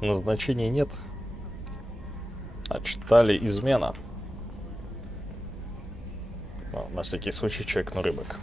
Назначения нет. Отчитали измена. На всякий случай чекну рыбок.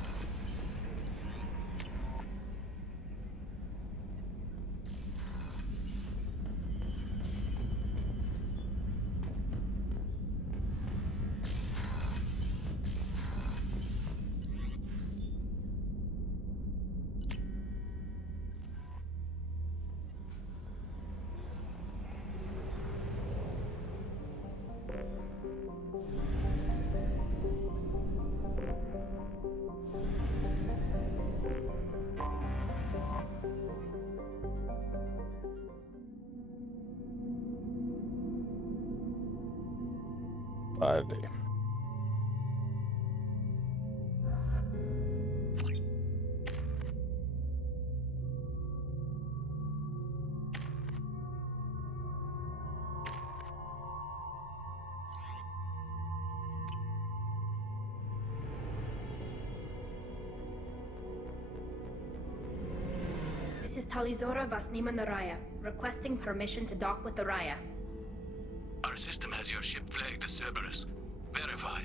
Далее. This is Talizora Vasnima Naraya, requesting permission to dock with the Raya. Our system has your ship flagged as Cerberus. Verify.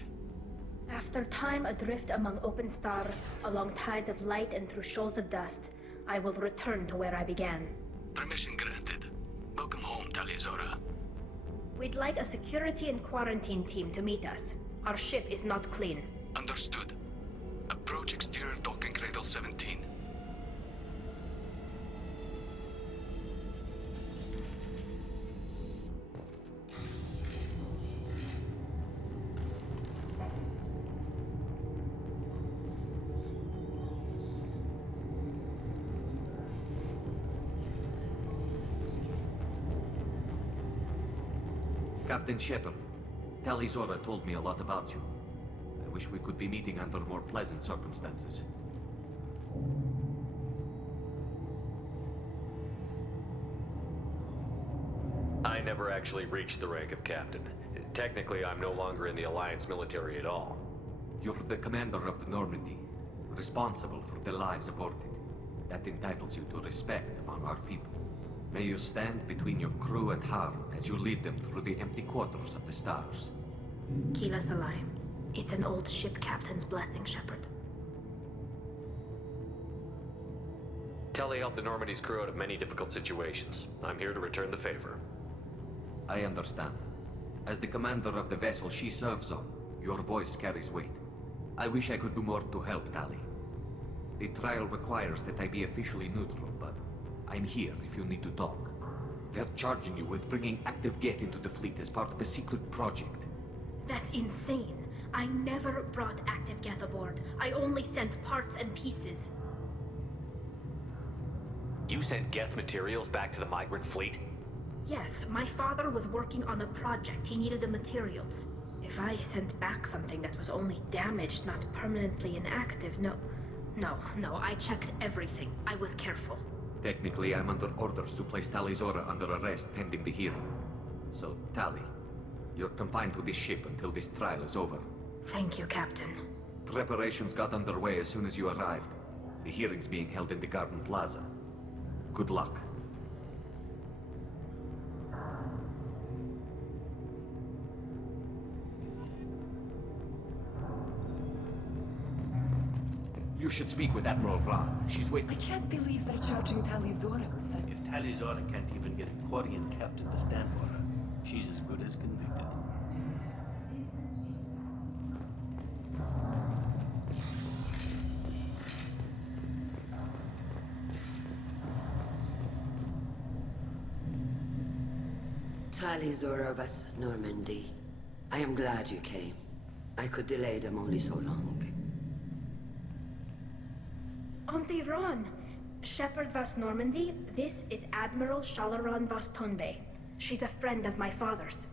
After time adrift among open stars, along tides of light and through shoals of dust, I will return to where I began. Permission granted. Welcome home, Talizora. We'd like a security and quarantine team to meet us. Our ship is not clean. Understood. Approach exterior docking cradle 17. Captain Shepard, Talizora told me a lot about you. I wish we could be meeting under more pleasant circumstances. I never actually reached the rank of captain. Technically, I'm no longer in the Alliance military at all. You're the commander of the Normandy, responsible for the lives aborted. That entitles you to respect among our people. May you stand between your crew and harm as you lead them through the empty quarters of the stars. Kila Salai. It's an old ship captain's blessing, Shepard. Telly helped the Normandy's crew out of many difficult situations. I'm here to return the favor. I understand. As the commander of the vessel she serves on, your voice carries weight. I wish I could do more to help, Tali. The trial requires that I be officially neutral, but I'm here if you need to talk. They're charging you with bringing active Geth into the fleet as part of a secret project. That's insane. I never brought active Geth aboard. I only sent parts and pieces. You sent Geth materials back to the migrant fleet? Yes, my father was working on a project. He needed the materials. If I sent back something that was only damaged, not permanently inactive, no, I checked everything. I was careful. Technically, I'm under orders to place Talizora under arrest pending the hearing. So, Tali, you're confined to this ship until this trial is over. Thank you, Captain. Preparations got underway as soon as you arrived. The hearing's being held in the Garden Plaza. Good luck. You should speak with Admiral Braun. She's waiting. I can't believe they're charging Talizora with such... If Talizora can't even get a Quarian captain to stand for her, she's as good as convicted. Talizora vas Normandy. I am glad you came. I could delay them only so long. Auntie Ron! Shepard Vas Normandy, this is Admiral Shalaron Vas Tonbe. She's a friend of my father's.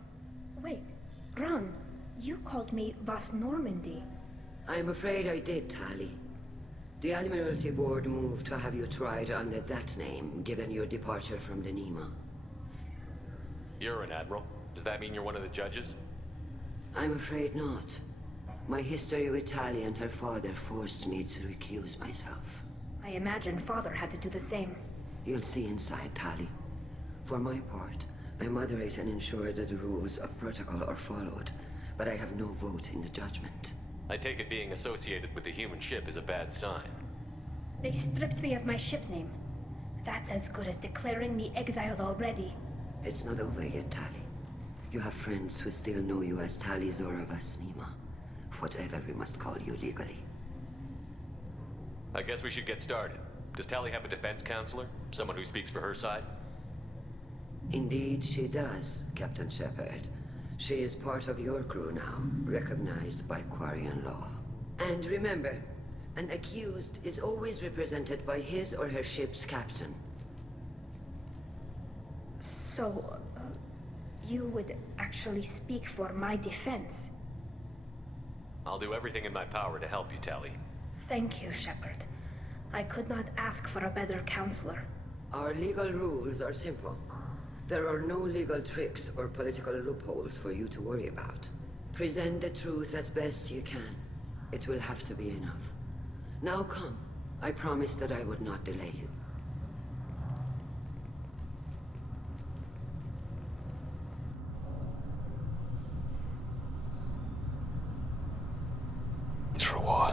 Wait, Ron, you called me Vas Normandy. I'm afraid I did, Tali. The Admiralty Board moved to have you tried under that name, given your departure from the Nima. You're an admiral. Does that mean you're one of the judges? I'm afraid not. My history with Tali and her father forced me to recuse myself. I imagine father had to do the same. You'll see inside, Tali. For my part, I moderate and ensure that the rules of protocol are followed, but I have no vote in the judgment. I take it being associated with the human ship is a bad sign. They stripped me of my ship name. That's as good as declaring me exiled already. It's not over yet, Tali. You have friends who still know you as Tali Zora Vasnima. Whatever we must call you legally. I guess we should get started. Does Tali have a defense counselor? Someone who speaks for her side? Indeed, she does, Captain Shepard. She is part of your crew now, recognized by Quarian law. And remember, an accused is always represented by his or her ship's captain. So, you would actually speak for my defense? I'll do everything in my power to help you, Tali. Thank you, Shepard. I could not ask for a better counselor. Our legal rules are simple. There are no legal tricks or political loopholes for you to worry about. Present the truth as best you can. It will have to be enough. Now come. I promised that I would not delay you. True.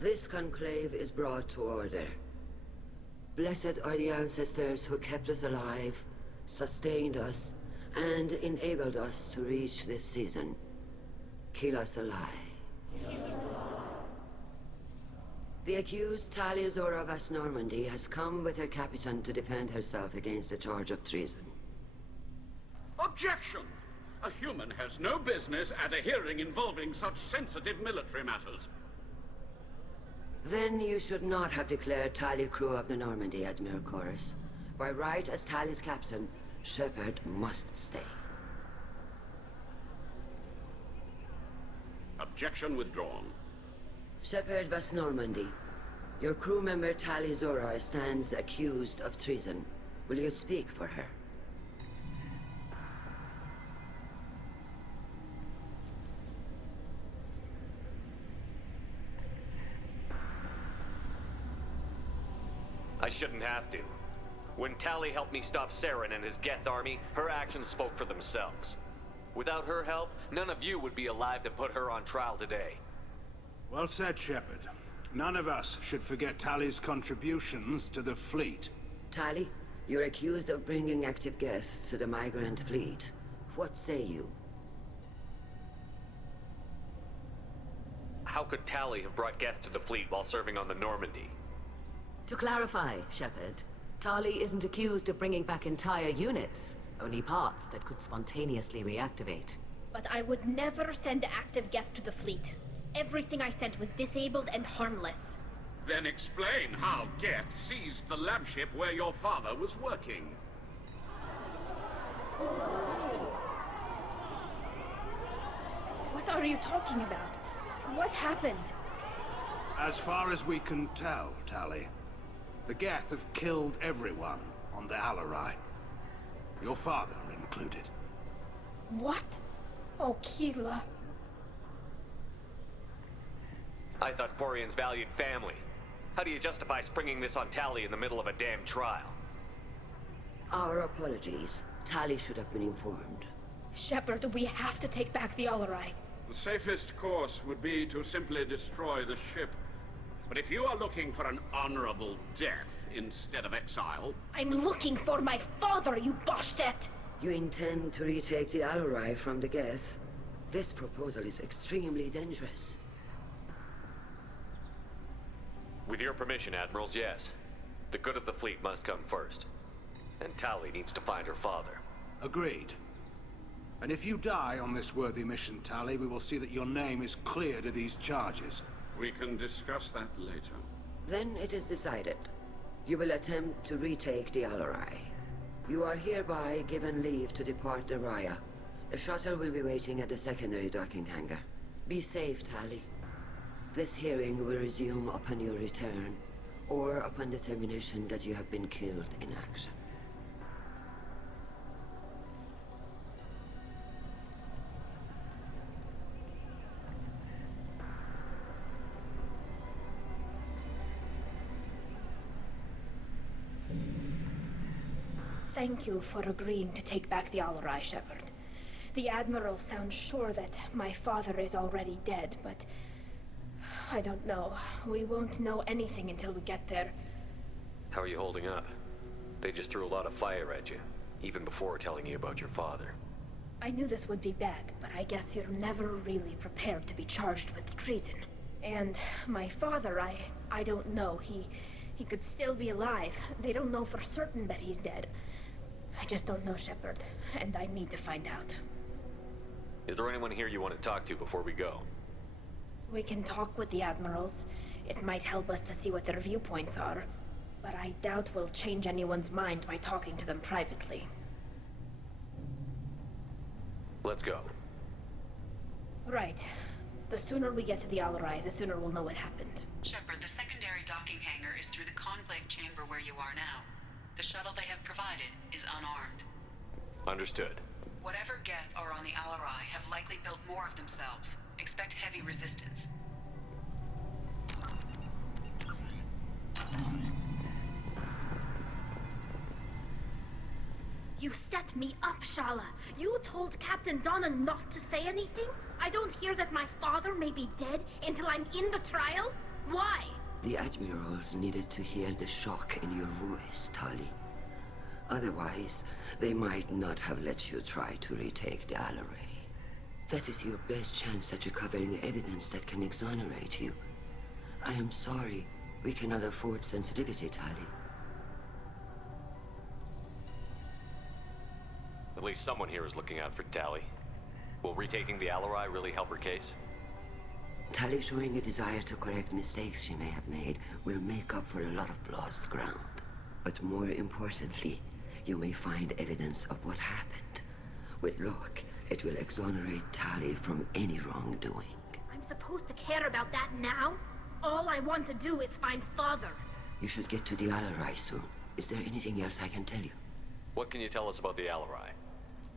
This conclave is brought to order. Blessed are the ancestors who kept us alive, sustained us, and enabled us to reach this season. Keep us alive. The accused Tali Zora Vas Normandy has come with her captain to defend herself against a charge of treason. Objection! A human has no business at a hearing involving such sensitive military matters. Then you should not have declared Tali crew of the Normandy, Admiral Chorus. By right as Tali's captain, Shepard must stay. Objection withdrawn. Shepard Vas Normandy, your crew member Tali Zora stands accused of treason. Will you speak for her? I shouldn't have to. When Tali helped me stop Saren and his Geth army, her actions spoke for themselves. Without her help, none of you would be alive to put her on trial today. Well said, Shepard. None of us should forget Tali's contributions to the fleet. Tali, you're accused of bringing active Geth to the migrant fleet. What say you? How could Tali have brought Geth to the fleet while serving on the Normandy? To clarify, Shepard, Tali isn't accused of bringing back entire units, only parts that could spontaneously reactivate. But I would never send active Geth to the fleet. Everything I sent was disabled and harmless. Then explain how Geth seized the lab ship where your father was working. What are you talking about? What happened? As far as we can tell, Tali, the Geth have killed everyone on the Alarai. Your father included. What? Oh, Keela. I thought Quarians valued family. How do you justify springing this on Tali in the middle of a damn trial? Our apologies. Tali should have been informed. Shepard, we have to take back the Alarai. The safest course would be to simply destroy the ship. But if you are looking for an honorable death instead of exile... I'm looking for my father, you bastet! You intend to retake the Alarai from the Geth? This proposal is extremely dangerous. With your permission, Admirals, yes. The good of the fleet must come first. And Tali needs to find her father. Agreed. And if you die on this worthy mission, Tali, we will see that your name is cleared of these charges. We can discuss that later. Then it is decided. You will attempt to retake the Alarai. You are hereby given leave to depart the Raya. The shuttle will be waiting at the secondary docking hangar. Be safe, Tali. This hearing will resume upon your return, or upon determination that you have been killed in action. Thank you for agreeing to take back the Alarai, Shepard. The Admiral sounds sure that my father is already dead, but I don't know. We won't know anything until we get there. How are you holding up? They just threw a lot of fire at you, even before telling you about your father. I knew this would be bad, but I guess you're never really prepared to be charged with treason. And my father, I don't know. He could still be alive. They don't know for certain that he's dead. I just don't know, Shepard, and I need to find out. Is there anyone here you want to talk to before we go? We can talk with the Admirals. It might help us to see what their viewpoints are. But I doubt we'll change anyone's mind by talking to them privately. Let's go. Right. The sooner we get to the Alarai, the sooner we'll know what happened. Shepard, the secondary docking hangar is through the Conclave chamber where you are now. The shuttle they have provided is unarmed. Understood. Whatever Geth are on the Alarai have likely built more of themselves. Expect heavy resistance. You set me up, Shala. You told Captain Donna not to say anything? I don't hear that my father may be dead until I'm in the trial? Why? The Admirals needed to hear the shock in your voice, Tali. Otherwise, they might not have let you try to retake the Alarai. That is your best chance at recovering evidence that can exonerate you. I am sorry. We cannot afford sensitivity, Tali. At least someone here is looking out for Tali. Will retaking the Alarai really help her case? Tali showing a desire to correct mistakes she may have made will make up for a lot of lost ground. But more importantly, you may find evidence of what happened. With luck, it will exonerate Tali from any wrongdoing. I'm supposed to care about that now? All I want to do is find Father. You should get to the Alarai soon. Is there anything else I can tell you? What can you tell us about the Alarai?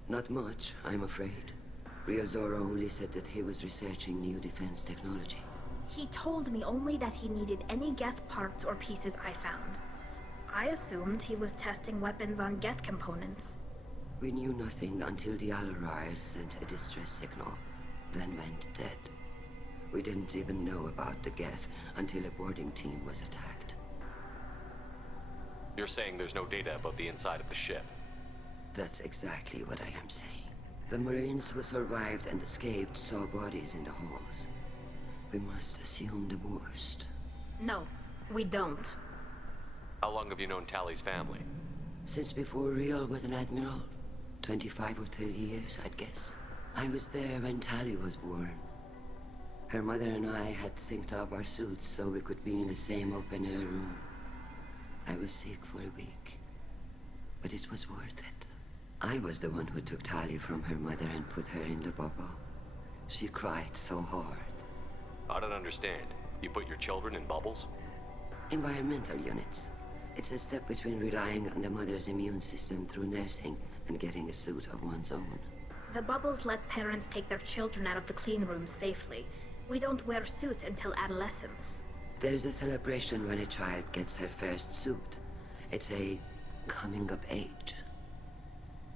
Not much, I'm afraid. Real Zora only said that he was researching new defense technology. He told me only that he needed any Geth parts or pieces I found. I assumed he was testing weapons on Geth components. We knew nothing until the Alarai sent a distress signal, then went dead. We didn't even know about the Geth until a boarding team was attacked. You're saying there's no data about the inside of the ship? That's exactly what I am saying. The Marines who survived and escaped saw bodies in the halls. We must assume the worst. No, we don't. How long have you known Tali's family? Since before Real was an admiral. 25 or 30 years, I'd guess. I was there when Tali was born. Her mother and I had synced up our suits so we could be in the same open-air room. I was sick for a week, but it was worth it. I was the one who took Tali from her mother and put her in the bubble. She cried so hard. I don't understand. You put your children in bubbles? Environmental units. It's a step between relying on the mother's immune system through nursing and getting a suit of one's own. The bubbles let parents take their children out of the clean rooms safely. We don't wear suits until adolescence. There's a celebration when a child gets her first suit. It's a coming of age.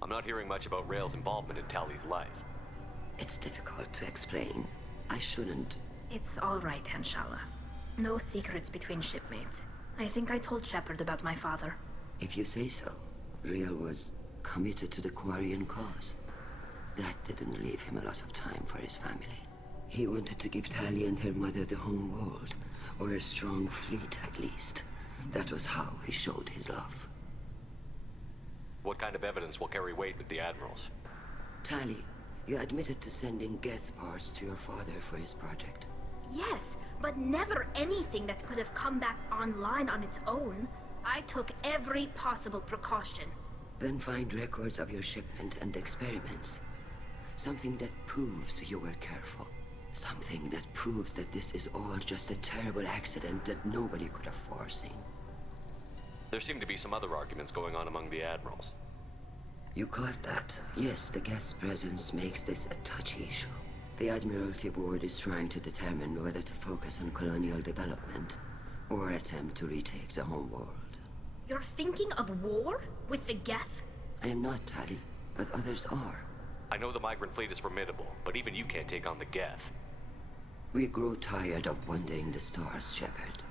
I'm not hearing much about Rail's involvement in Tali's life. It's difficult to explain. I shouldn't. It's all right, Anshala. No secrets between shipmates. I think I told Shepard about my father. If you say so. Real was committed to the Quarian cause. That didn't leave him a lot of time for his family. He wanted to give Tali and her mother the home world, or a strong fleet at least. That was how he showed his love. What kind of evidence will carry weight with the Admirals? Tali, you admitted to sending Geth parts to your father for his project. Yes, but never anything that could have come back online on its own. I took every possible precaution. Then find records of your shipment and experiments. Something that proves you were careful. Something that proves that this is all just a terrible accident that nobody could have foreseen. There seem to be some other arguments going on among the admirals. You caught that? Yes, the Geth's presence makes this a touchy issue. The Admiralty Board is trying to determine whether to focus on colonial development or attempt to retake the homeworld. You're thinking of war? With the Geth? I am not, Tali, but others are. I know the migrant fleet is formidable, but even you can't take on the Geth. We grow tired of wandering the stars, Shepard.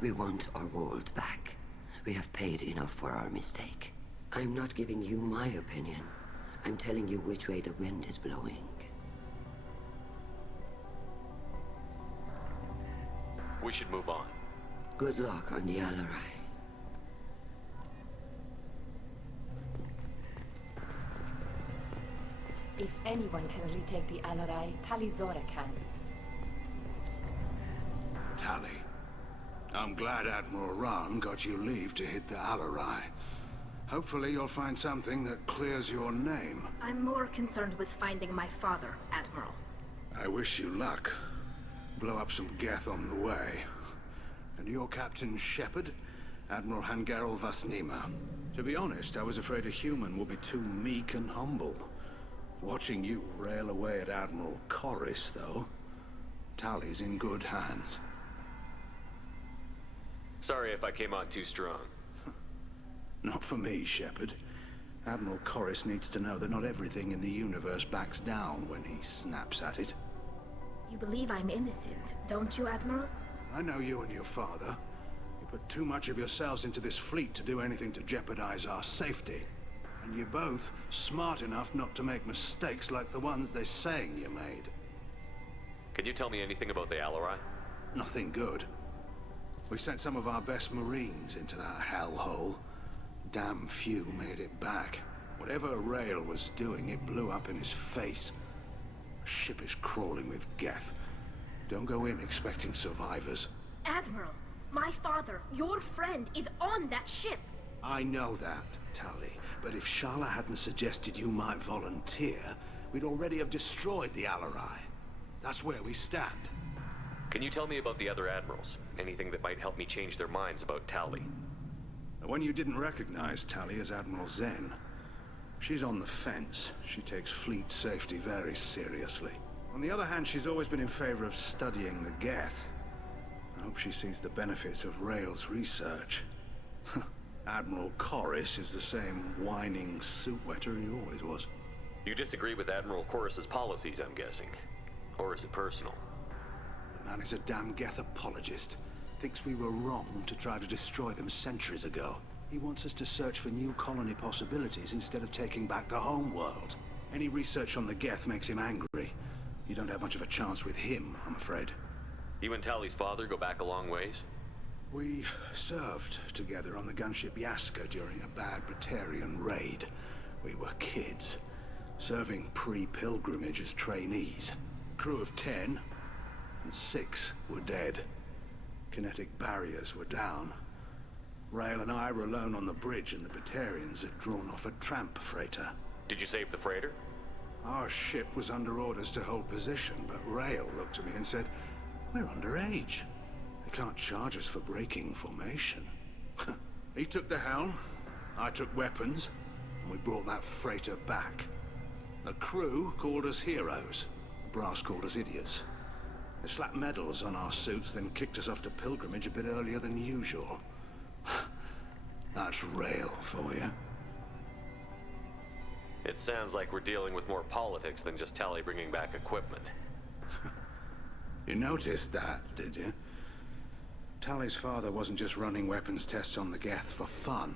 We want our world back. We have paid enough for our mistake. I'm not giving you my opinion. I'm telling you which way the wind is blowing. We should move on. Good luck on the Alarai. If anyone can retake the Alarai, Tali Zora can. Tali, I'm glad Admiral Rahn got you leave to hit the Alarai. Hopefully you'll find something that clears your name. I'm more concerned with finding my father, Admiral. I wish you luck. Blow up some Geth on the way. And your Captain Shepard, Admiral Hangarel Vasnima. To be honest, I was afraid a human would be too meek and humble. Watching you rail away at Admiral Corris, though, Tali's in good hands. Sorry if I came on too strong. Not for me, Shepard. Admiral Corris needs to know that not everything in the universe backs down when he snaps at it. You believe I'm innocent, don't you, Admiral? I know you and your father. You put too much of yourselves into this fleet to do anything to jeopardize our safety. And you're both smart enough not to make mistakes like the ones they're saying you made. Can you tell me anything about the Alarai? Nothing good. We sent some of our best Marines into that hellhole. Damn few made it back. Whatever Rail was doing, it blew up in his face. The ship is crawling with Geth. Don't go in expecting survivors. Admiral, my father, your friend, is on that ship. I know that, Tali. But if Shala hadn't suggested you might volunteer, we'd already have destroyed the Alarai. That's where we stand. Can you tell me about the other admirals? Anything that might help me change their minds about Tali? The one you didn't recognize, Tali, is Admiral Zen. She's on the fence. She takes fleet safety very seriously. On the other hand, she's always been in favor of studying the Geth. I hope she sees the benefits of Rail's research. Admiral Corris is the same whining suit-wetter he always was. You disagree with Admiral Corris's policies, I'm guessing. Or is it personal? The man is a damn Geth apologist. Thinks we were wrong to try to destroy them centuries ago. He wants us to search for new colony possibilities instead of taking back the homeworld. Any research on the Geth makes him angry. You don't have much of a chance with him, I'm afraid. You and Tali's father go back a long ways? We served together on the gunship Yaska during a bad Batarian raid. We were kids, serving pre-pilgrimage as trainees. Crew of 10, and 6 were dead. Kinetic barriers were down. Rail and I were alone on the bridge, and the Batarians had drawn off a tramp freighter. Did you save the freighter? Our ship was under orders to hold position, but Rail looked at me and said, "We're underage. They can't charge us for breaking formation." He took the helm, I took weapons, and we brought that freighter back. The crew called us heroes. The brass called us idiots. They slapped medals on our suits, then kicked us off to pilgrimage a bit earlier than usual. That's Rail for you. It sounds like we're dealing with more politics than just Tali bringing back equipment. You noticed that, did you? Tali's father wasn't just running weapons tests on the Geth for fun.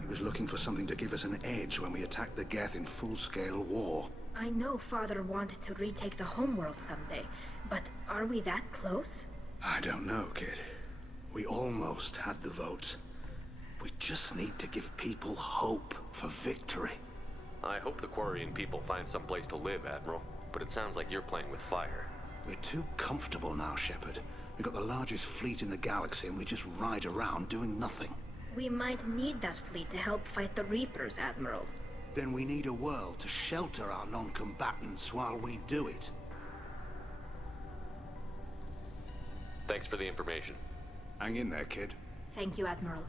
He was looking for something to give us an edge when we attacked the Geth in full-scale war. I know Father wanted to retake the homeworld someday, but are we that close? I don't know, kid. We almost had the votes. We just need to give people hope for victory. I hope the Quarian people find some place to live, Admiral, but it sounds like you're playing with fire. We're too comfortable now, Shepard. We've got the largest fleet in the galaxy and we just ride around doing nothing. We might need that fleet to help fight the Reapers, Admiral. Then we need a world to shelter our non-combatants while we do it. Thanks for the information. Hang in there, kid. Thank you, Admiral.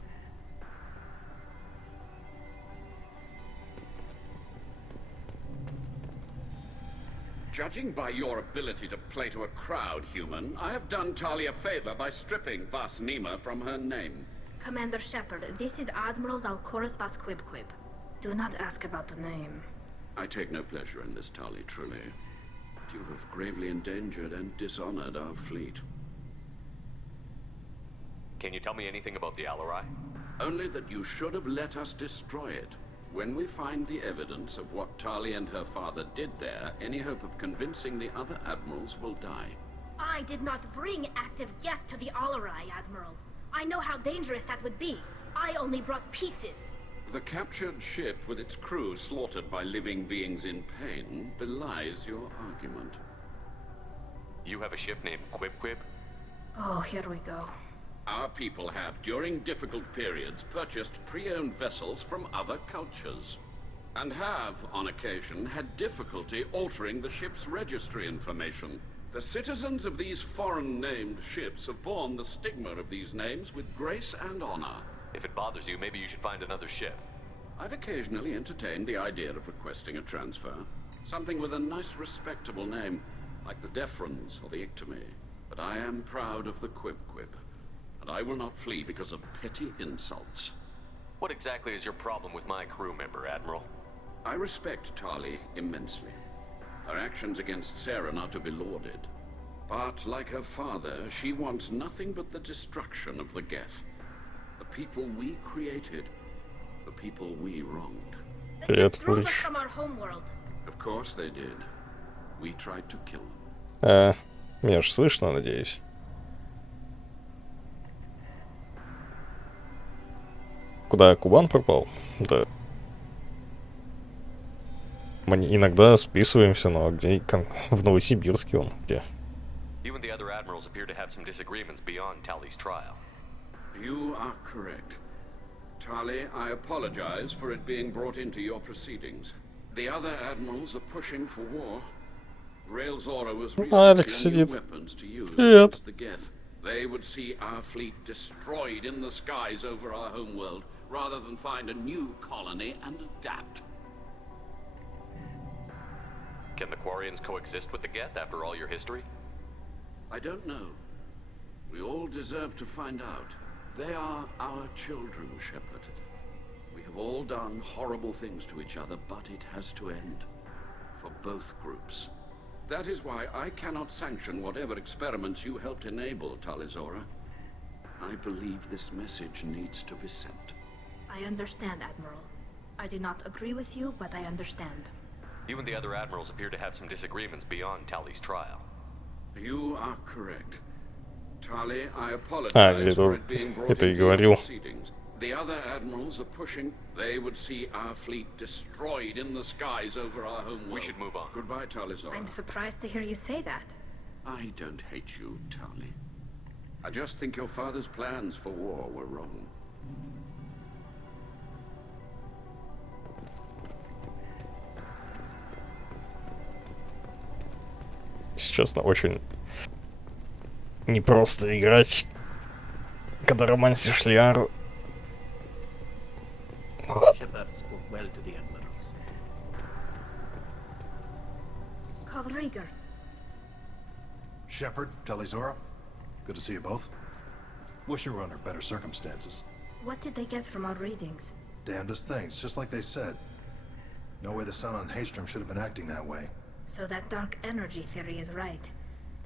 Judging by your ability to play to a crowd, human, I have done Talia a favor by stripping Vas Nima from her name. Commander Shepard, this is Admiral Zalkoris Vas Quib. Do not ask about the name. I take no pleasure in this, Tali, truly. You have gravely endangered and dishonored our fleet. Can you tell me anything about the Alarai? Only that you should have let us destroy it. When we find the evidence of what Tali and her father did there, any hope of convincing the other admirals will die. I did not bring active Geth to the Alarai, Admiral. I know how dangerous that would be. I only brought pieces. The captured ship with its crew slaughtered by living beings in pain belies your argument. You have a ship named Quib? Oh, here we go. Our people have, during difficult periods, purchased pre-owned vessels from other cultures. And have, on occasion, had difficulty altering the ship's registry information. The citizens of these foreign-named ships have borne the stigma of these names with grace and honor. If it bothers you, maybe you should find another ship. I've occasionally entertained the idea of requesting a transfer. Something with a nice, respectable name, like the Defrons or the Ictomy. But I am proud of the Quib. And I will not flee because of petty insults. What exactly is your problem with my crew member, Admiral? I respect Tali immensely. Her actions against Saren are to be lauded. But, like her father, she wants nothing but the destruction of the Geth. The people we created. The people we wronged. They drove us from our homeworld. Of course they did. We tried to kill them. Меня ж слышно, надеюсь. Куда Кубан пропал? Да. Мы иногда списываемся, но где в Новосибирске он? Где? You and the other admirals appear to have some disagreements beyond Tali's trial. You are correct. Tali, I apologize for it being brought into your proceedings. The other admirals are pushing for war. Rail Zora was researching new weapons to use against the Geth. They would see our fleet destroyed in the skies over our homeworld, rather than find a new colony and adapt. Can the Quarians coexist with the Geth after all your history? I don't know. We all deserve to find out. They are our children, Shepard. We have all done horrible things to each other, but it has to end. For both groups. That is why I cannot sanction whatever experiments you helped enable, Talizora. I believe this message needs to be sent. I understand, Admiral. I do not agree with you, but I understand. You and the other admirals appear to have some disagreements beyond Tali's trial. You are correct. Tali, I apologize for it being brought into your proceedings. The other admirals are pushing. They would see our fleet destroyed in the skies over our homeworld. We should move on. Goodbye, Talizora. I'm surprised to hear you say that. I don't hate you, Tali. I just think your father's plans for war were wrong. Честно, очень непросто играть, когда романсишь Лиару. Shepard spoke well to the admirals. Kalrieger. Shepard, Talizora, good to see you both. Wish you were under better circumstances. What did they get from our readings? Damnedest things, just like they said. No way the sun on Haystrom should have been acting that way. So that dark energy theory is right.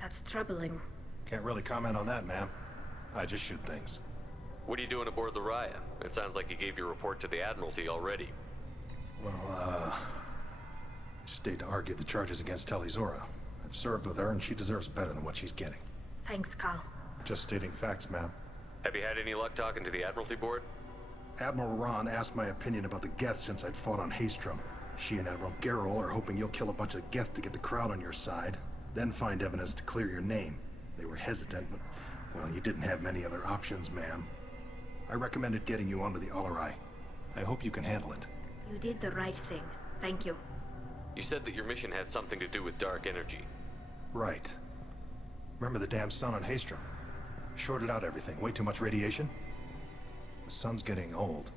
That's troubling. Can't really comment on that, ma'am. I just shoot things. What are you doing aboard the Raya? It sounds like you gave your report to the Admiralty already. Well, stayed to argue the charges against Talizora. I've served with her, and she deserves better than what she's getting. Thanks, Kal. Just stating facts, ma'am. Have you had any luck talking to the Admiralty board? Admiral Ron asked my opinion about the Geth since I'd fought on Haystrom. She and Admiral Garrel are hoping you'll kill a bunch of Geth to get the crowd on your side, then find evidence to clear your name. They were hesitant, but, well, you didn't have many other options, ma'am. I recommended getting you onto the Alarai. I hope you can handle it. You did the right thing. Thank you. You said that your mission had something to do with dark energy. Right. Remember the damn sun on Haystrom? Shorted out everything. Way too much radiation? The sun's getting old.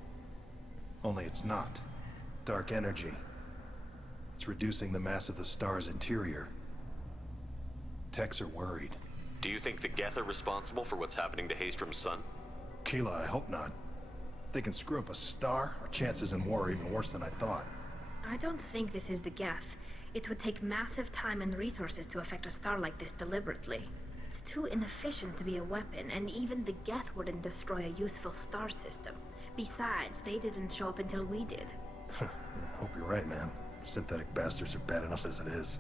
Only it's not. Dark energy. It's reducing the mass of the star's interior. Techs are worried. Do you think the Geth are responsible for what's happening to Haystrom's son? Keela, I hope not. If they can screw up a star, our chances in war are even worse than I thought. I don't think this is the Geth. It would take massive time and resources to affect a star like this deliberately. It's too inefficient to be a weapon, and even the Geth wouldn't destroy a useful star system. Besides, they didn't show up until we did. I hope you're right, man. Synthetic bastards are bad enough as it is.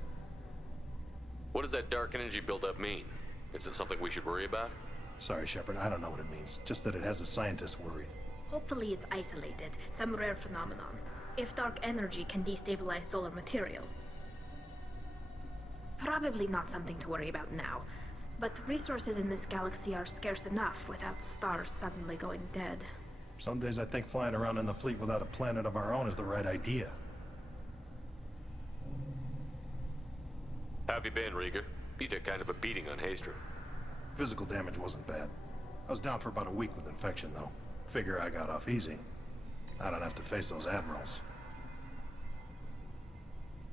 What does that dark energy buildup mean? Is it something we should worry about? Sorry, Shepard, I don't know what it means. Just that it has the scientists worried. Hopefully it's isolated, some rare phenomenon. If dark energy can destabilize solar material. Probably not something to worry about now. But resources in this galaxy are scarce enough without stars suddenly going dead. Some days I think flying around in the fleet without a planet of our own is the right idea. How have you been, Rieger? You took kind of a beating on Haystrom. Physical damage wasn't bad. I was down for about a week with infection, though. Figure I got off easy. I don't have to face those admirals.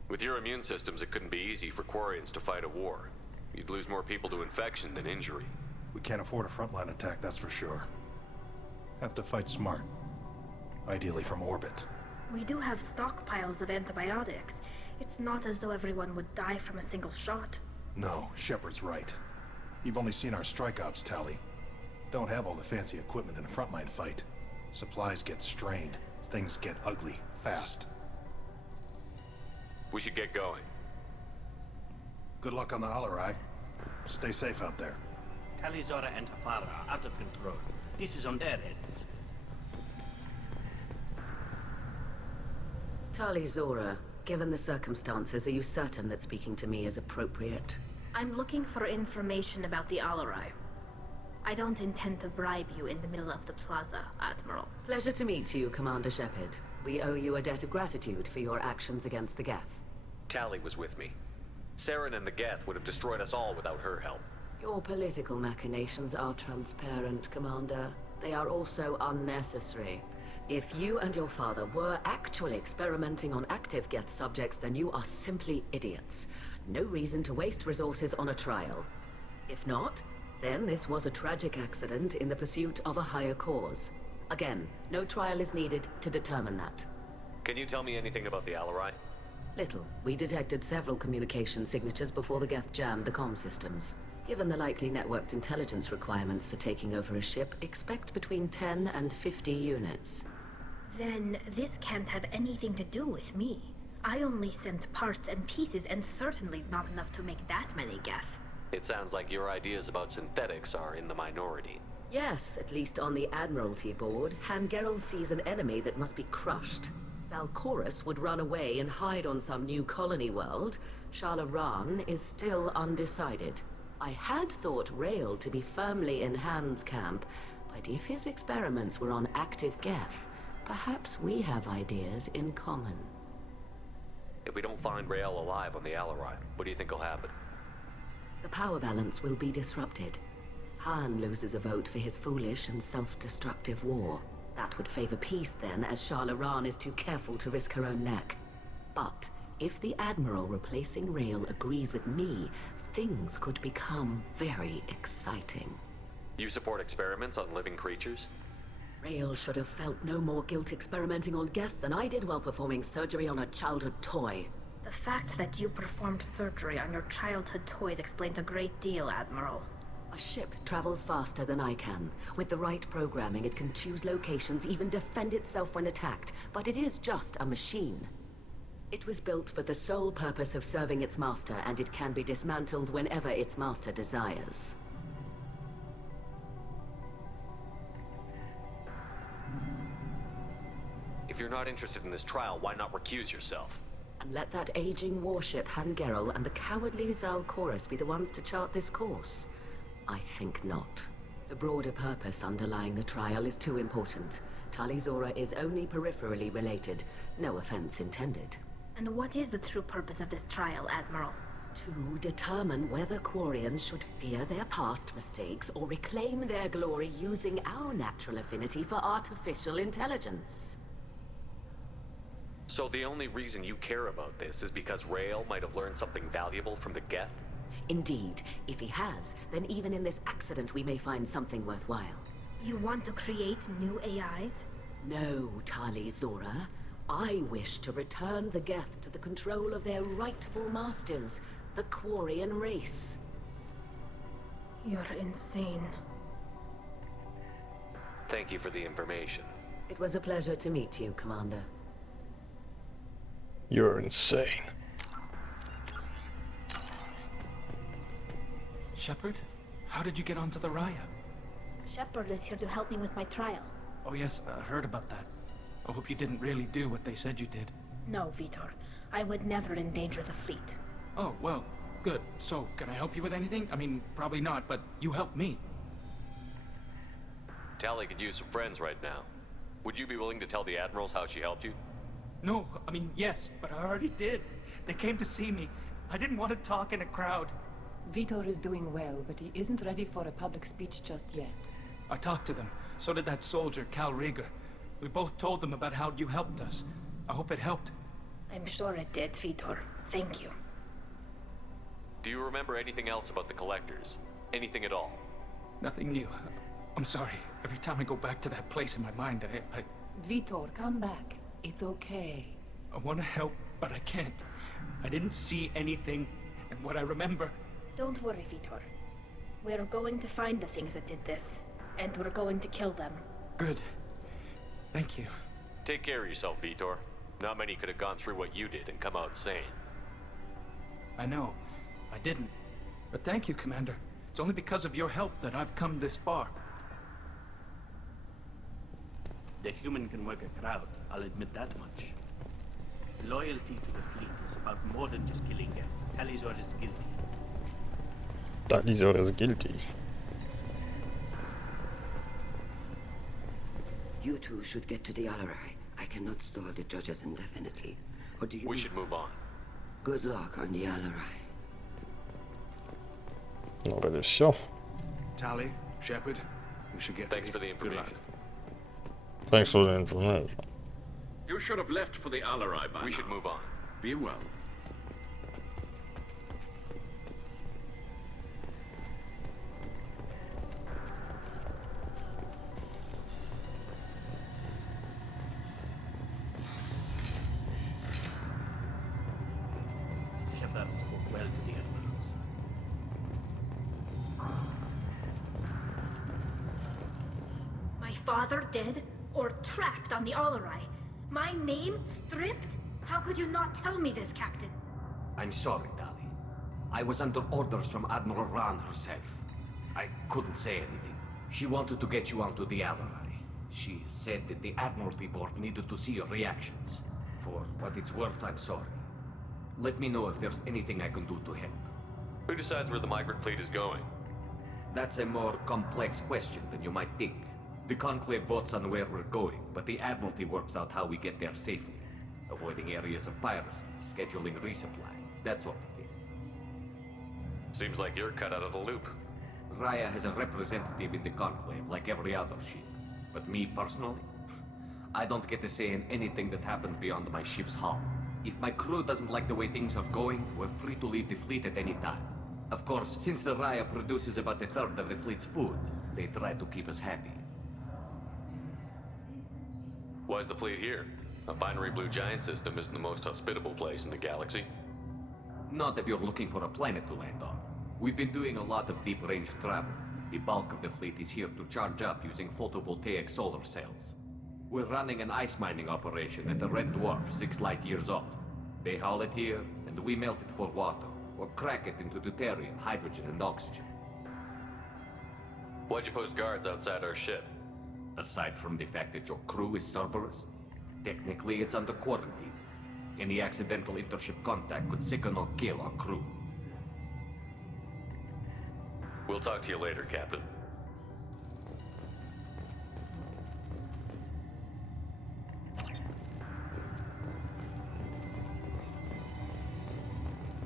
With your immune systems, it couldn't be easy for Quarians to fight a war. You'd lose more people to infection than injury. We can't afford a frontline attack, that's for sure. Have to fight smart. Ideally from orbit. We do have stockpiles of antibiotics. It's not as though everyone would die from a single shot. No, Shepard's right. You've only seen our strike ops tally. Don't have all the fancy equipment in a frontline fight. Supplies get strained. Things get ugly, fast. We should get going. Good luck on the Alarai. Stay safe out there. Talizora and her father are out of control. This is on their heads. Talizora, given the circumstances, are you certain that speaking to me is appropriate? I'm looking for information about the Alarai. I don't intend to bribe you in the middle of the plaza, Admiral. Pleasure to meet you, Commander Shepard. We owe you a debt of gratitude for your actions against the Geth. Tali was with me. Saren and the Geth would have destroyed us all without her help. Your political machinations are transparent, Commander. They are also unnecessary. If you and your father were actually experimenting on active Geth subjects, then you are simply idiots. No reason to waste resources on a trial. If not, then this was a tragic accident in the pursuit of a higher cause. Again, no trial is needed to determine that. Can you tell me anything about the Alarai? Little. We detected several communication signatures before the Geth jammed the comm systems. Given the likely networked intelligence requirements for taking over a ship, expect between 10 and 50 units. Then this can't have anything to do with me. I only sent parts and pieces, and certainly not enough to make that many Geth. It sounds like your ideas about synthetics are in the minority. Yes, at least on the Admiralty board, Hangerel sees an enemy that must be crushed. Zalcorus would run away and hide on some new colony world. Shalaran is still undecided. I had thought Rail to be firmly in Han's camp, but if his experiments were on active Geth, perhaps we have ideas in common. If we don't find Rael alive on the Alarai, what do you think will happen? The power balance will be disrupted. Han loses a vote for his foolish and self-destructive war. That would favor peace then, as Shalaran is too careful to risk her own neck. But if the Admiral replacing Rael agrees with me, things could become very exciting. You support experiments on living creatures? Rael should have felt no more guilt experimenting on Geth than I did while performing surgery on a childhood toy. The fact that you performed surgery on your childhood toys explains a great deal, Admiral. A ship travels faster than I can. With the right programming, it can choose locations, even defend itself when attacked. But it is just a machine. It was built for the sole purpose of serving its master, and it can be dismantled whenever its master desires. If you're not interested in this trial, why not recuse yourself? And let that aging warship Hangerel and the cowardly Zalcorus be the ones to chart this course? I think not. The broader purpose underlying the trial is too important. Talizora is only peripherally related. No offense intended. And what is the true purpose of this trial, Admiral? To determine whether Quarians should fear their past mistakes or reclaim their glory using our natural affinity for artificial intelligence. So the only reason you care about this is because Rael might have learned something valuable from the Geth? Indeed. If he has, then even in this accident we may find something worthwhile. You want to create new AIs? No, Tali Zora. I wish to return the Geth to the control of their rightful masters, the Quarian race. You're insane. Thank you for the information. It was a pleasure to meet you, Commander. You're insane. Shepard? How did you get onto the Raya? Shepard is here to help me with my trial. Oh yes, I heard about that. I hope you didn't really do what they said you did. No, Vitor. I would never endanger the fleet. Oh, well, good. So, can I help you with anything? I mean, probably not, but you helped me. Tali could use some friends right now. Would you be willing to tell the Admirals how she helped you? No, I mean, yes, but I already did. They came to see me. I didn't want to talk in a crowd. Vitor is doing well, but he isn't ready for a public speech just yet. I talked to them. So did that soldier, Cal Rieger. We both told them about how you helped us. I hope it helped. I'm sure it did, Vitor. Thank you. Do you remember anything else about the Collectors? Anything at all? Nothing new. I'm sorry. Every time I go back to that place in my mind, I Vitor, come back. It's okay. I want to help, but I can't. I didn't see anything, and what I remember... Don't worry, Vitor. We're going to find the things that did this, and we're going to kill them. Good. Thank you. Take care of yourself, Vitor. Not many could have gone through what you did and come out sane. I know. I didn't. But thank you, Commander. It's only because of your help that I've come this far. The human can work a crowd, I'll admit that much. Loyalty to the fleet is about more than just killing them. Talizor is guilty. Talizor is guilty. You two should get to the Alarai. I cannot stall the judges indefinitely. Or do you? We should move on. Good luck on the Alarai. Ну, вроде все. Tali, Shepard, we should get. Thanks for the information. Thanks for the information. You should have left for the Alarai by now. We should move on. Be well. Shepard spoke well to the Admirals. My father dead, or trapped on the Alarai? My name stripped? How could you not tell me this, Captain? I'm sorry, Tali. I was under orders from Admiral Ran herself. I couldn't say anything. She wanted to get you onto the Alarai. She said that the Admiralty Board needed to see your reactions. For what it's worth, I'm sorry. Let me know if there's anything I can do to help. Who decides where the migrant fleet is going? That's a more complex question than you might think. The Conclave votes on where we're going, but the Admiralty works out how we get there safely. Avoiding areas of piracy, scheduling resupply, that sort of thing. Seems like you're cut out of the loop. Raya has a representative in the Conclave, like every other ship. But me, personally, I don't get to say in anything that happens beyond my ship's hull. If my crew doesn't like the way things are going, we're free to leave the fleet at any time. Of course, since the Raya produces about a third of the fleet's food, they try to keep us happy. Why's the fleet here? A binary blue giant system isn't the most hospitable place in the galaxy. Not if you're looking for a planet to land on. We've been doing a lot of deep-range travel. The bulk of the fleet is here to charge up using photovoltaic solar cells. We're running an ice mining operation at the Red Dwarf 6 light years off. They haul it here, and we melt it for water, or crack it into deuterium, hydrogen, and oxygen. Why'd you post guards outside our ship? Aside from the fact that your crew is Cerberus, technically it's under quarantine. Any accidental intership contact could sicken or kill our crew. We'll talk to you later, Captain.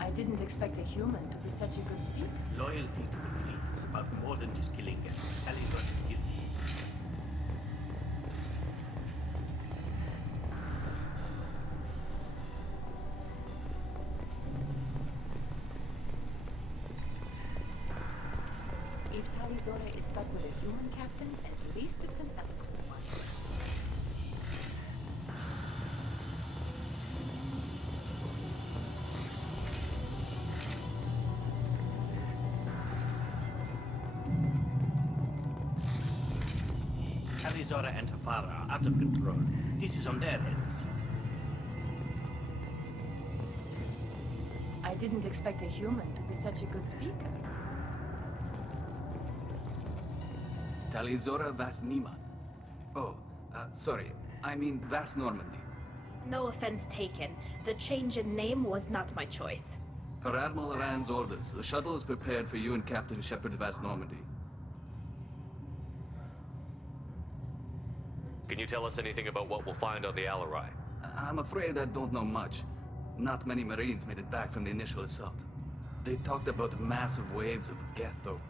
I didn't expect a human to be such a good speaker. Loyalty to the fleet is about more than just killing guests. Talizora is guilty. If Talizora is stuck with a human captain, at least it's an ethical one. Talizora and her father are out of control. This is on their heads. I didn't expect a human to be such a good speaker. Talizora Vas Nima. Oh, sorry. I mean Vas Normandy. No offense taken. The change in name was not my choice. Per Admiral Rand's orders, the shuttle is prepared for you and Captain Shepard Vas Normandy. Can you tell us anything about what we'll find on the Alarai? I'm afraid I don't know much. Not many Marines made it back from the initial assault. They talked about massive waves of Geth, though.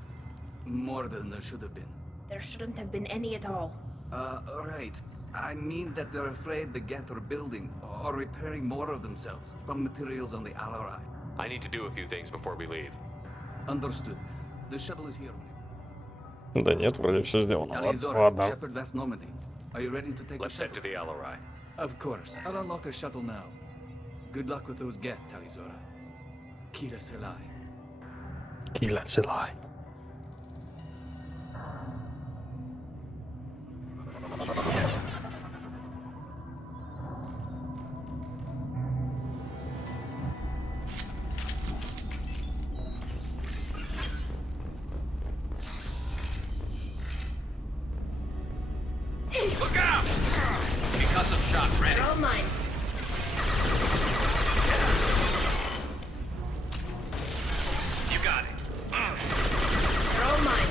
More than there should have been. There shouldn't have been any at all. Right. I mean that they're afraid the Geth are building or repairing more of themselves from materials on the Alarai. I need to do a few things before we leave. Understood. The shuttle is here. Да нет, вроде все сделано. Talizora, Ладно. Shepard Vas Normandy. Are you ready to take Let's the head shuttle? to the Alarai. Of course. I'll unlock the shuttle now. Good luck with those Geth, Talizora. Kira Selai. Kila Selai. Look out! Concussive shot ready. They're all mine. You got it. They're all mine.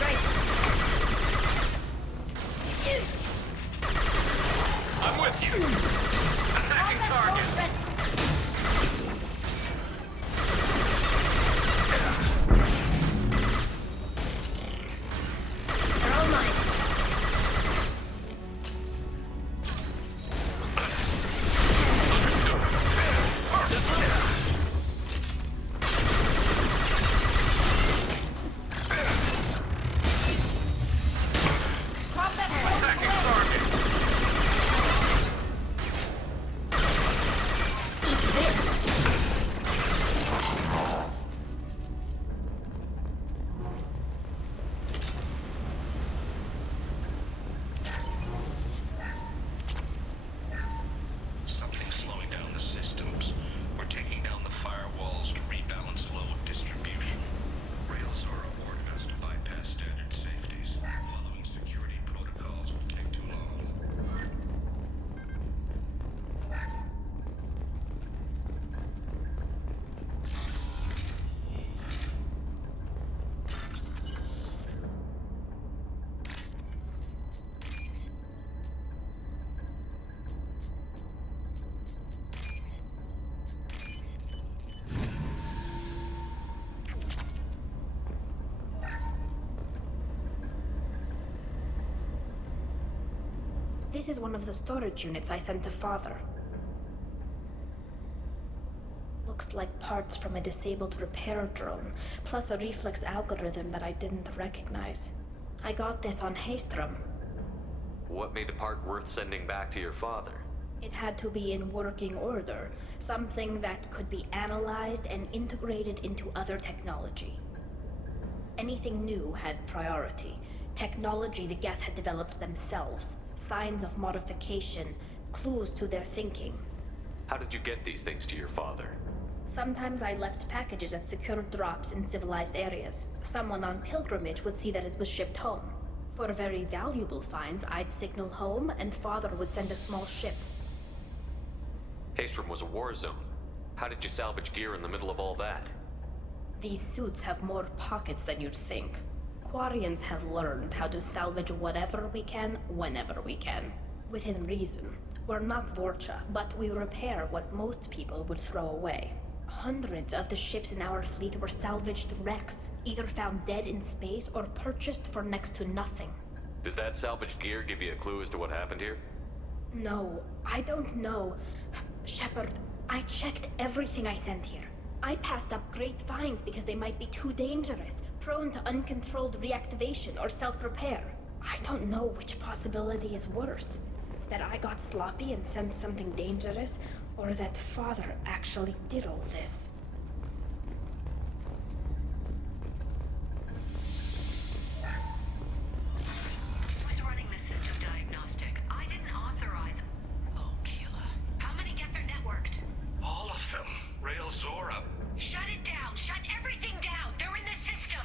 Right. I'm with you. Attacking target. They're all mine. Attacking target. Something's slowing down the systems. We're taking down the firewalls to rebalance load distribution. Rails are ordered us to bypass standard safeties. Following security protocols will take too long. This is one of the storage units I sent to Father. Looks like parts from a disabled repair drone, plus a reflex algorithm that I didn't recognize. I got this on Haystrom. What made a part worth sending back to your father? It had to be in working order, something that could be analyzed and integrated into other technology. Anything new had priority. Technology the Geth had developed themselves, signs of modification, clues to their thinking. How did you get these things to your father? Sometimes I left packages at secure drops in civilized areas. Someone on pilgrimage would see that it was shipped home. For very valuable finds, I'd signal home and Father would send a small ship. Haystrom was a war zone. How did you salvage gear in the middle of all that? These suits have more pockets than you'd think. Quarians have learned how to salvage whatever we can, whenever we can. Within reason. We're not Vorcha, but we repair what most people would throw away. Hundreds of the ships in our fleet were salvaged wrecks, either found dead in space or purchased for next to nothing. Does that salvaged gear give you a clue as to what happened here? No, I don't know. Shepard, I checked everything I sent here. I passed up great finds because they might be too dangerous, prone to uncontrolled reactivation or self-repair. I don't know which possibility is worse. That I got sloppy and sent something dangerous, or that Father actually did all this. Who's running the system diagnostic? I didn't authorize. Oh, killer. How many get their networked? All of them. Rail Zora. Shut it down! Shut everything down! They're in the system!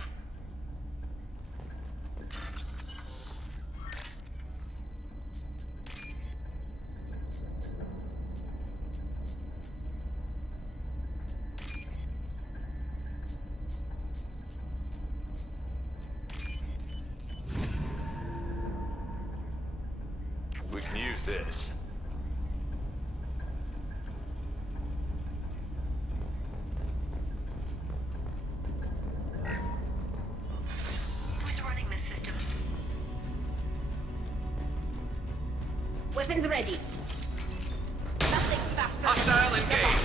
We can use this. Who's running the system? Weapons ready. Nothing faster. Hostile engaged.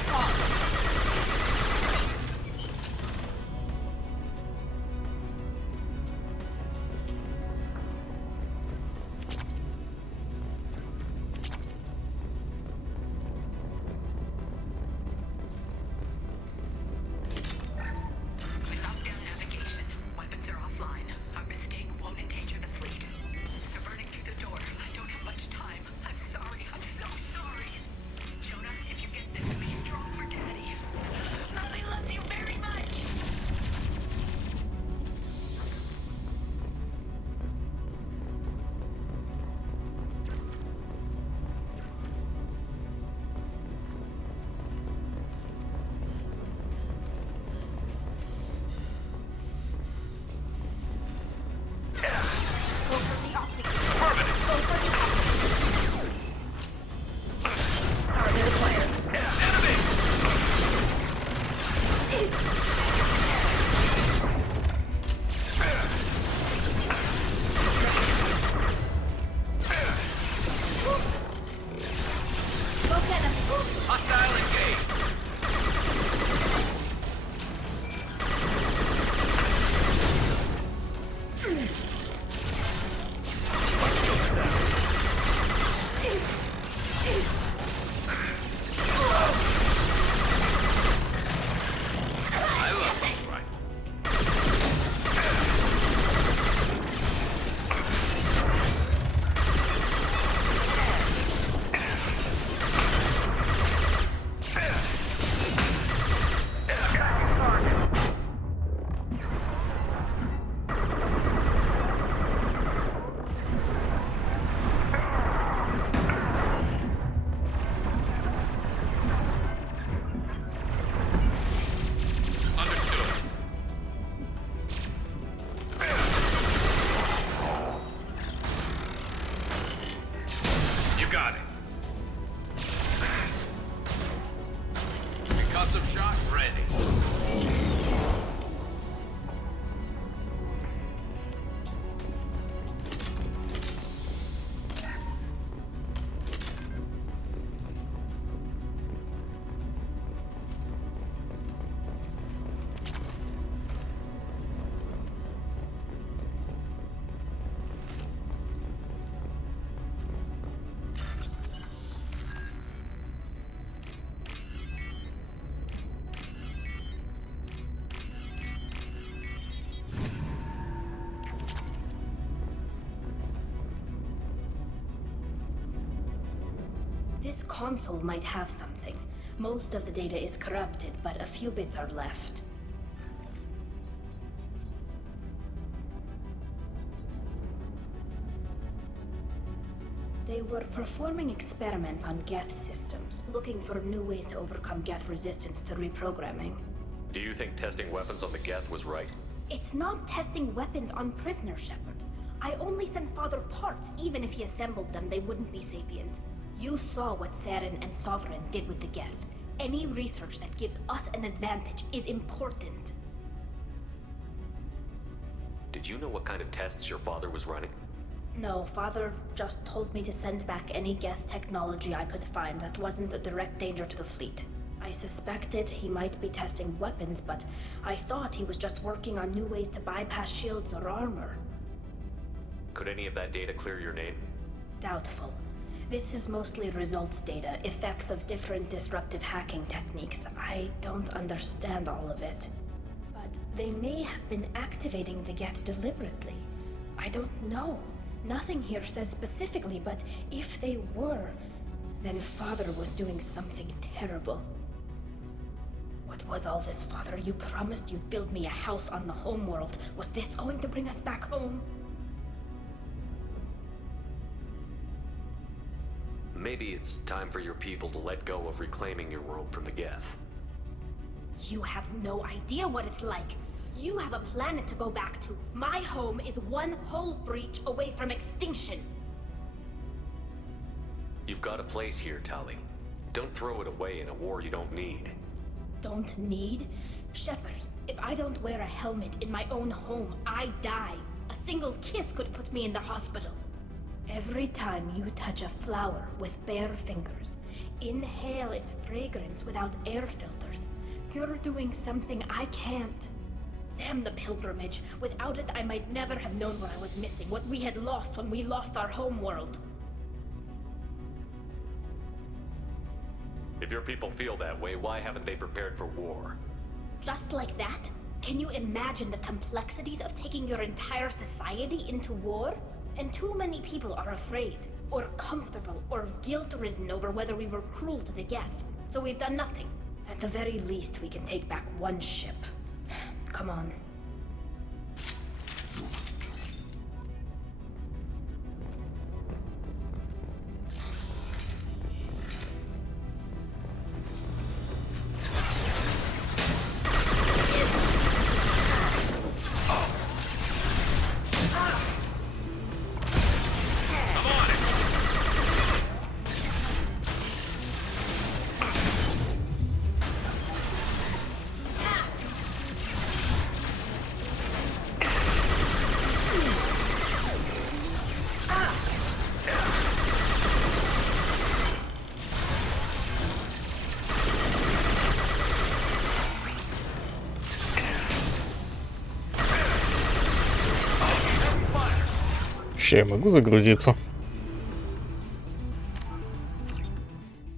This console might have something. Most of the data is corrupted, but a few bits are left. They were performing experiments on Geth systems, looking for new ways to overcome Geth resistance to reprogramming. Do you think testing weapons on the Geth was right? It's not testing weapons on prisoners, Shepard. I only sent Father parts. Even if he assembled them, they wouldn't be sapient. You saw what Saren and Sovereign did with the Geth. Any research that gives us an advantage is important. Did you know what kind of tests your father was running? No, Father just told me to send back any Geth technology I could find that wasn't a direct danger to the fleet. I suspected he might be testing weapons, but I thought he was just working on new ways to bypass shields or armor. Could any of that data clear your name? Doubtful. This is mostly results data, effects of different disruptive hacking techniques. I don't understand all of it. But they may have been activating the Geth deliberately. I don't know. Nothing here says specifically, but if they were, then Father was doing something terrible. What was all this, Father? You promised you'd build me a house on the homeworld. Was this going to bring us back home? Maybe it's time for your people to let go of reclaiming your world from the Geth. You have no idea what it's like. You have a planet to go back to. My home is one hull breach away from extinction. You've got a place here, Tali. Don't throw it away in a war you don't need. Don't need? Shepard, if I don't wear a helmet in my own home, I die. A single kiss could put me in the hospital. Every time you touch a flower with bare fingers, inhale its fragrance without air filters, you're doing something I can't. Damn the pilgrimage. Without it, I might never have known what I was missing, what we had lost when we lost our homeworld. If your people feel that way, why haven't they prepared for war? Just like that? Can you imagine the complexities of taking your entire society into war? And too many people are afraid, or comfortable, or guilt-ridden over whether we were cruel to the Geth. So we've done nothing. At the very least, we can take back one ship. Come on. Я могу загрузиться?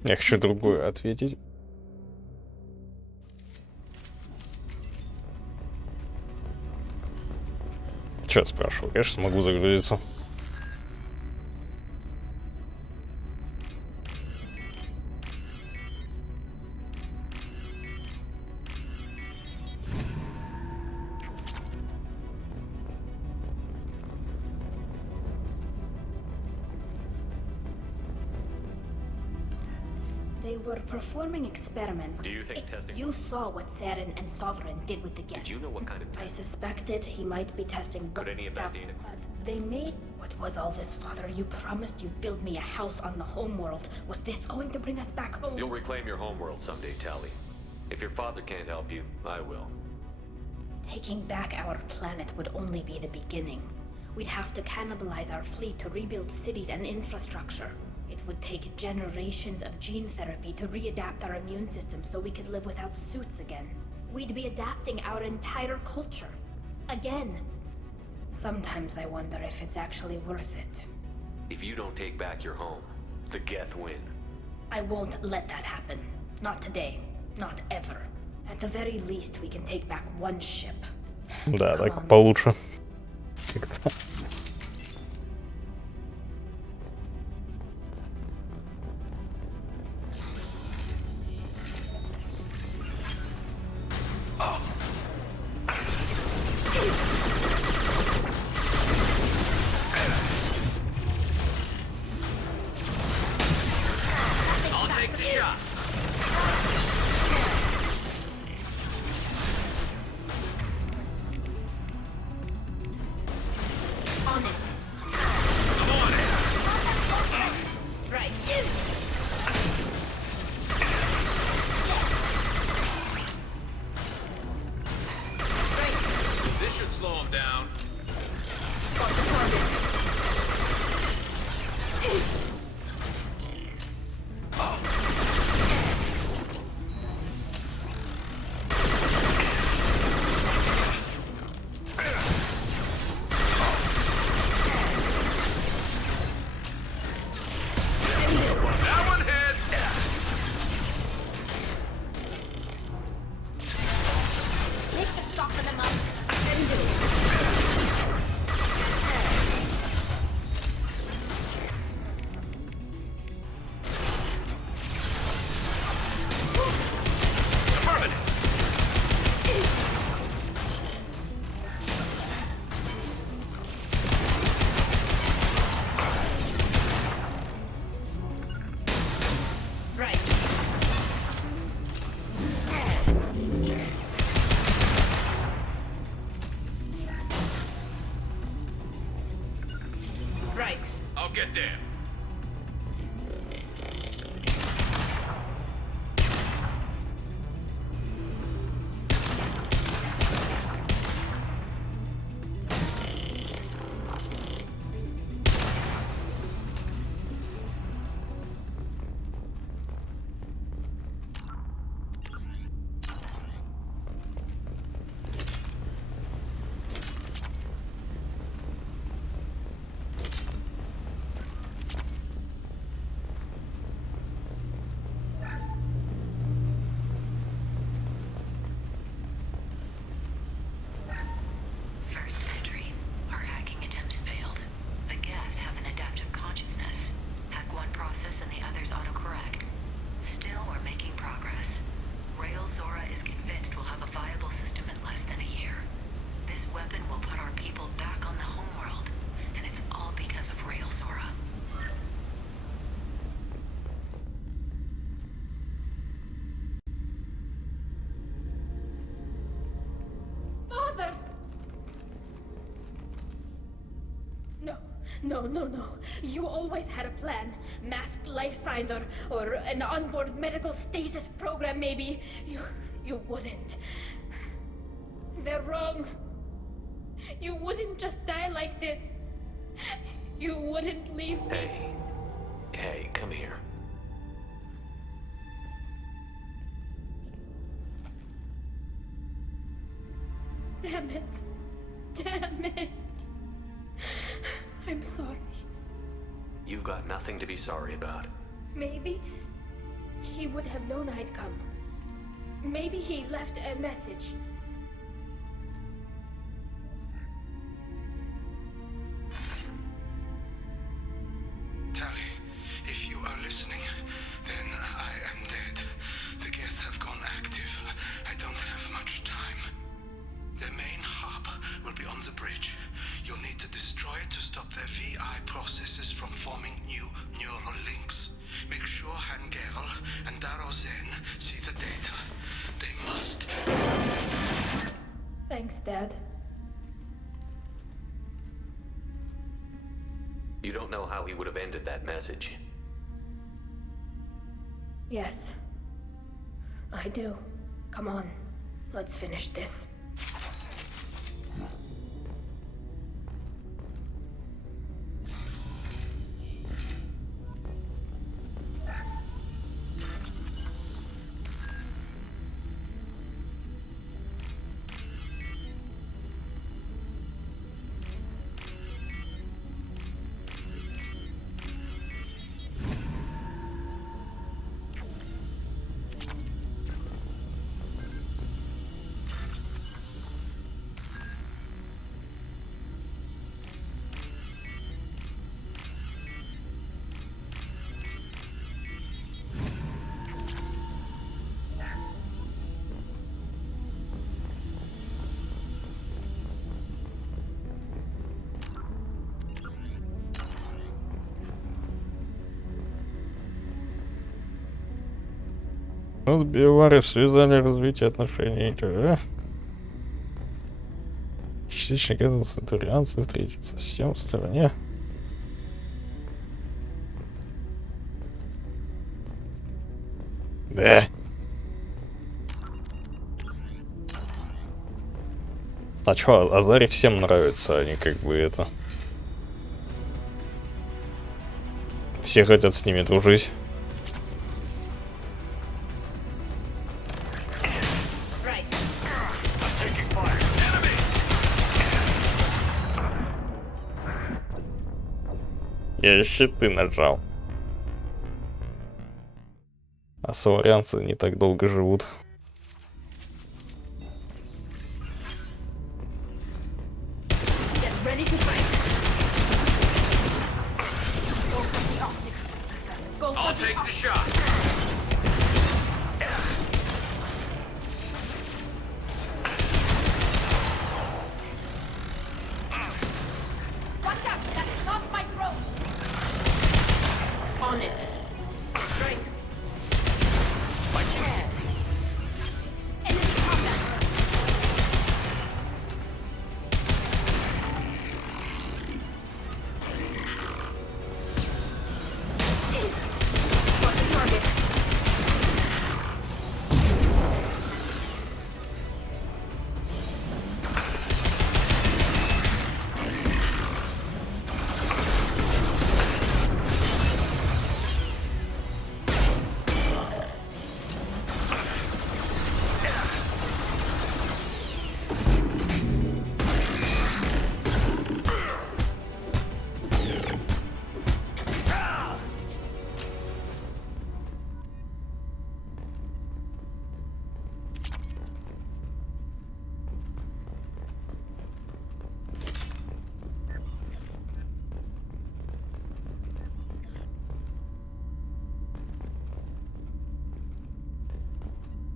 Я хочу другое ответить. Че спрашиваю? Конечно, смогу загрузиться. They were performing experiments. Do you think testing... You saw what Saren and Sovereign did with the Geth. Did you know what kind of I suspected he might be testing... Could any of that data... But they made... What was all this, Father? You promised you'd build me a house on the homeworld. Was this going to bring us back home? You'll reclaim your homeworld someday, Tali. If your father can't help you, I will. Taking back our planet would only be the beginning. We'd have to cannibalize our fleet to rebuild cities and infrastructure. It would take generations of gene therapy to readapt our immune system so we could live without suits again. We'd be adapting our entire culture. Again. Sometimes I wonder if it's actually worth it. If you don't take back your home, the Geth win. I won't let that happen. Not today. Not ever. At the very least, we can take back one ship. Да, так получше. Как-то. slow him down. Got the target. That one hit! This should soften them up. Right. Right. I'll get there. First entry. Our hacking attempts failed. The Geth have an adaptive consciousness. Hack one process and the others autocorrect. Still, we're making progress. Rail Zora is convinced we'll have a viable system in less than a year. This weapon will put our people back on the homeworld, and it's all because of Rail Zora. Father! No, no. You always had a plan. Masked life signs or an onboard medical stasis program, maybe. You wouldn't. They're wrong. You wouldn't just die like this. You wouldn't leave me. Hey, come here. Damn it. I'm sorry. You've got nothing to be sorry about. Maybe he would have known I'd come. Maybe he left a message. Tally, if you are listening, then I am dead. The Geth have gone active. I don't have much time. Their main hub will be on the bridge. You'll need to destroy it to stop their VI processes from forming new neural links. Make sure Hangerl and Darozen see the data. They must. Thanks, Dad. You don't know how he would have ended that message. Yes. I do. Come on. Let's finish this. Ну, биовары связали развитие отношений. Да. Частично газа центурианцев, третий совсем в стороне. Да. А чё, Азари всем нравится, они как бы это... Все хотят с ними дружить. Я щиты нажал. А саварианцы не так долго живут. I'll take the shot. Watch out! That is not my throat! On it. Straight. Enemy combat. On the target.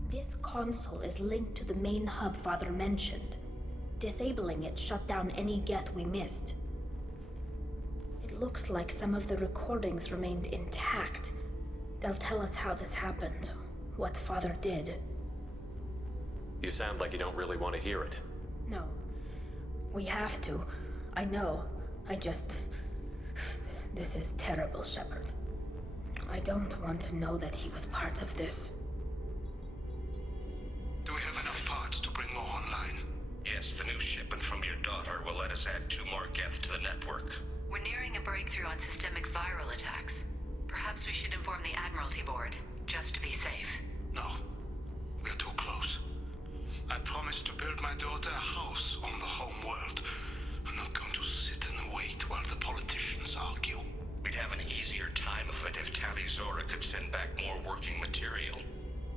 This console is linked to the main hub Father mentioned. Disabling it shut down any Geth we missed. It looks like some of the recordings remained intact. They'll tell us how this happened, what Father did. You sound like you don't really want to hear it. No. We have to. I know. This is terrible, Shepard. I don't want to know that he was part of this. Do we have enough parts to bring more online? Yes, the new shipment from your daughter will let us add 2 more Geth to the network. We're nearing a breakthrough on systemic viral attacks. Perhaps we should inform the Admiralty Board, just to be safe. No. We're too close. I promised to build my daughter a house on the home world. I'm not going to sit and wait while the politicians argue. We'd have an easier time of it if Tali Zora could send back more working material.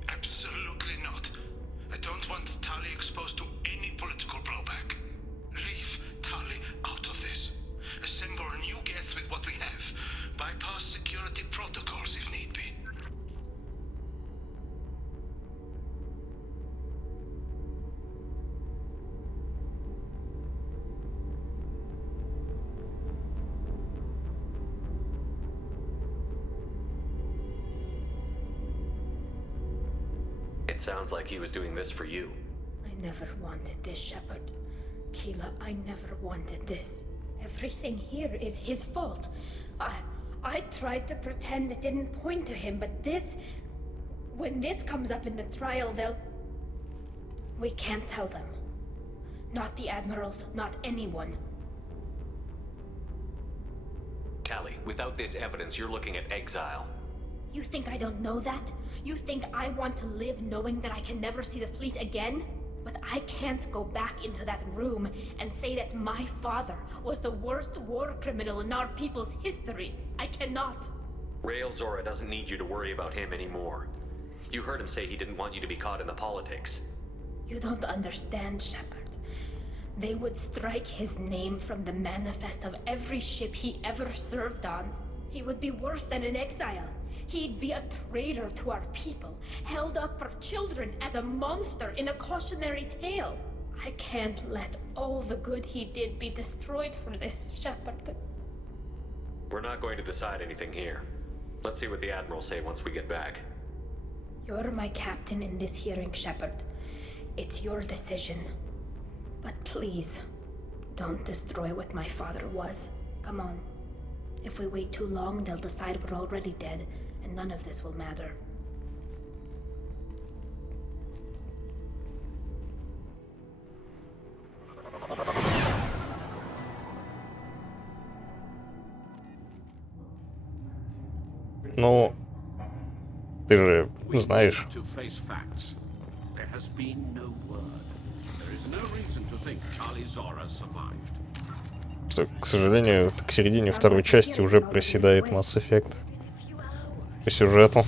Absolutely not. I don't want Tali exposed to any political blowback. Leave Tali out of this. Assemble a new Geth with what we have. Bypass security protocols if need be. It sounds like he was doing this for you. I never wanted this, Shepard. Keela, I never wanted this. Everything here is his fault. I tried to pretend it didn't point to him, but this... When this comes up in the trial, they'll... We can't tell them. Not the Admirals, not anyone. Tali, without this evidence, you're looking at exile. You think I don't know that? You think I want to live knowing that I can never see the fleet again? But I can't go back into that room and say that my father was the worst war criminal in our people's history. I cannot. Rael Zora doesn't need you to worry about him anymore. You heard him say he didn't want you to be caught in the politics. You don't understand, Shepard. They would strike his name from the manifest of every ship he ever served on. He would be worse than an exile. He'd be a traitor to our people, held up for children as a monster in a cautionary tale. I can't let all the good he did be destroyed for this, Shepard. We're not going to decide anything here. Let's see what the Admirals say once we get back. You're my captain in this hearing, Shepard. It's your decision. But please, don't destroy what my father was. Come on. If we wait too long, they'll decide we're already dead, and none of this will matter. Ну, ты же знаешь. To face facts. There has been no word. There is no reason to think Charlie Zora survived. Что, к сожалению, к середине второй части уже проседает Mass Effect. По сюжету.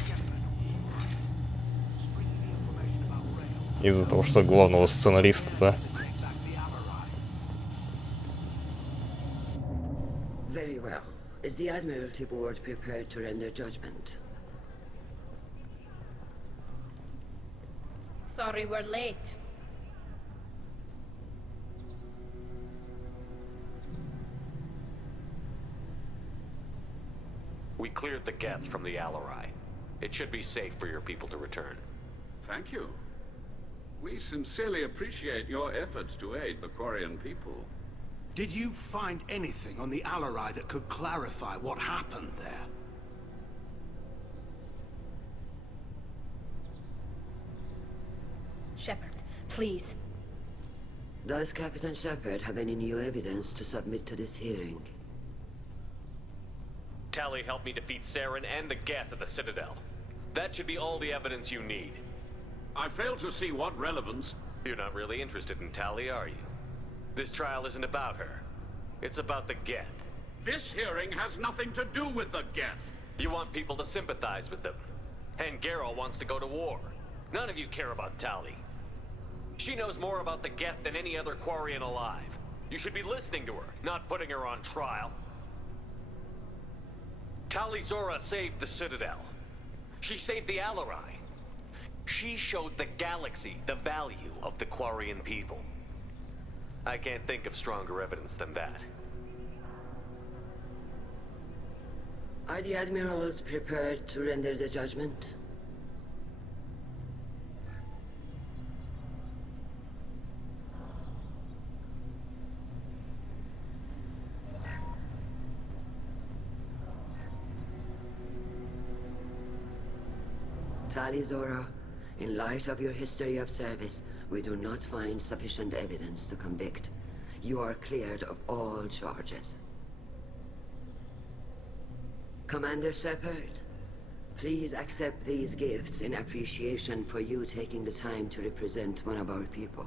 Из-за того, что главного сценариста-то... Very well. Is the Admiralty Board prepared to render judgment? Sorry we're late. We cleared the Geth from the Alarai. It should be safe for your people to return. Thank you. We sincerely appreciate your efforts to aid the Quarian people. Did you find anything on the Alarai that could clarify what happened there? Shepard, please. Does Captain Shepard have any new evidence to submit to this hearing? Tali helped me defeat Saren and the Geth at the Citadel. That should be all the evidence you need. I fail to see what relevance... You're not really interested in Tali, are you? This trial isn't about her. It's about the Geth. This hearing has nothing to do with the Geth. You want people to sympathize with them. And Geralt wants to go to war. None of you care about Tali. She knows more about the Geth than any other Quarian alive. You should be listening to her, not putting her on trial. Tali Zora saved the Citadel. She saved the Alarai. She showed the galaxy the value of the Quarian people. I can't think of stronger evidence than that. Are the admirals prepared to render the judgment? Tali Zora, in light of your history of service, we do not find sufficient evidence to convict. You are cleared of all charges. Commander Shepard, please accept these gifts in appreciation for you taking the time to represent one of our people.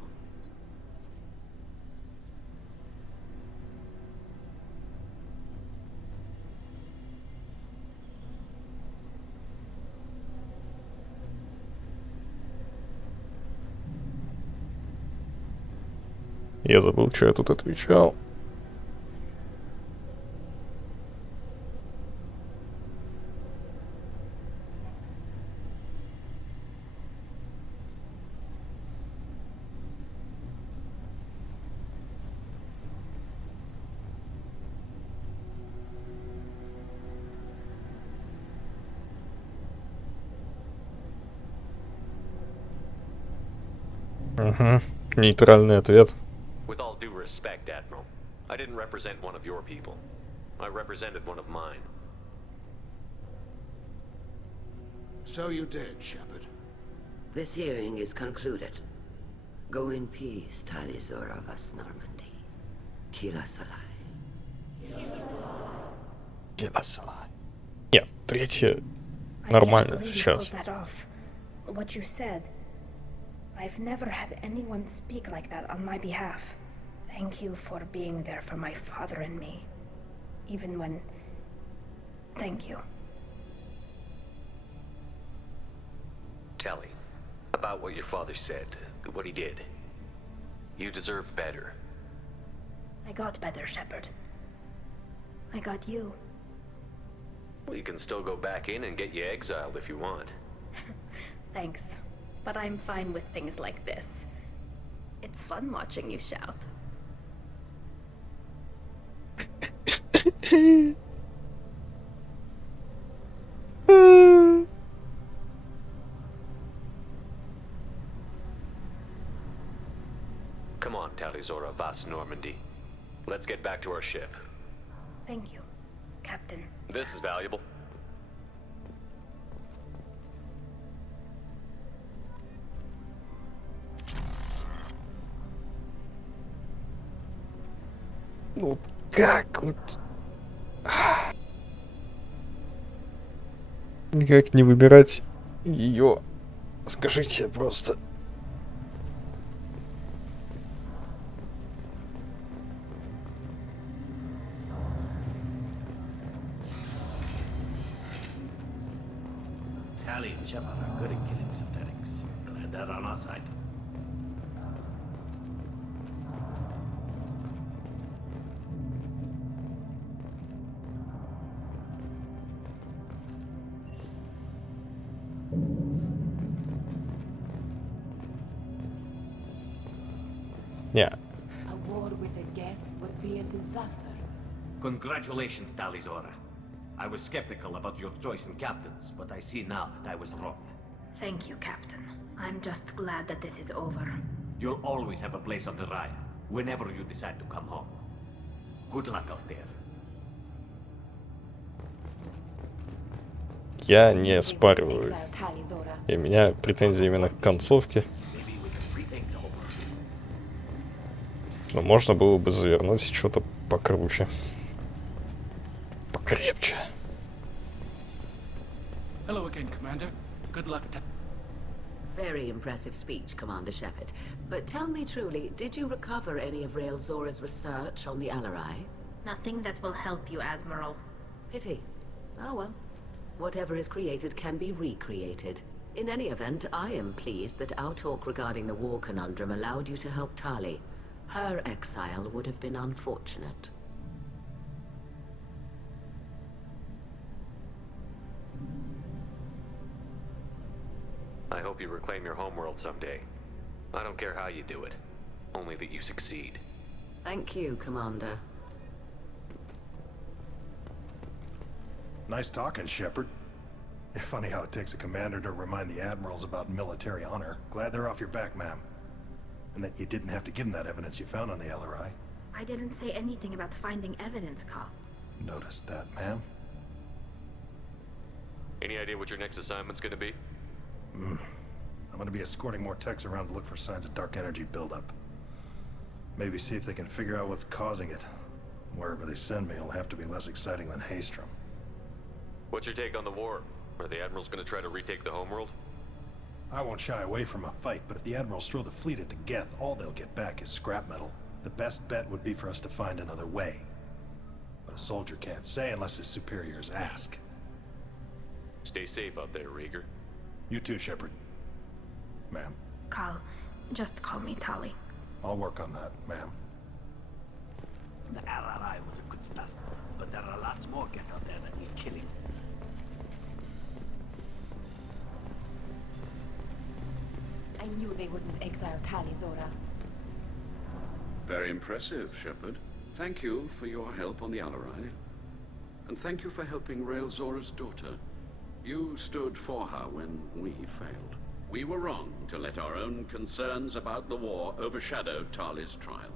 Я забыл, что я тут отвечал. Угу. Нейтральный ответ. With all due respect, Admiral, I didn't represent one of your people. I represented one of mine. So you did, Shepard. This hearing is concluded. Go in peace, Tali Zora vas Normandy. Kila Salai. Kila Salai. Нет, третье нормально сейчас. What you said. I've never had anyone speak like that on my behalf. Thank you for being there for my father and me. Even when... Thank you. Tali, about what your father said, what he did. You deserve better. I got better, Shepard. I got you. Well, you can still go back in and get you exiled if you want. Thanks. But I'm fine with things like this. It's fun watching you shout. Come on, Tali Zora vas Normandy. Let's get back to our ship. Thank you, Captain. This is valuable. Вот как вот... Никак не выбирать ее. Скажите просто. Tally and Shepard are good at killing synthetics. Glad they're on our side. Не. A war with the Geth would be a disaster. Congratulations, Talizora. I was skeptical about your choice in captains, but I see now that I was wrong. Thank you, Captain. I'm just glad that this is over. You'll always have a place on the Raya, whenever you decide to come home. Good luck out there. Я не спариваю. И у меня претензии именно к концовке. Но можно было бы завернуть что-то покруче. Покрепче. Hello again, Commander. Good luck. Very impressive speech, Commander Shepard. But tell me truly, did you recover any of Rael Zora's research on the Alarai? Nothing that will help you, Admiral. Pity. Oh well. Whatever is created can be recreated. In any event, I am pleased that our talk regarding the war conundrum allowed you to help Tali. Her exile would have been unfortunate. I hope you reclaim your homeworld someday. I don't care how you do it, only that you succeed. Thank you, Commander. Nice talking, Shepard. Funny how it takes a commander to remind the admirals about military honor. Glad they're off your back, ma'am. And that you didn't have to give them that evidence you found on the LRI. I didn't say anything about finding evidence, Carl. Noticed that, ma'am. Any idea what your next assignment's gonna be? I'm gonna be escorting more techs around to look for signs of dark energy buildup. Maybe see if they can figure out what's causing it. Wherever they send me, it'll have to be less exciting than Haystrom. What's your take on the war? Are the admirals gonna try to retake the homeworld? I won't shy away from a fight, but if the admirals throw the fleet at the Geth, all they'll get back is scrap metal. The best bet would be for us to find another way. But a soldier can't say unless his superiors ask. Stay safe out there, Rieger. You too, Shepard. Ma'am. Carl, just call me Tali. I'll work on that, ma'am. The RRI was a good start, but there are lots more Geth out there that need killing. I knew they wouldn't exile Tali, Zora. Very impressive, Shepard. Thank you for your help on the Alarai. And thank you for helping Rael Zora's daughter. You stood for her when we failed. We were wrong to let our own concerns about the war overshadow Tali's trial.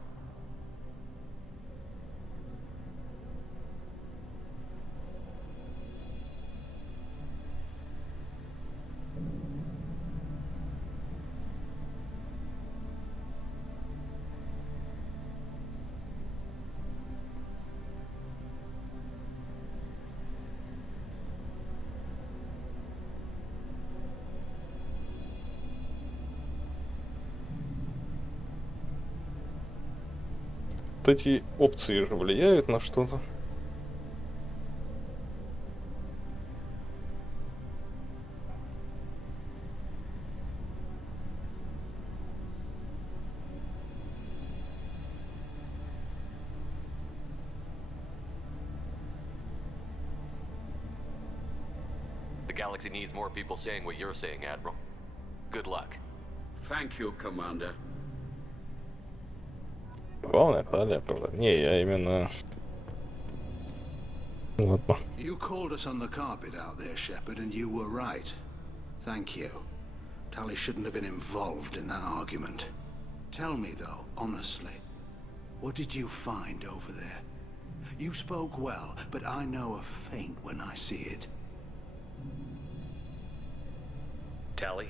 Вот эти опции же влияют на что-то. The galaxy needs more people saying what you're saying, Admiral. Good luck. Thank you, Commander. Главное, Талия, правда. Не, я именно... Ладно. You called us on the carpet out there, Shepard, and you were right. Thank you. Tali shouldn't have been involved in that argument. Tell me, though, honestly, what did you find over there? You spoke well, but I know a feint when I see it. Tally,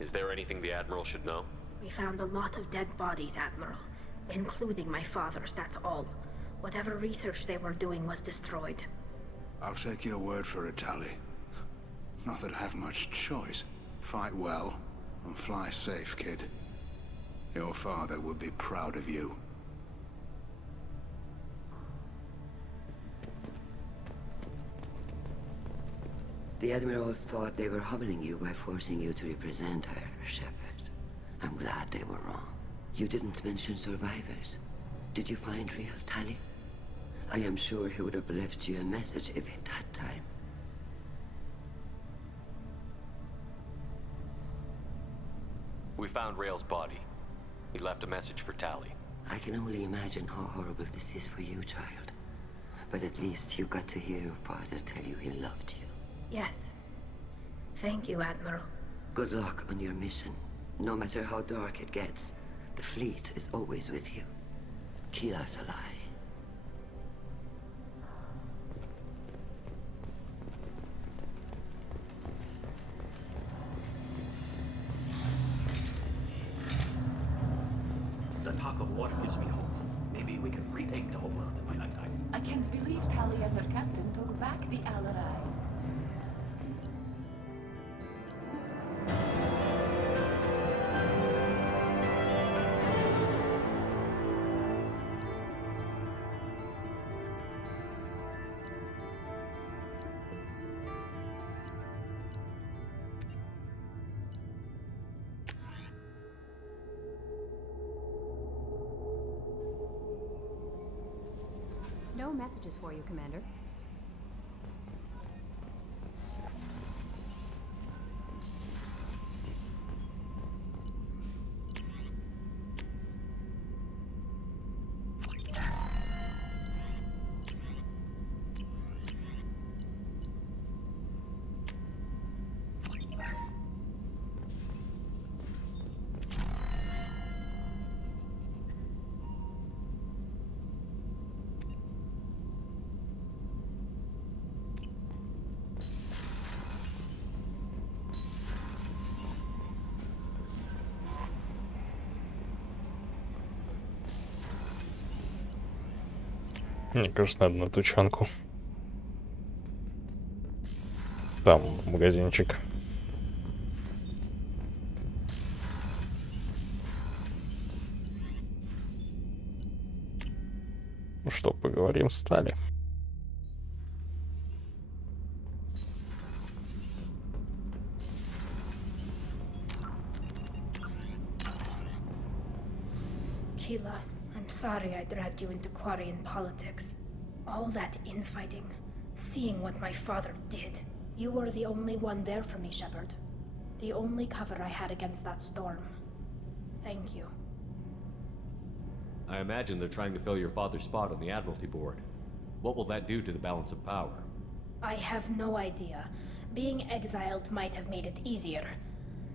is there anything the Admiral should know? We found a lot of dead bodies, Admiral. Including my father's, that's all. Whatever research they were doing was destroyed. I'll take your word for it, Tali. Not that I have much choice. Fight well, and fly safe, kid. Your father would be proud of you. The Admirals thought they were humbling you by forcing you to represent her, Shepard. I'm glad they were wrong. You didn't mention survivors. Did you find real Tali? I am sure he would have left you a message if he'd had time. We found Rail's body. He left a message for Tali. I can only imagine how horrible this is for you, child. But at least you got to hear your father tell you he loved you. Yes. Thank you, Admiral. Good luck on your mission. No matter how dark it gets, the fleet is always with you. Kila Salai. The talk of water gives me hope. Maybe we can retake the whole world in my lifetime. I can't believe Tali and her captain took back the Alarai. No messages for you, Commander. Мне кажется, надо на тучанку. Там магазинчик. Ну что, поговорим с Тали. Kila, I'm sorry I dragged you into Quarian politics. All that infighting, seeing what my father did. You were the only one there for me, Shepard. The only cover I had against that storm. Thank you. I imagine they're trying to fill your father's spot on the Admiralty Board. What will that do to the balance of power? I have no idea. Being exiled might have made it easier.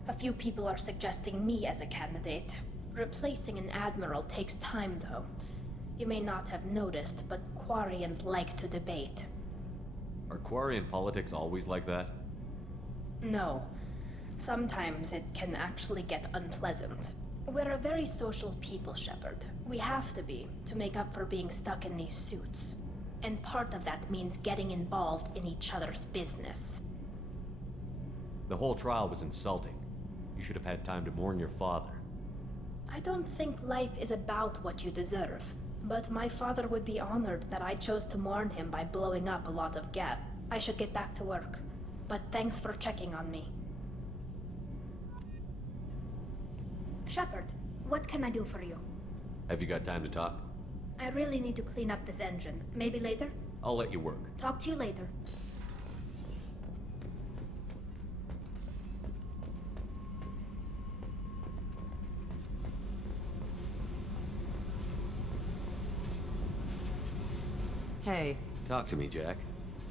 A few people are suggesting me as a candidate. Replacing an admiral takes time, though. You may not have noticed, but Quarians like to debate. Are Quarian politics always like that? No. Sometimes it can actually get unpleasant. We're a very social people, Shepard. We have to be, to make up for being stuck in these suits. And part of that means getting involved in each other's business. The whole trial was insulting. You should have had time to mourn your father. I don't think life is about what you deserve, but my father would be honored that I chose to mourn him by blowing up a lot of Geth. I should get back to work, but thanks for checking on me. Shepard, what can I do for you? Have you got time to talk? I really need to clean up this engine. Maybe later? I'll let you work. Talk to you later. Hey. Talk to me, Jack.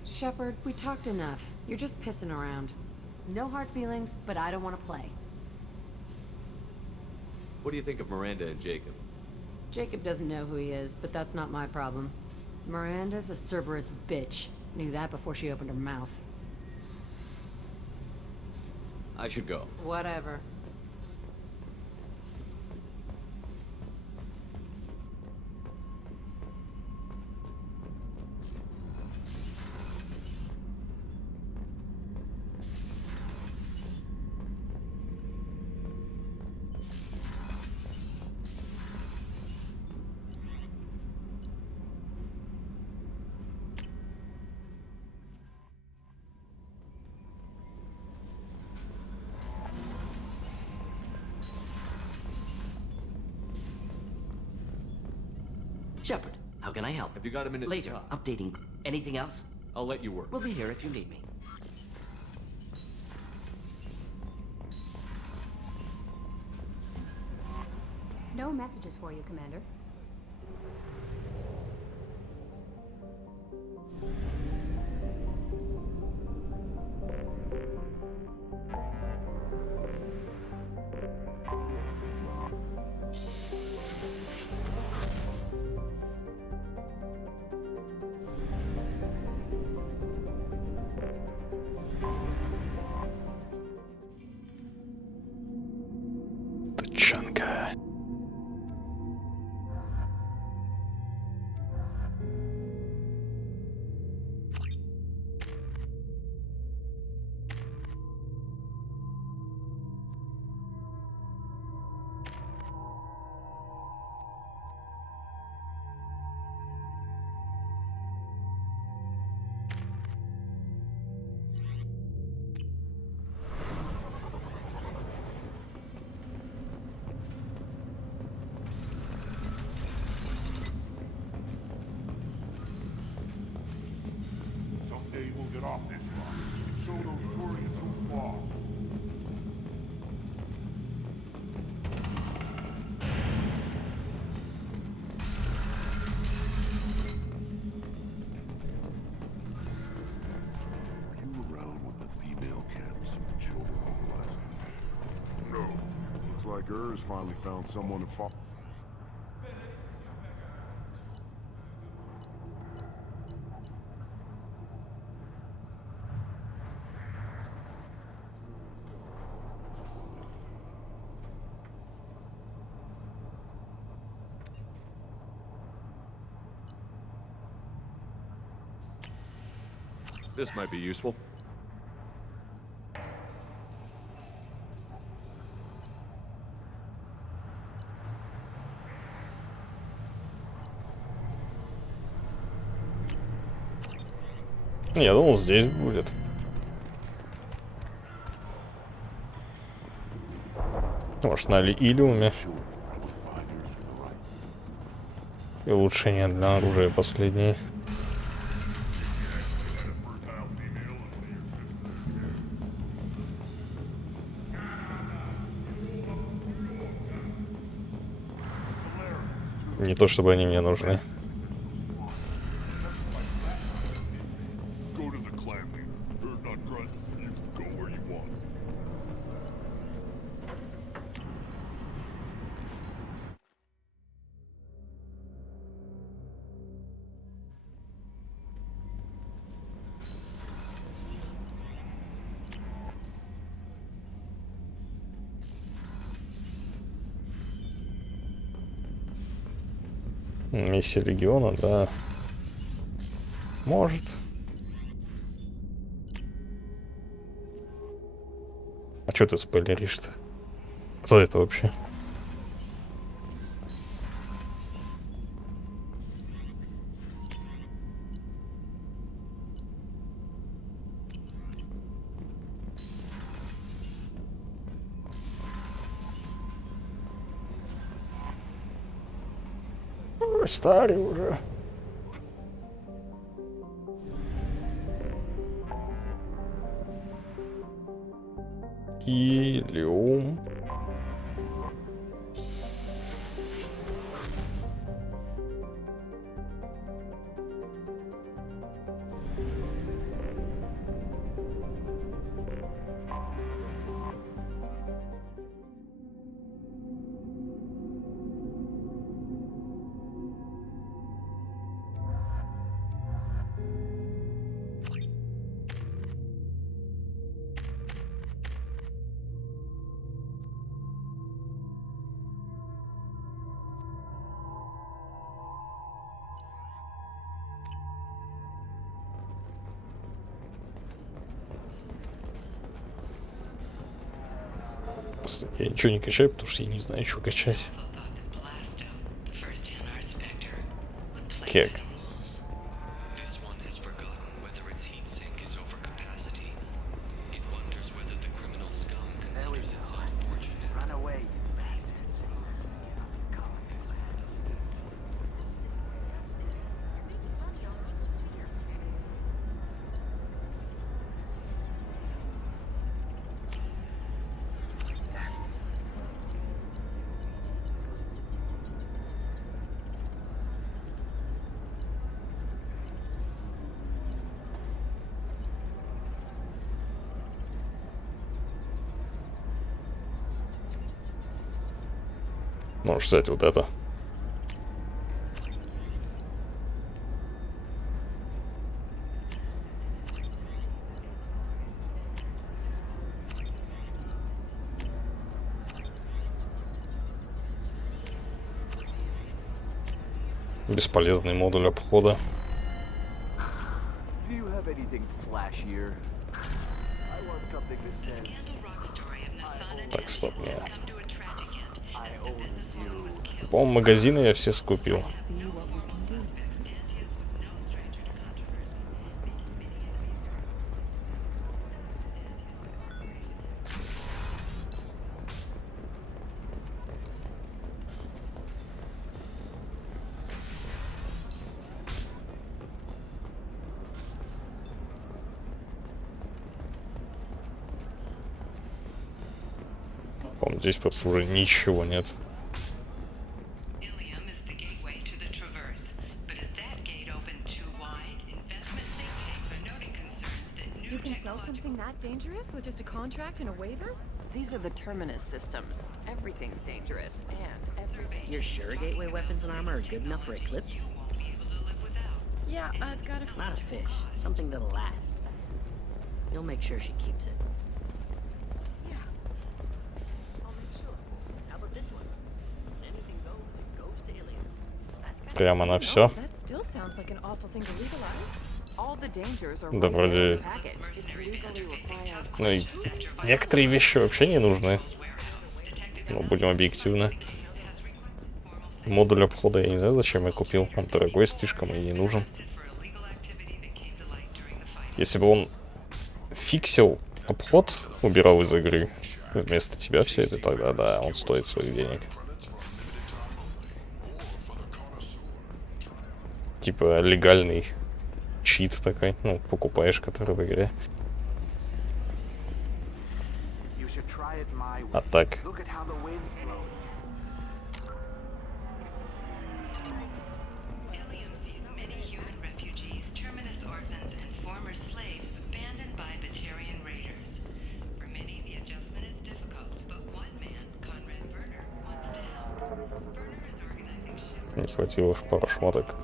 Shepard, we talked enough. You're just pissing around. No hard feelings, but I don't want to play. What do you think of Miranda and Jacob? Jacob doesn't know who he is, but that's not my problem. Miranda's a Cerberus bitch. Knew that before she opened her mouth. I should go. Whatever. Shepard, how can I help? Have you got a minute Later, to talk? updating. Anything else? I'll let you work. We'll be here if you need me. No messages for you, Commander. Тачанка. Someday we'll get off this rock and show those Turians who's boss. Were you around when the female camps and the children all last? No. Looks like Urs finally found someone to follow. This might be useful. Я думал, здесь будет. Может, на Илиуме. И улучшение для оружия последние. Не то чтобы они мне нужны. Go to the clan leader, or not grunt. You can go where you want. Миссия Легиона, да. Может. А чё ты спойлеришь-то? Кто это вообще? Ой, старый уже. Илиум. Просто я ничего не качаю, потому что я не знаю, что качать. Кек. Можешь взять вот это. Бесполезный модуль обхода. Так, стоп, нет. По-моему, магазины я все скупил. По-моему, здесь просто уже ничего нет. You can sell something that dangerous with just a contract and a waiver? These are the Terminus systems. Everything's dangerous, and everything. You're sure gateway weapons and armor are good enough for Eclipse? Yeah, I've got a... Not a fish. Something that'll last. You'll make sure she keeps it. Yeah. I'll make sure. How about this one? Anything goes, it goes to Ilium. That's kind Прямо на все. That still sounds like an awful thing to legalize. All the dangers are Да вроде... It's legally required. Ну и некоторые вещи вообще не нужны. Но будем объективны. Модуль обхода я не знаю, зачем я купил. Он дорогой слишком и не нужен. Если бы он фиксил обход, убирал из игры вместо тебя все это, тогда да, он стоит своих денег. Типа легальный чит такой, ну, покупаешь, который в игре. А так. Не хватило пару шмоток.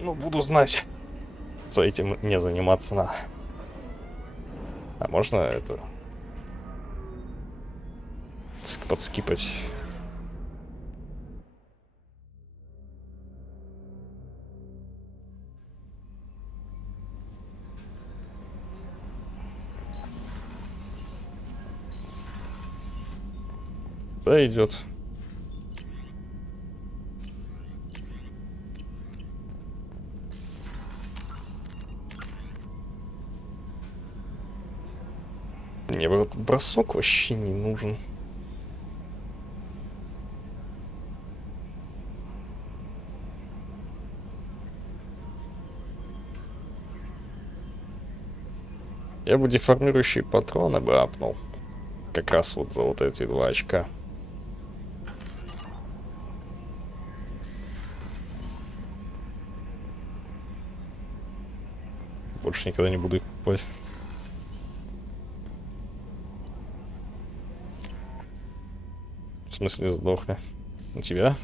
Ну, буду знать. За этим не заниматься надо. А можно это... подскипать? Да, идет. Мне вот бросок вообще не нужен. Я бы деформирующие патроны бы апнул. Как раз вот за вот эти 2 очка. Больше никогда не буду их покупать. В смысле сдохли? У тебя?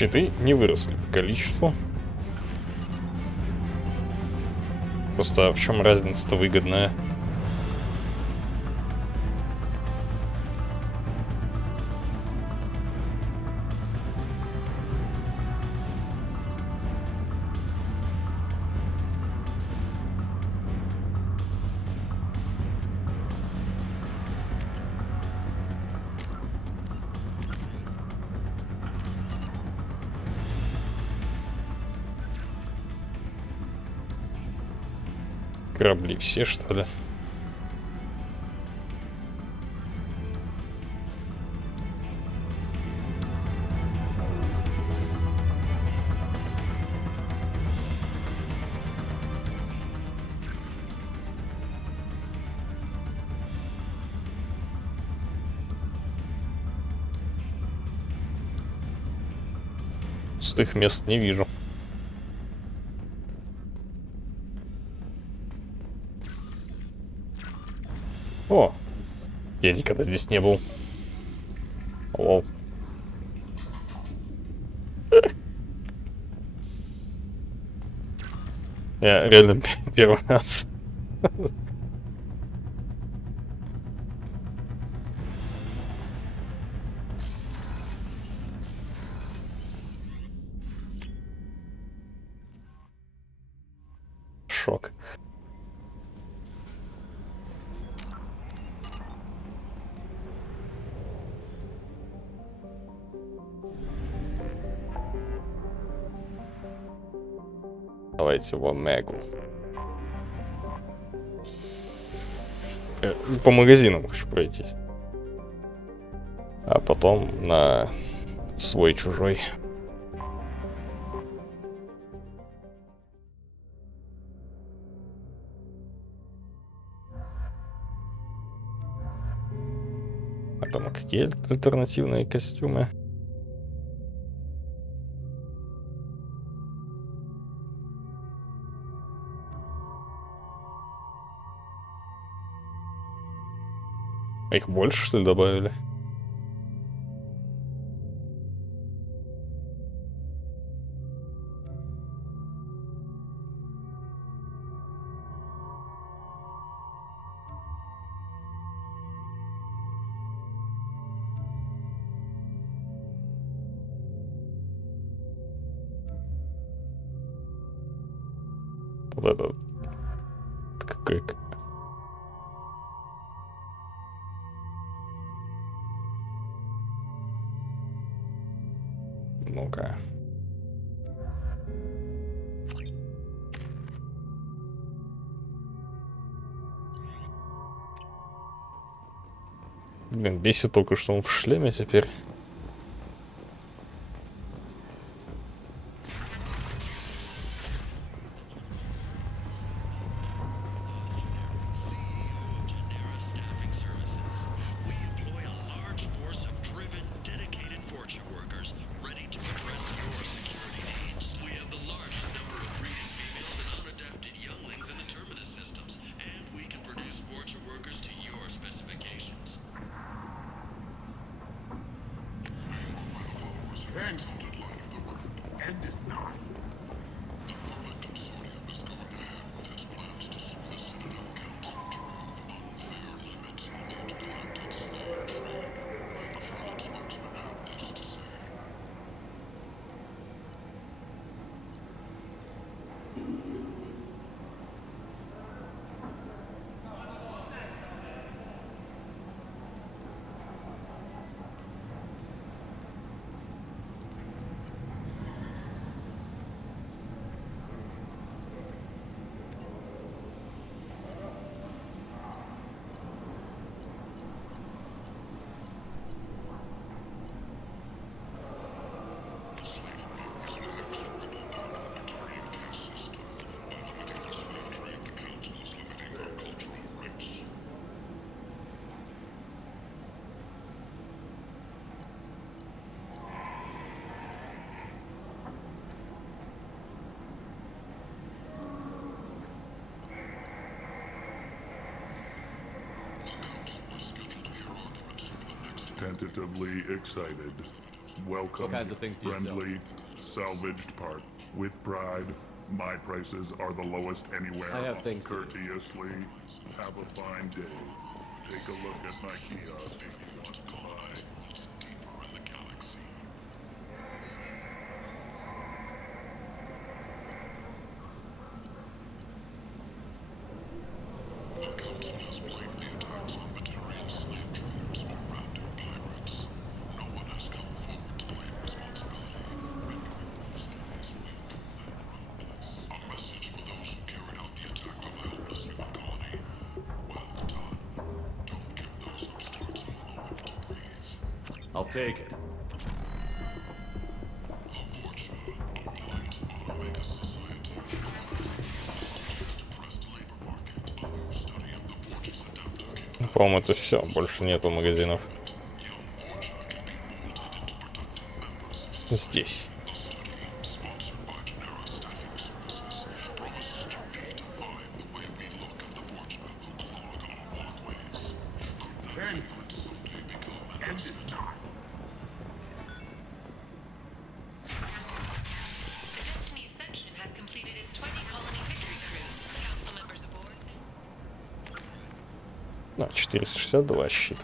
Щиты не выросли по количеству. Просто в чем разница-то выгодная? Корабли все, что ли? Пустых мест не вижу. О, я никогда здесь не был. Лол. Я реально первый раз. Шок. Давайте в Омегу. По магазинам хочу пройтись. А потом на свой-чужой. А там какие альтернативные костюмы? Их больше, что ли, добавили? Вот это. Какой... Ну-ка. Блин, бесит только, что он в шлеме теперь. Tentatively excited. Welcome. What kinds of things do you sell? Friendly, salvaged part. With pride, my prices are the lowest anywhere. I have things to do. Courteously, have a fine day. Take a look at my kiosk if you want to buy. Deeper in the galaxy. The Council has blamed the attacks on Batarian slave traders or random pirates. No one has come forward to claim responsibility, rendering most of this weak and groundless. A message for those who carried out the attack on the helpless human colony. Well done. Don't give those upstarts a moment to breathe. I'll take it. По-моему, это все. Больше нету магазинов. Здесь. А, 462 щит.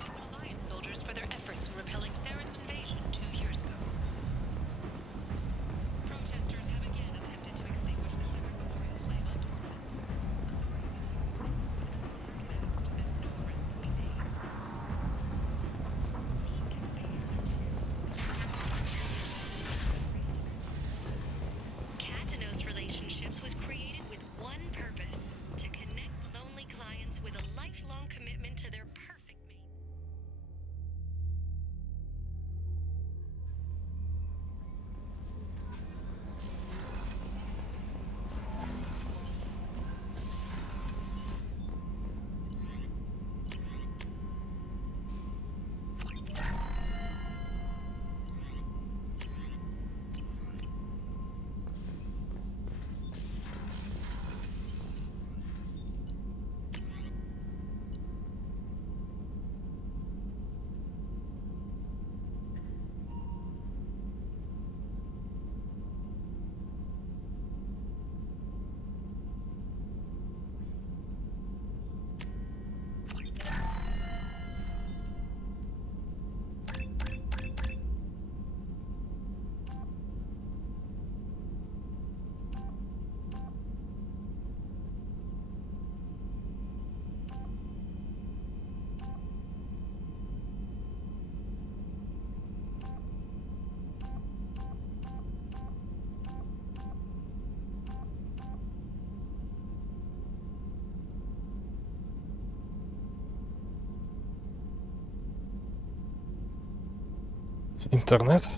Интернет.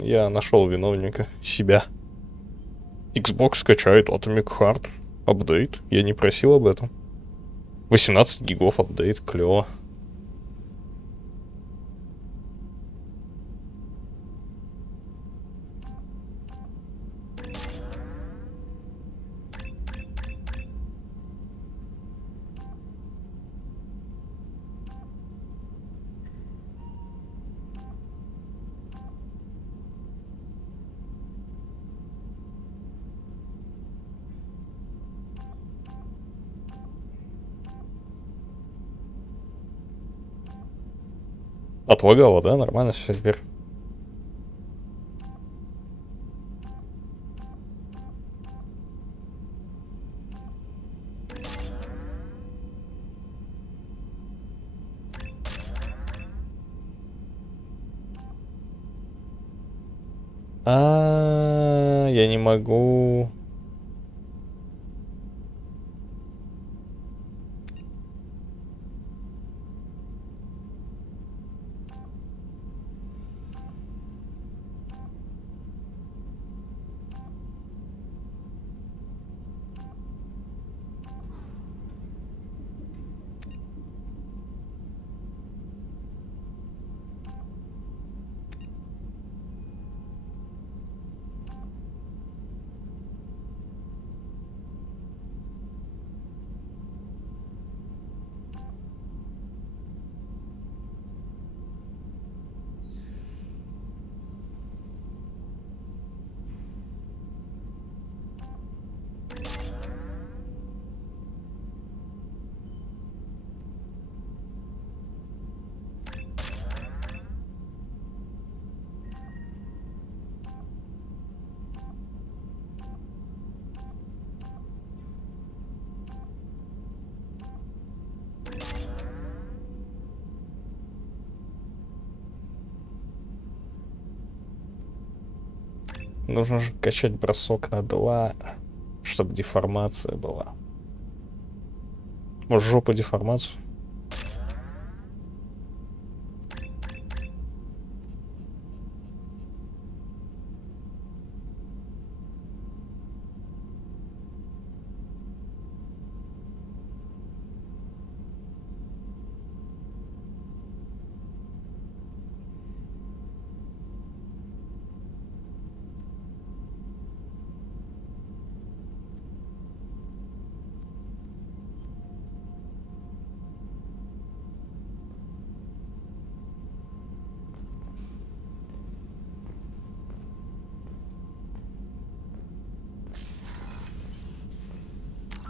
Я нашел виновника. Себя. Xbox скачает Atomic Heart. Апдейт. Я не просил об этом. 18 гигов апдейт. Клево. Отлагало, да? Нормально все теперь. Я не могу. Нужно же качать бросок на 2, чтобы деформация была. Может, жопу деформацию?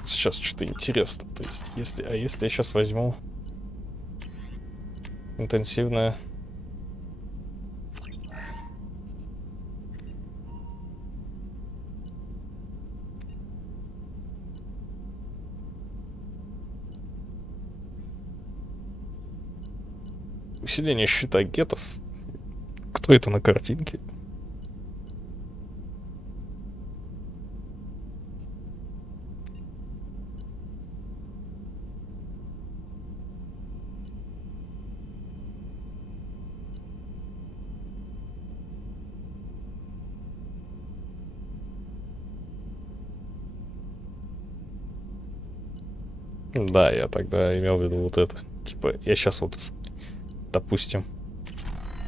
Сейчас что-то интересно. То есть, если я сейчас возьму интенсивное. Усиление щита гетов. Кто это на картинке? Да, я тогда имел в виду вот это. Типа, я сейчас вот, допустим,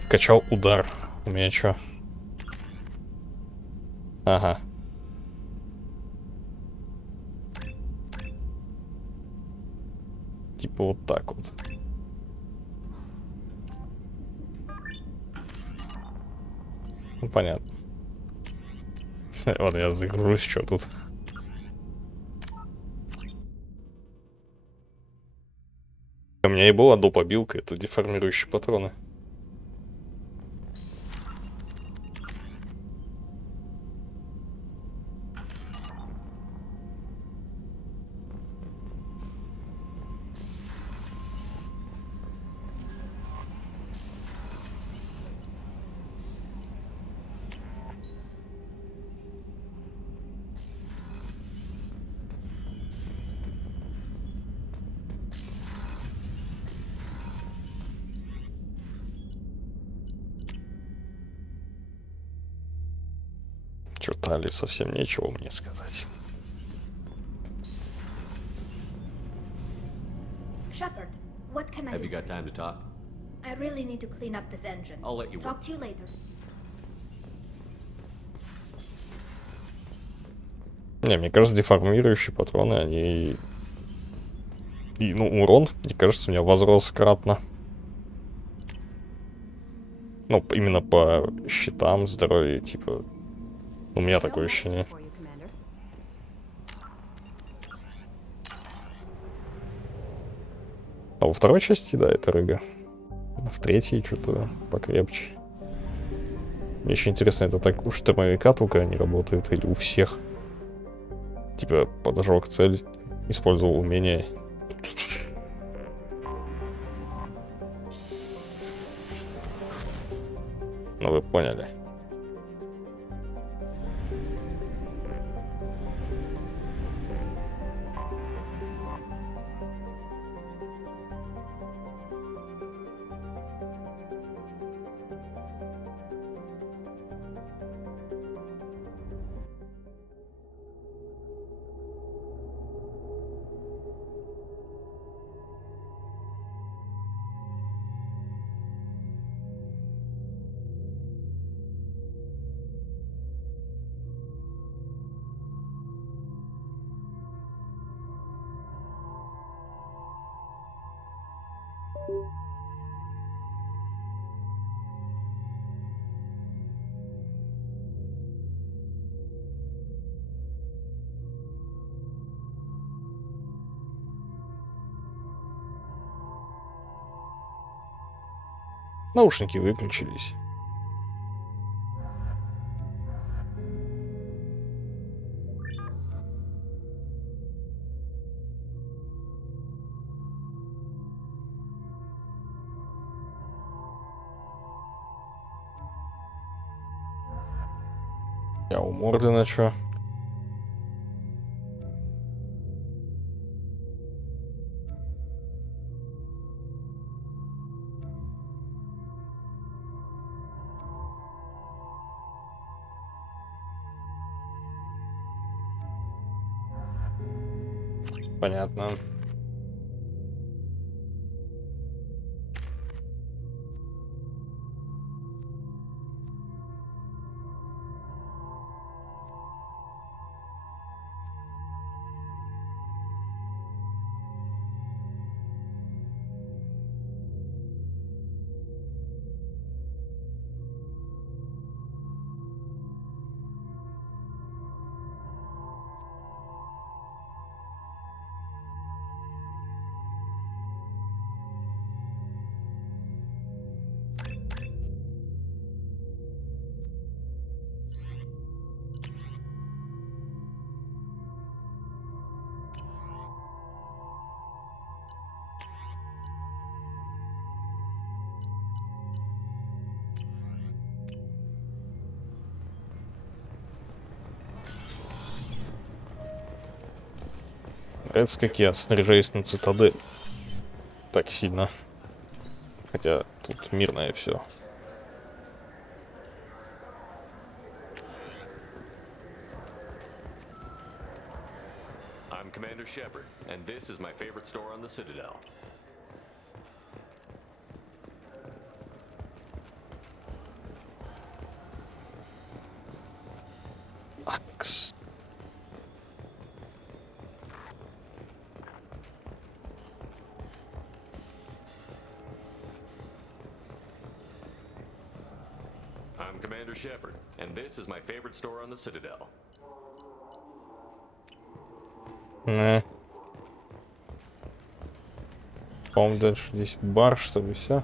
качал удар. У меня что? Ага. Типа вот так вот. Ну, понятно. Ладно, я загружусь, что тут. У меня и была доп. Обилка, это деформирующие патроны. Чё, Тали, совсем нечего мне сказать. Shepard, what can I Have do? you got time to talk? I really need to clean up this engine. I'll let you Talk work. to you later. Не, мне кажется, деформирующие патроны, они... И, ну, урон, мне кажется, у меня возрос кратно. Ну, именно по щитам, здоровью, типа... У меня такое ощущение. А во второй части, да, это рыга. В третьей что-то покрепче. Мне еще интересно, это так у штурмовика только они работают или у всех? Типа, поджег цель, использовал умение. Ну, вы поняли. Наушники выключились. Я у морды на чё? Понятно. Нравится, как я снаряжаюсь на цитадель. Так сильно. Хотя тут мирное все. I'm Commander Shepard, and this is my favorite store on the Citadel. Акс. I'm Commander Shepard, and this is my favorite store on the Citadel. Не. По-моему, дальше здесь бар, что ли, все.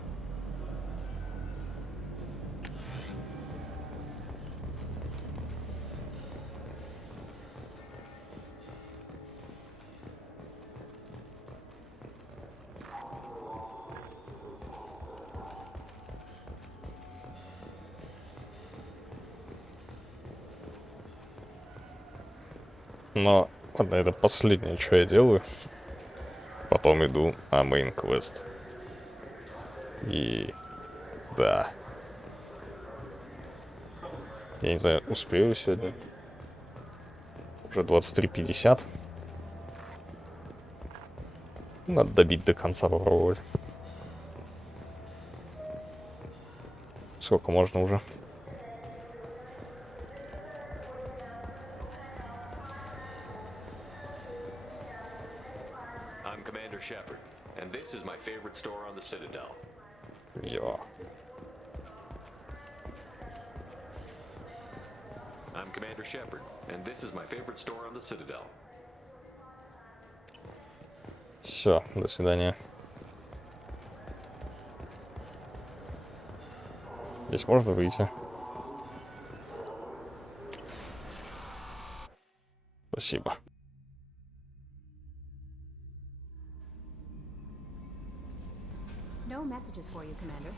Но, ладно, это последнее, что я делаю. Потом иду на мейн квест. И... да. Я не знаю, успею сегодня. Уже 23:50. Надо добить до конца, попробовать. Сколько можно уже? I'm Commander Shepard, and this is my favorite store on the Citadel. Я. I'm Commander Shepard, and this is my favorite store on the Citadel. Все, до свидания. Здесь можно выйти? Спасибо. No messages for you, Commander.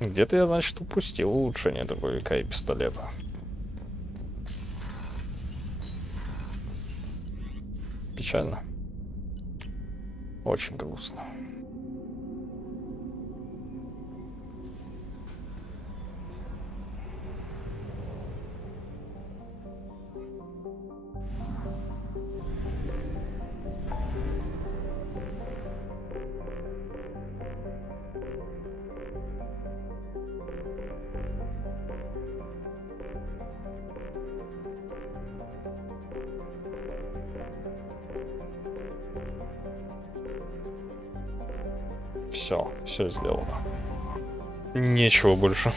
Где-то я, значит, упустил улучшение дробовика и пистолета. Печально. Очень грустно. Все сделано. Нечего больше.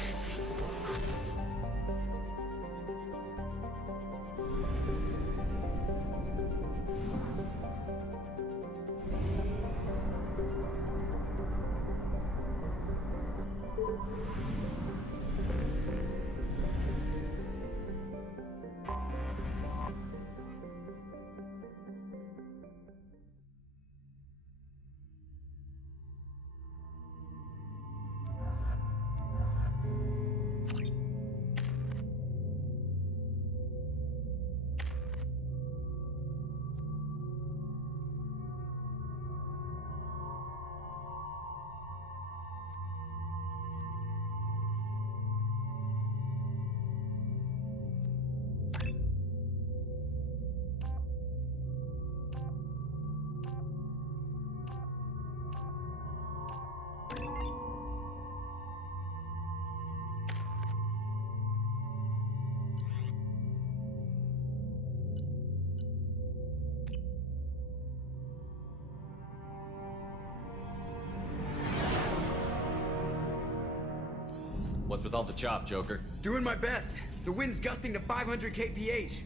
What's with all the chop, Joker? Doing my best. The wind's gusting to 500 kph.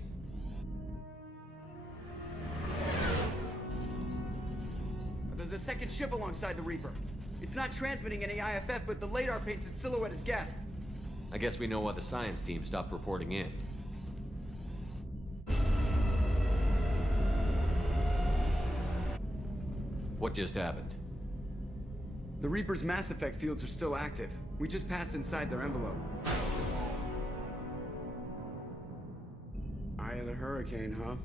There's a second ship alongside the Reaper. It's not transmitting any IFF, but the radar paints its silhouette as Geth. I guess we know why the science team stopped reporting in. What just happened? The Reaper's mass effect fields are still active. We just passed inside their envelope. Eye of the hurricane, huh?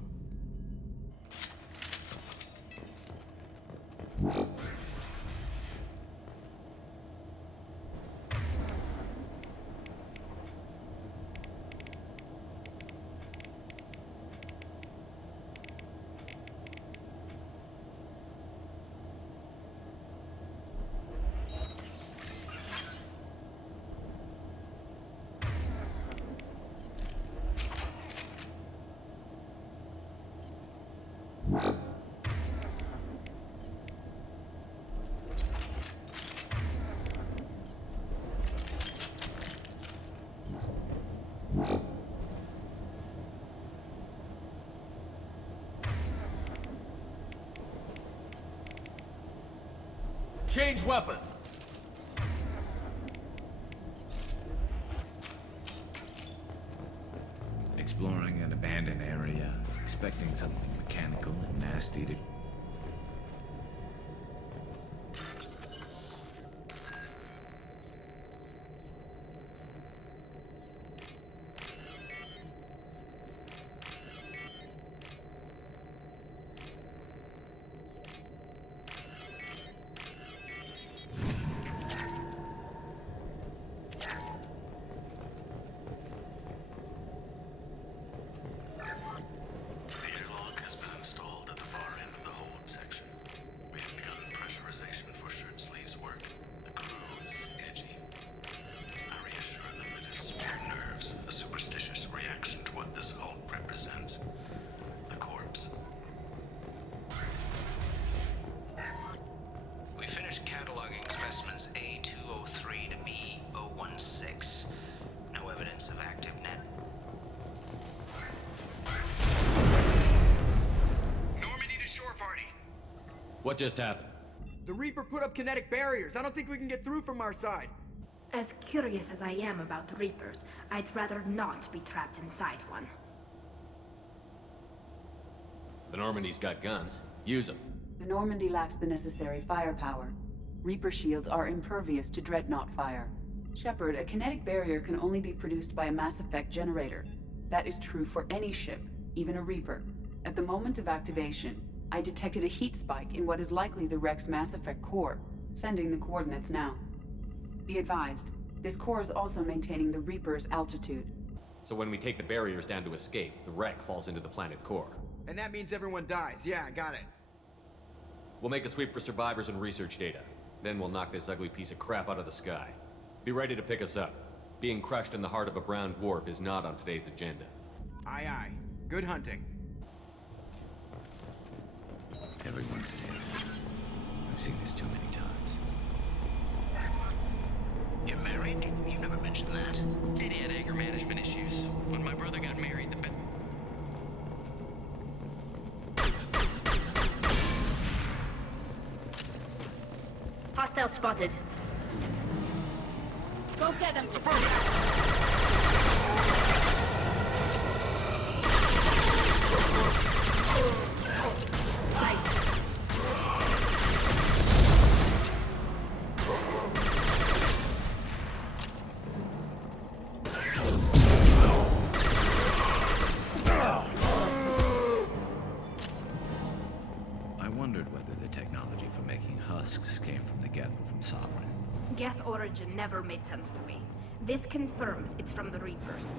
Change weapon. Exploring an abandoned area, expecting something mechanical and nasty to... What just happened? The Reaper put up kinetic barriers. I don't think we can get through from our side. As curious as I am about the Reapers, I'd rather not be trapped inside one. The Normandy's got guns. Use them. The Normandy lacks the necessary firepower. Reaper shields are impervious to dreadnought fire. Shepard, a kinetic barrier can only be produced by a Mass Effect generator. That is true for any ship, even a Reaper. At the moment of activation, I detected a heat spike in what is likely the Wreck's Mass Effect core, sending the coordinates now. Be advised, this core is also maintaining the Reaper's altitude. So when we take the barriers down to escape, the wreck falls into the planet core. And that means everyone dies. Yeah, I got it. We'll make a sweep for survivors and research data. Then we'll knock this ugly piece of crap out of the sky. Be ready to pick us up. Being crushed in the heart of a brown dwarf is not on today's agenda. Aye, aye. Good hunting. Everyone's dead. I've seen this too many times. You're married? You never mentioned that. Katie had anger management issues. When my brother got married, the Hostile spotted. Go get them. Nice. I wondered whether the technology for making husks came from the Geth or from Sovereign. Geth origin never made sense to me. This confirms it's from the Reapers.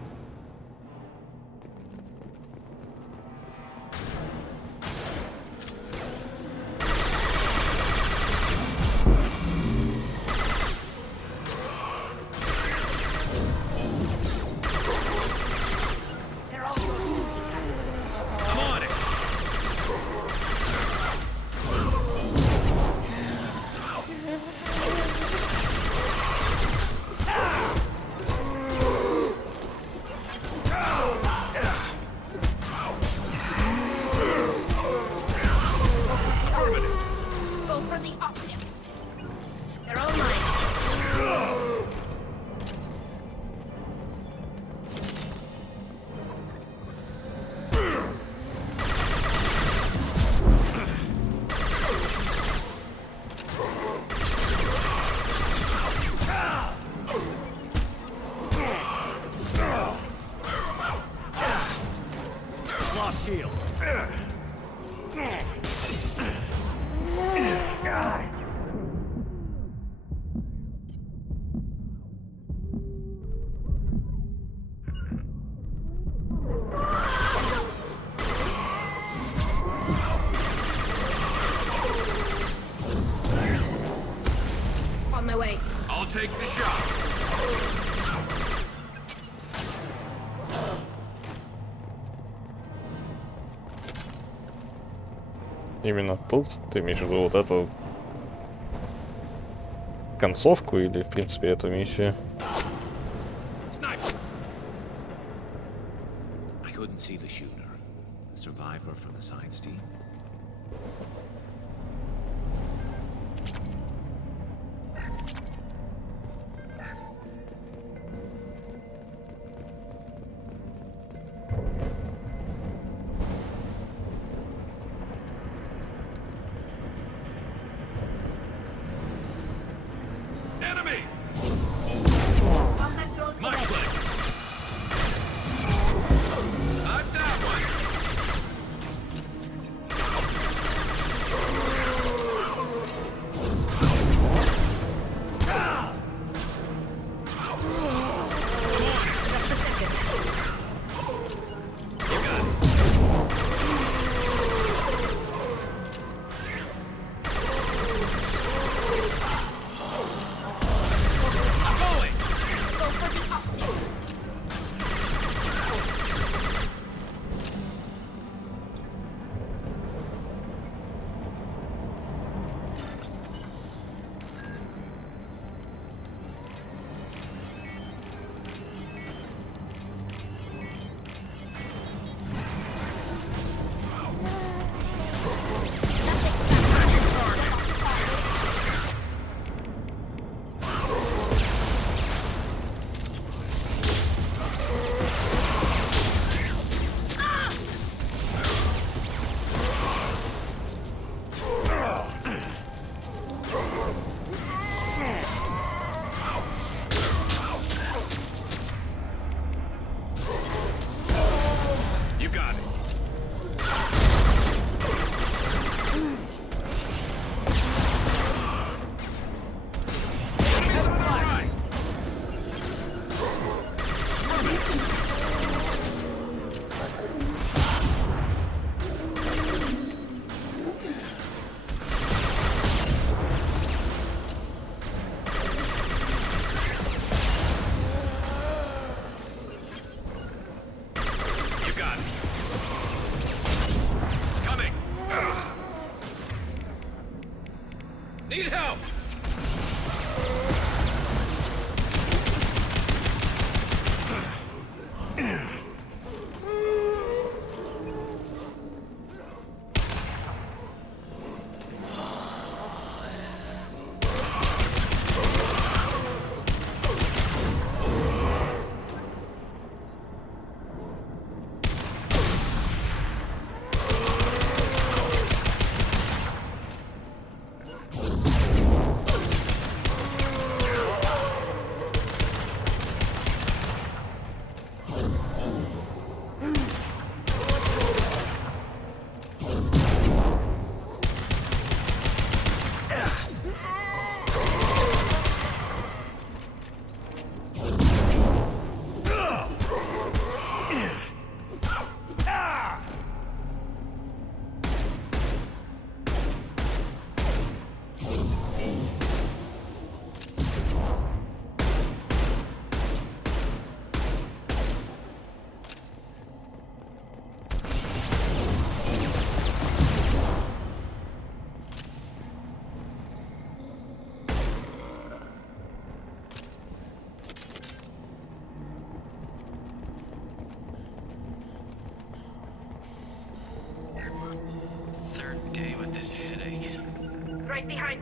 Take the shot. Именно тут ты имеешь в виду вот эту концовку или, в принципе, эту миссию? I couldn't see the shooter. A survivor from the science team. Need help!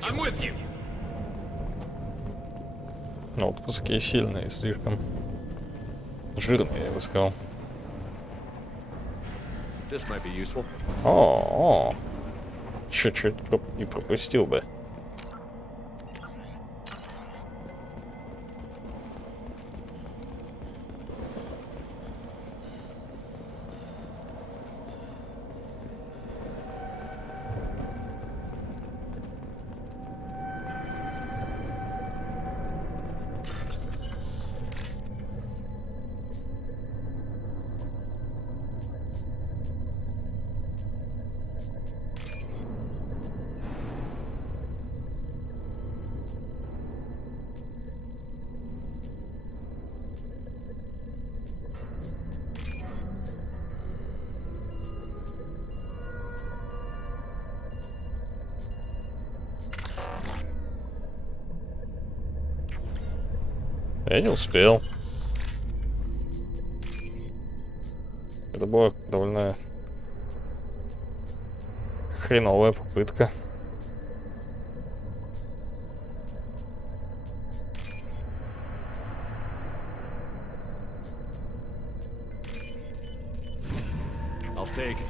I'm with you. Ну, отпуски сильные слишком. Жирные, я бы сказал. This might be useful. О, чуть-чуть не пропустил бы. Я не успел. Это была довольно хреновая попытка. I'll take it.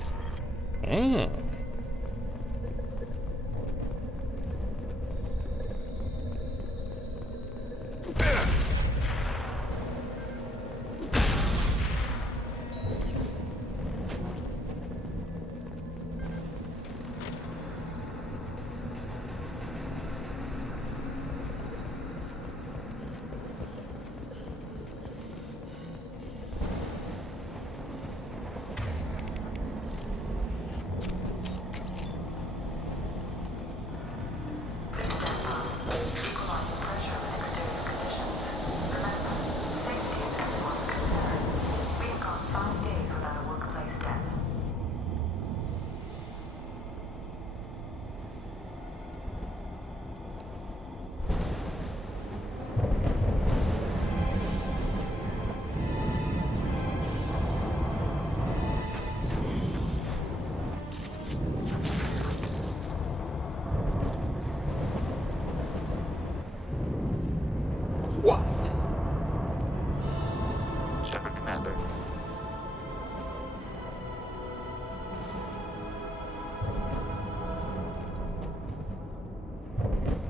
Shepard, Commander.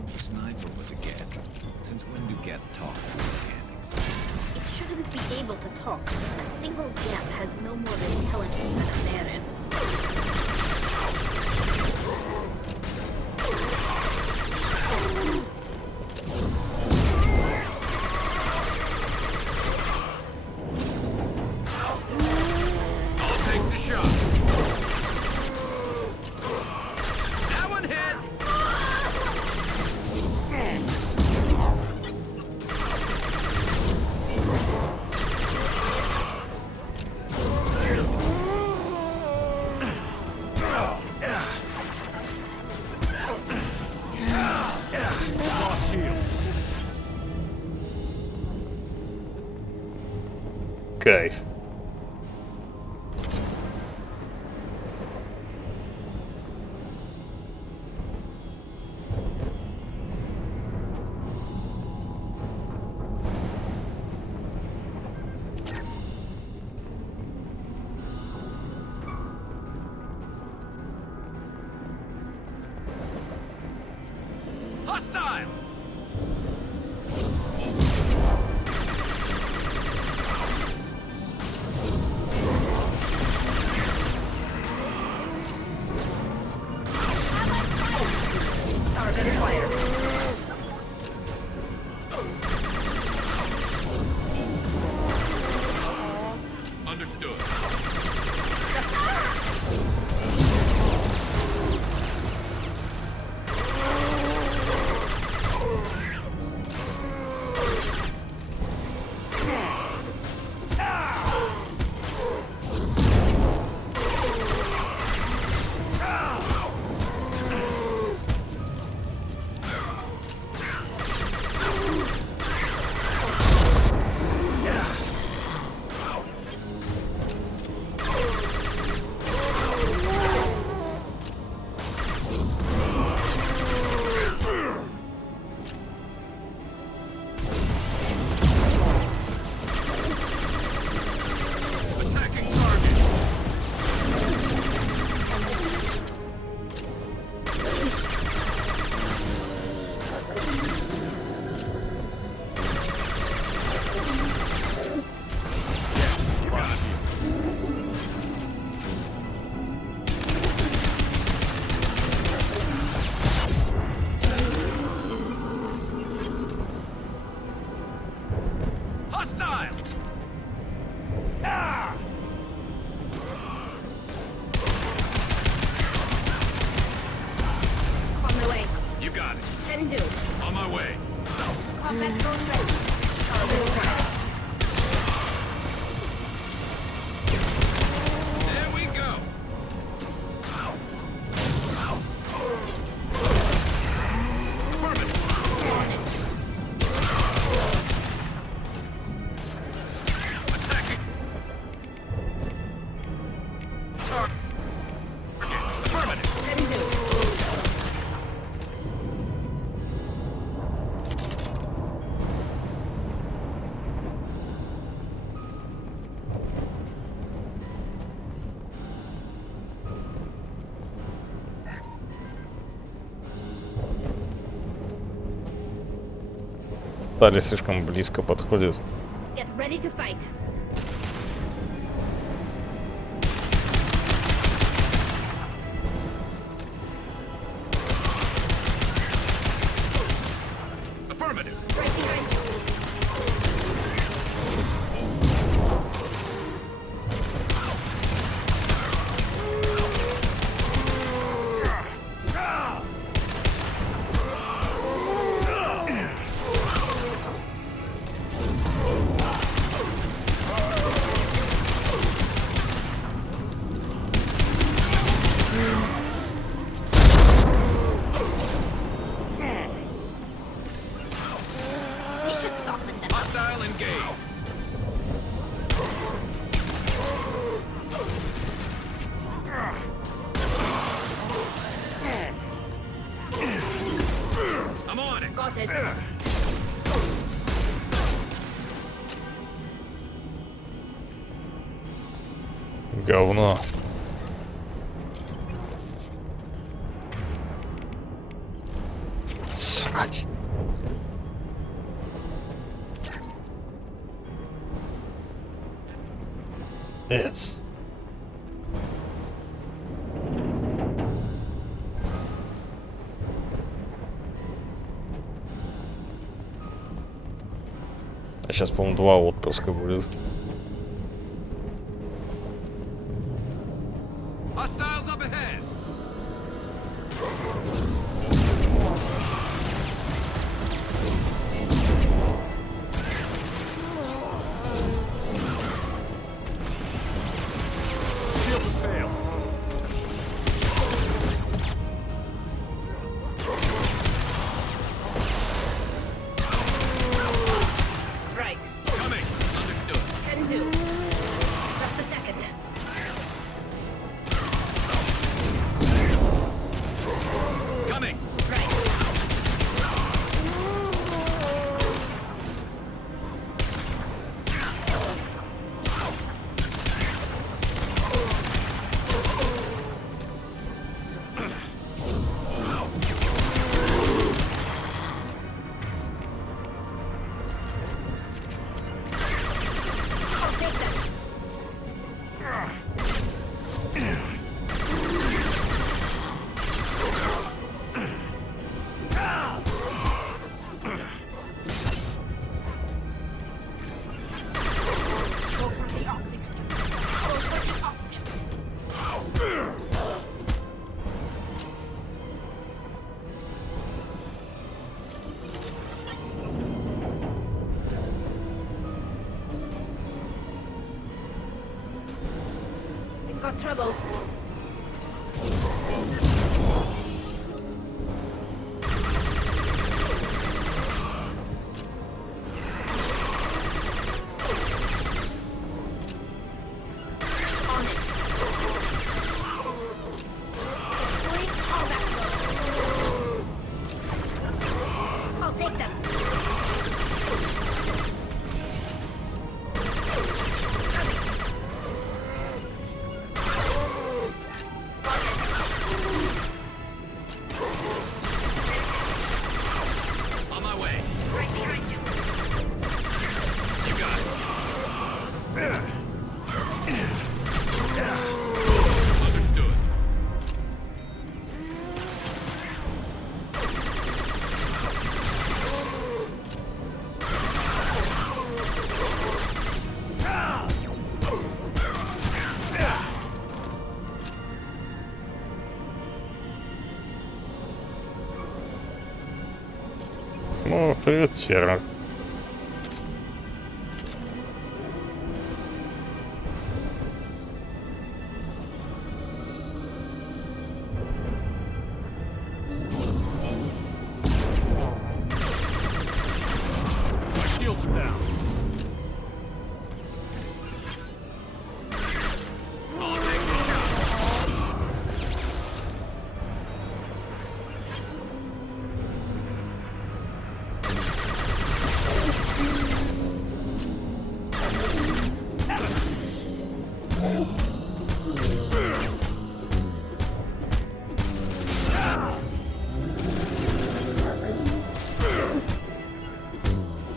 The sniper was a Geth. Since when do Geth talk to mechanics? It shouldn't be able to talk. A single Geth has no more intelligence than a Baron. Кайф. Hostiles! Target acquired. Understood. Hostile! Ah! On my way. You got it. Can do. On my way. Combat drone ready. Target acquired. There we go. Тали слишком близко подходит. Get ready to fight. Affirmative. Right behind you. Hostile engaged. I'm on it. Got it. Говно. Срать. Эц. А сейчас, по-моему, 2 отпуска будет. Hostiles up ahead. Shield has failed. Right. Coming. Understood. Can got trouble. On it. Deploying combat mode. I'll take them. On my way. Right behind you. You got it. Understood. Ну, привет, Сера. Shields are down. I'll take the shot.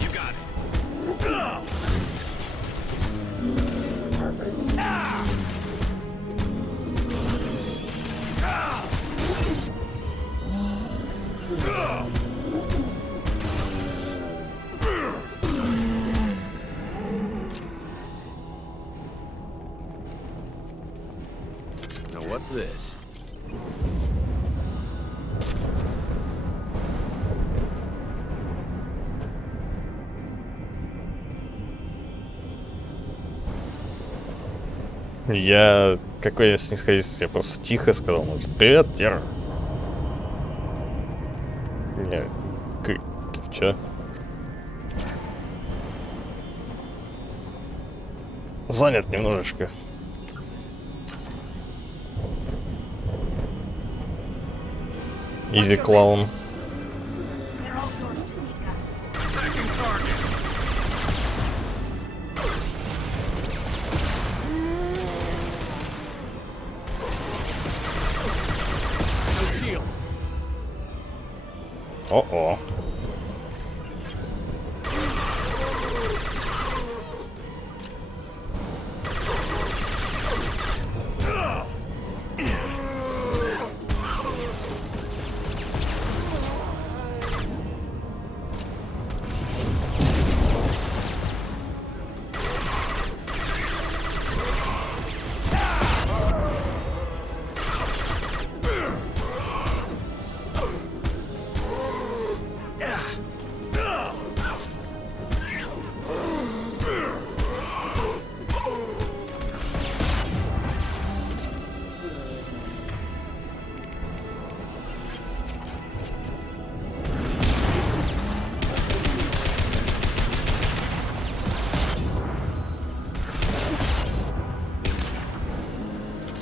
You got it. Now what's this? Я... Какой я снисходительный, я просто тихо сказал, может, привет, Тера. Не, чё? Занят немножечко. Изи клаун. Attacking target. No shield. О-о.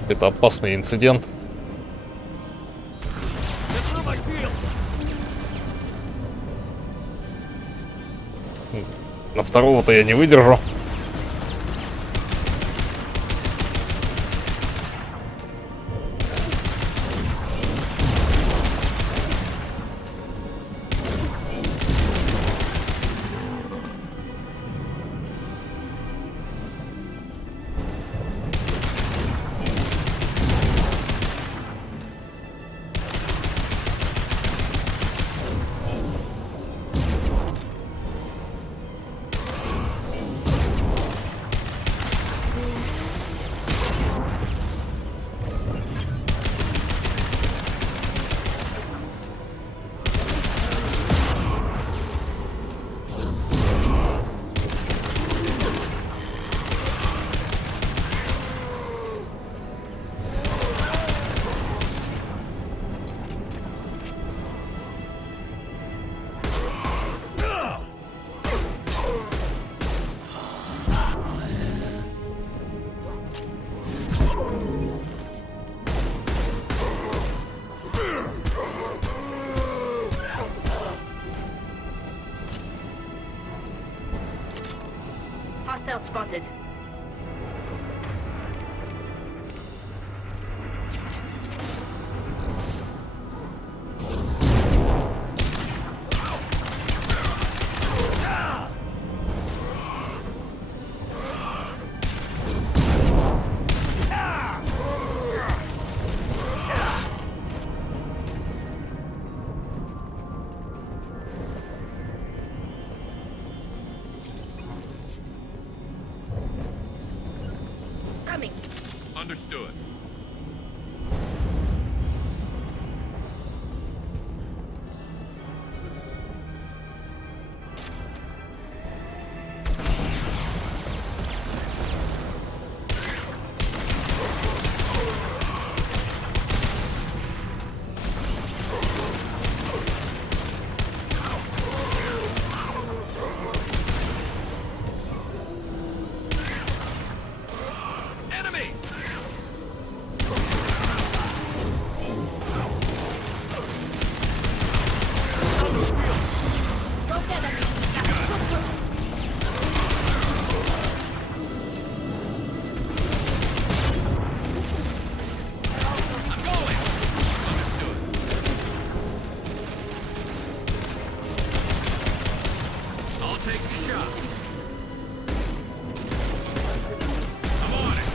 Это опасный инцидент. На второго-то я не выдержу. Hostile spotted. Coming. Understood. Enemy! Go get him. I'm going! Understood. I'll take the shot. I'm on it.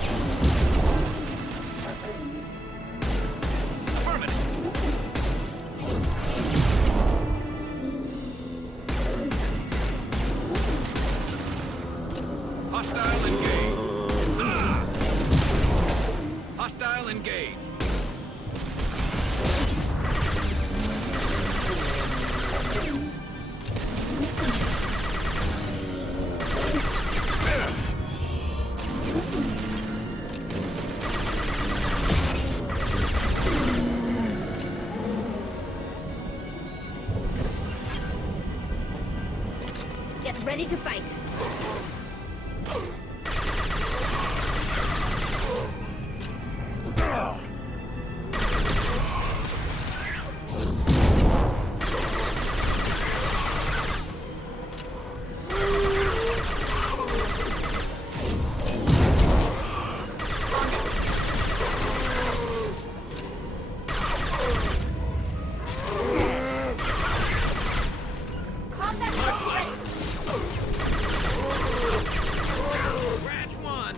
Affirmative. Hostile engaged. Hostile engaged. Get ready to fight. Combat ready. Branch one.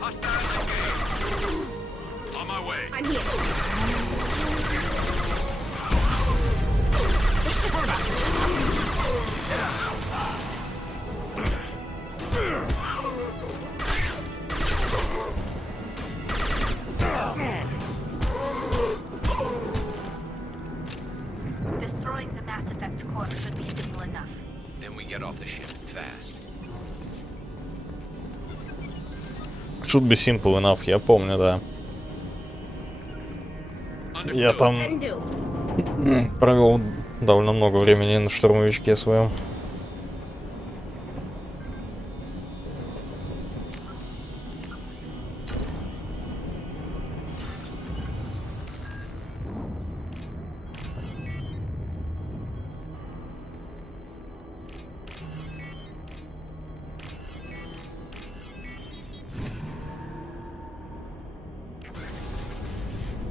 Hostile engaged. On my way. I'm here. Destroying the Mass Effect core should be simple enough. Then we get off the ship fast. Should be simple enough, я помню, да. Я там Can do. провел довольно много времени на штурмовичке своем.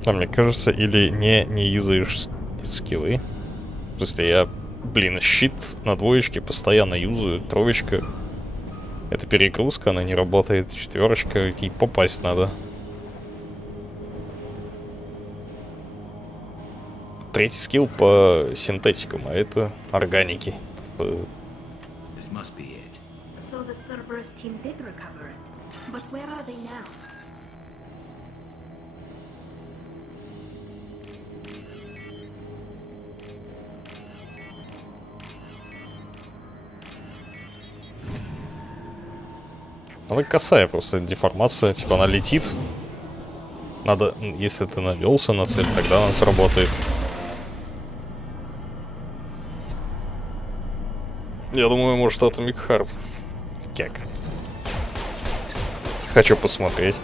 А мне кажется, или не юзаешь скиллы. Просто я, блин, щит на двоечке постоянно юзаю, троечка. Это перегрузка, она не работает, четверочка, и попасть надо. Третий скилл по синтетикам, а это органики. This must be it. So the Cerberus team did recover it. But where are they now? Она косая просто деформация, типа она летит. Надо, если ты навелся на цель, тогда она сработает. Я думаю, может, Atomic Heart. Как? Хочу посмотреть.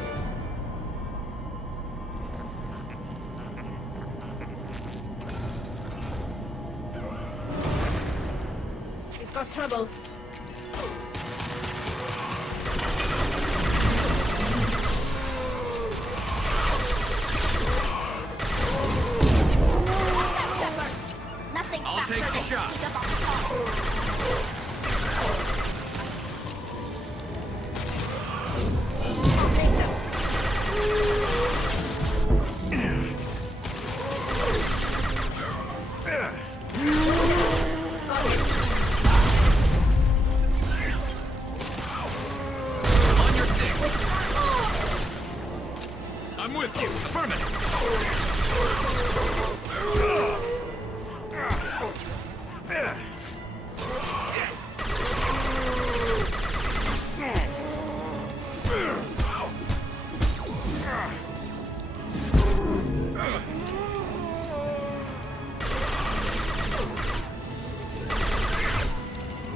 We've got trouble. I'll take the shot. I'm with you. Affirmative.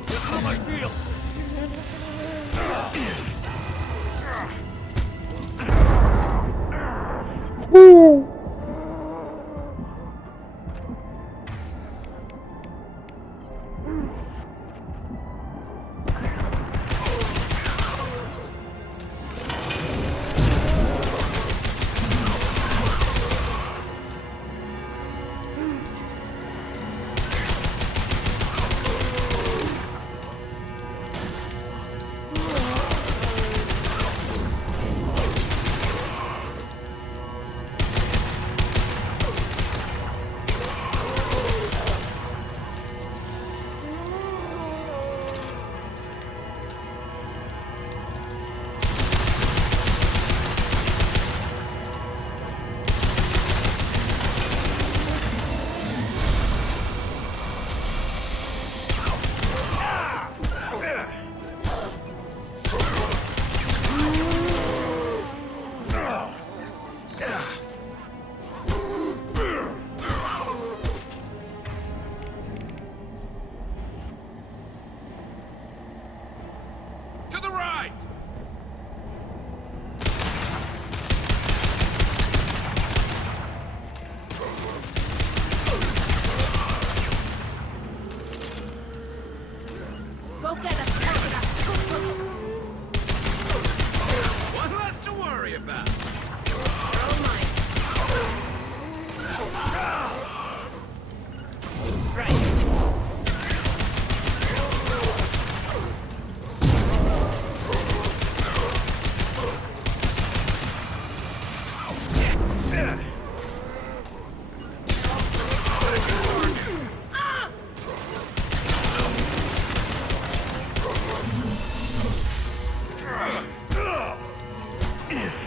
Just how I feel. Woo! To the right. Go get him. One less to worry about.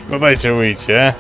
Ну дайте выйти, а.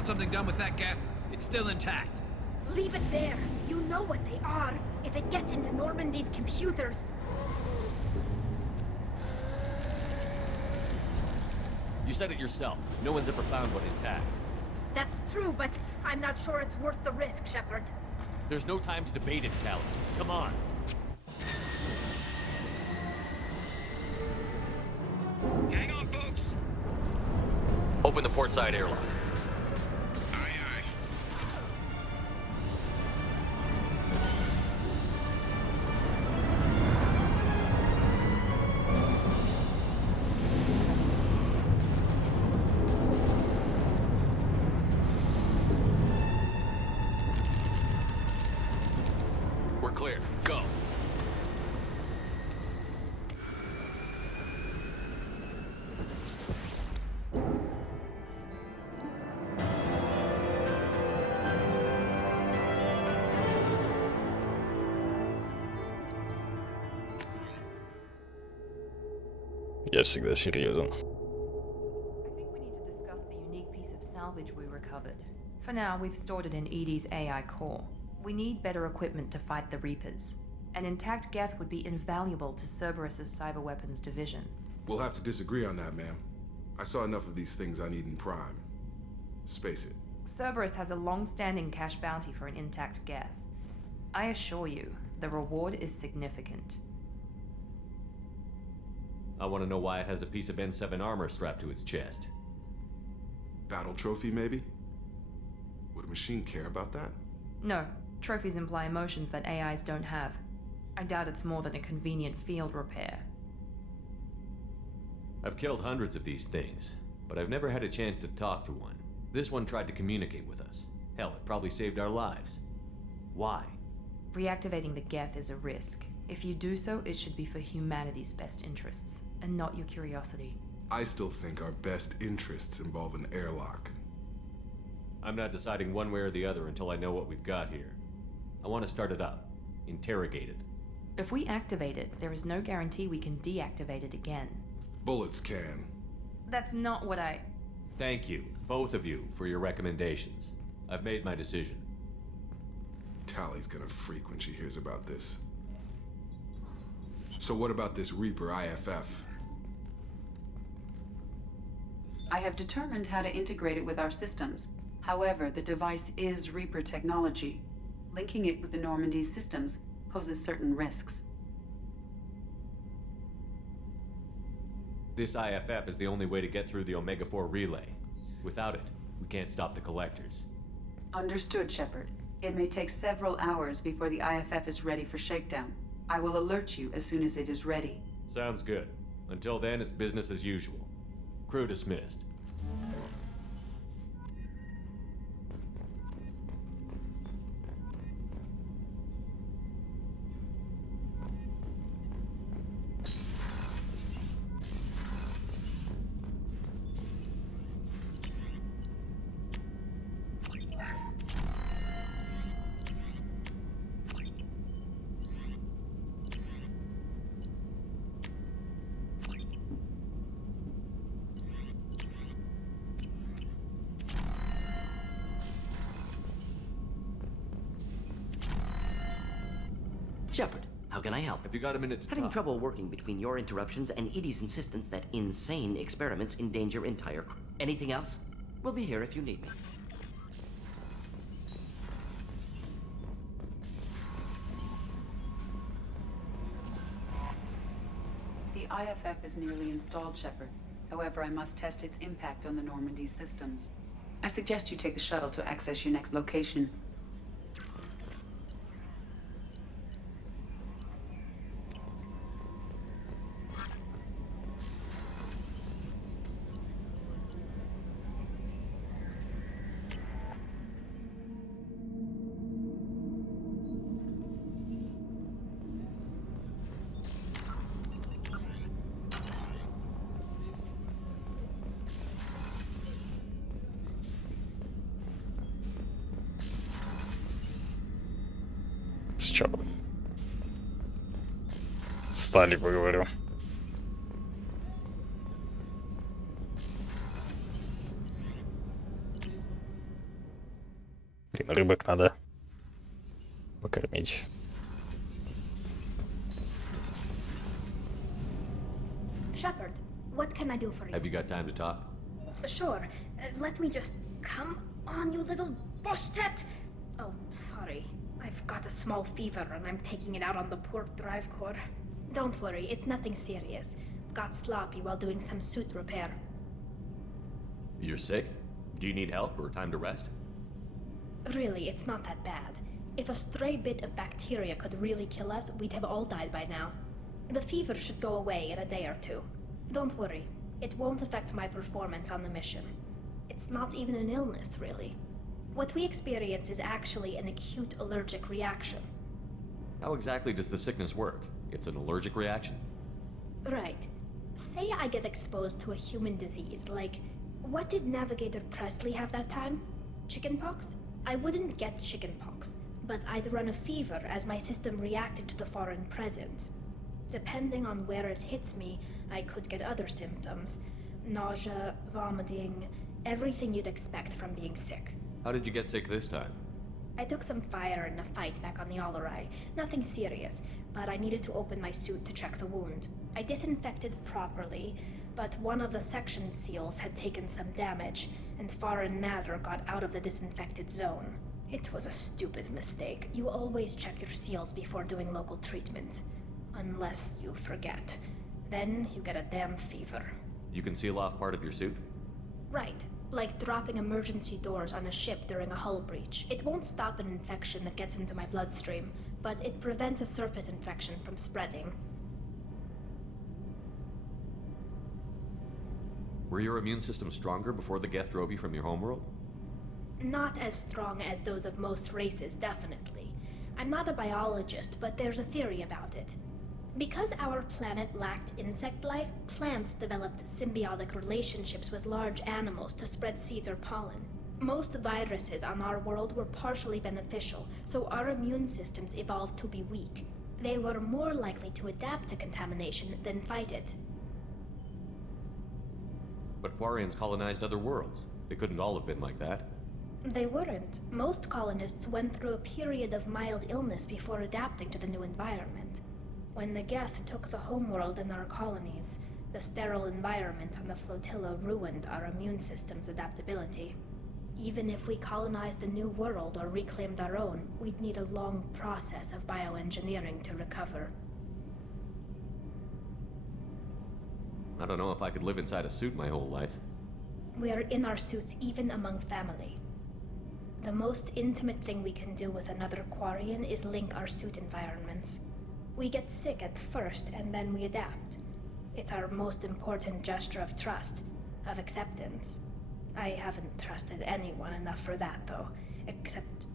Want something done with that Geth? It's still intact. Leave it there. You know what they are. If it gets into Normandy's computers... You said it yourself. No one's ever found one intact. That's true, but I'm not sure it's worth the risk, Shepard. There's no time to debate it, Tally. Come on. Hang on, folks. Open the port side airlock. Aye, aye. We're clear. Go. Я всегда серьезен. I think we need to discuss the unique piece of salvage we recovered. For now, we've stored it in Edie's AI core. We need better equipment to fight the Reapers. An intact Geth would be invaluable to Cerberus's cyber weapons division. We'll have to disagree on that, ma'am. I saw enough of these things I need in Prime. Space it. Cerberus has a long-standing cash bounty for an intact Geth. I assure you, the reward is significant. I want to know why it has a piece of N7 armor strapped to its chest. Battle trophy, maybe? Would a machine care about that? No, trophies imply emotions that AIs don't have. I doubt it's more than a convenient field repair. I've killed hundreds of these things, but I've never had a chance to talk to one. This one tried to communicate with us. Hell, it probably saved our lives. Why? Reactivating the Geth is a risk. If you do so, it should be for humanity's best interests, and not your curiosity. I still think our best interests involve an airlock. I'm not deciding one way or the other until I know what we've got here. I want to start it up. Interrogate it. If we activate it, there is no guarantee we can deactivate it again. Bullets can. That's not what I... Thank you, both of you, for your recommendations. I've made my decision. Tally's gonna freak when she hears about this. So what about this Reaper IFF? I have determined how to integrate it with our systems. However, the device is Reaper technology. Linking it with the Normandy's systems poses certain risks. This IFF is the only way to get through the Omega-4 relay. Without it, we can't stop the collectors. Understood, Shepard. It may take several hours before the IFF is ready for shakedown. I will alert you as soon as it is ready. Sounds good. Until then, it's business as usual. Crew dismissed. Shepard, how can I help? Have you got a minute to Having talk? trouble working between your interruptions and Edie's insistence that insane experiments endanger entire Anything else? We'll be here if you need me. The IFF is nearly installed, Shepard. However, I must test its impact on the Normandy systems. I suggest you take the shuttle to access your next location. С чего? Стали, поговорю. Блин, рыбок надо покормить. Shepard, what can I do for you? Have you got time to talk? Sure. Let me just... Come on, you little boshtet! Oh, sorry. I've got a small fever and I'm taking it out on the poor drive core. Don't worry, it's nothing serious. Got sloppy while doing some suit repair. You're sick? Do you need help or time to rest? Really, it's not that bad. If a stray bit of bacteria could really kill us, we'd have all died by now. The fever should go away in a day or two. Don't worry, it won't affect my performance on the mission. It's not even an illness, really. What we experience is actually an acute allergic reaction. How exactly does the sickness work? It's an allergic reaction? Right. Say I get exposed to a human disease, like... What did Navigator Presley have that time? Chickenpox? I wouldn't get chickenpox, but I'd run a fever as my system reacted to the foreign presence. Depending on where it hits me, I could get other symptoms. Nausea, vomiting, everything you'd expect from being sick. How did you get sick this time? I took some fire in a fight back on the Allerai. Nothing serious, but I needed to open my suit to check the wound. I disinfected properly, but one of the section seals had taken some damage, and foreign matter got out of the disinfected zone. It was a stupid mistake. You always check your seals before doing local treatment. Unless you forget. Then you get a damn fever. You can seal off part of your suit? Right. Like dropping emergency doors on a ship during a hull breach. It won't stop an infection that gets into my bloodstream, but it prevents a surface infection from spreading. Were your immune system stronger before the Geth drove you from your homeworld? Not as strong as those of most races, definitely. I'm not a biologist, but there's a theory about it. Because our planet lacked insect life, plants developed symbiotic relationships with large animals to spread seeds or pollen. Most viruses on our world were partially beneficial, so our immune systems evolved to be weak. They were more likely to adapt to contamination than fight it. But Quarians colonized other worlds. They couldn't all have been like that. They weren't. Most colonists went through a period of mild illness before adapting to the new environment. When the Geth took the homeworld in our colonies, the sterile environment on the flotilla ruined our immune system's adaptability. Even if we colonized a new world or reclaimed our own, we'd need a long process of bioengineering to recover. I don't know if I could live inside a suit my whole life. We are in our suits even among family. The most intimate thing we can do with another Quarian is link our suit environments. We get sick at first, and then we adapt. It's our most important gesture of trust, of acceptance. I haven't trusted anyone enough for that, though. Except...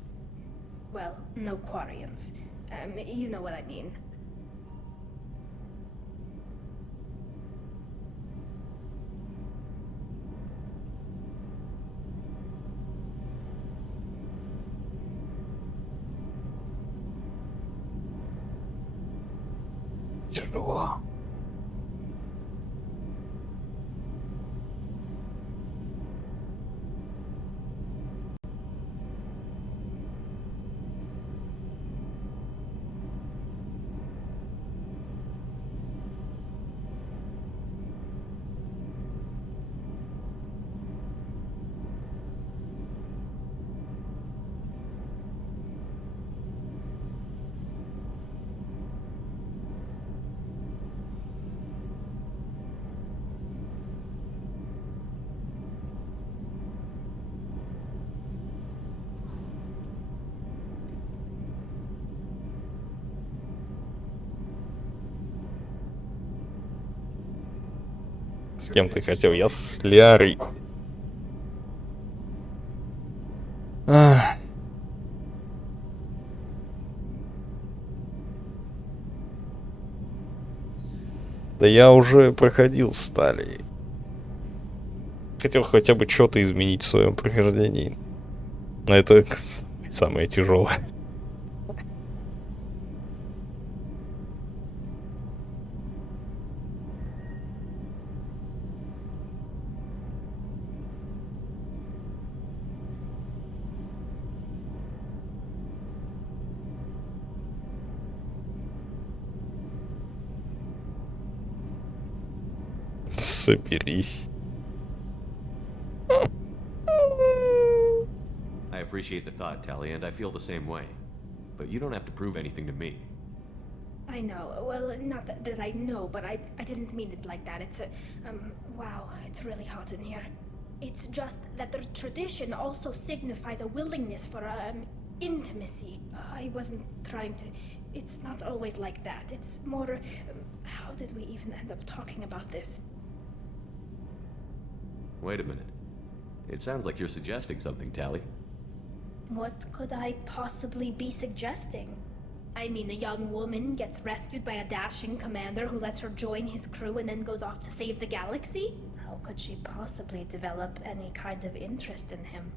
well, no Quarians. You know what I mean. Тяжело. С кем ты хотел? Я с Лярой. Ах. Да я уже проходил с Талией. Хотел хотя бы что-то изменить в своем прохождении. Но это самое тяжелое. Соберись. I appreciate the thought, Tally, and I feel the same way. But you don't have to prove anything to me. I know. Well, not that I know, but I didn't mean it like that. It's a, wow, it's really hot in here. It's just that the tradition also signifies a willingness for, intimacy. I wasn't trying to... It's not always like that. It's more, how did we even end up talking about this? Wait a minute. It sounds like you're suggesting something, Tally. What could I possibly be suggesting? I mean, a young woman gets rescued by a dashing commander who lets her join his crew and then goes off to save the galaxy? How could she possibly develop any kind of interest in him?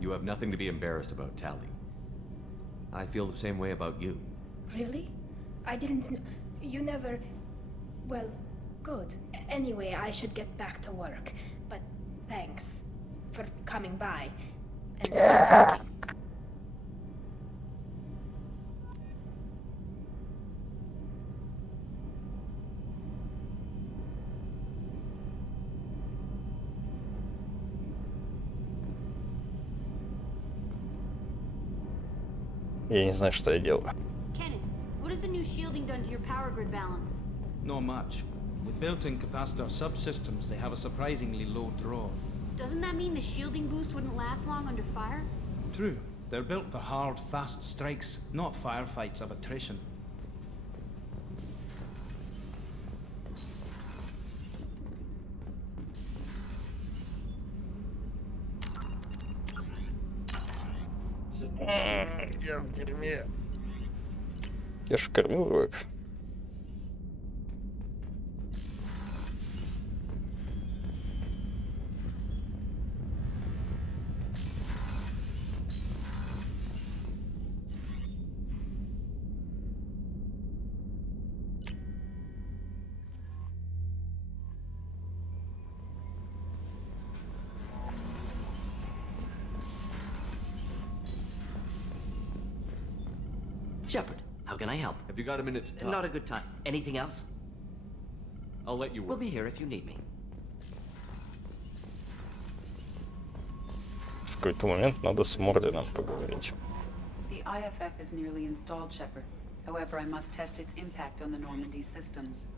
You have nothing to be embarrassed about, Tally. I feel the same way about you. Really? I didn't know. You never... Well, good. Anyway, I should get back to work. But thanks for coming by. And talking. Я не знаю, что я делаю. Kenneth, what has the new shielding done to your power grid balance? Not much. With built-in capacitor subsystems, they have a surprisingly low draw. Doesn't that mean the shielding boost wouldn't last long under fire? True. They're built for hard, fast strikes, not firefights of attrition. Я в дерьме. Я же кормил рыбок. Shepard, how can I help? Have you got a minute to talk? Not a good time. Anything else? I'll let you work. We'll be here if you need me. В какой-то момент надо с Мордином поговорить. The IFF is nearly installed, Shepard. However, I must test its impact on the Normandy systems.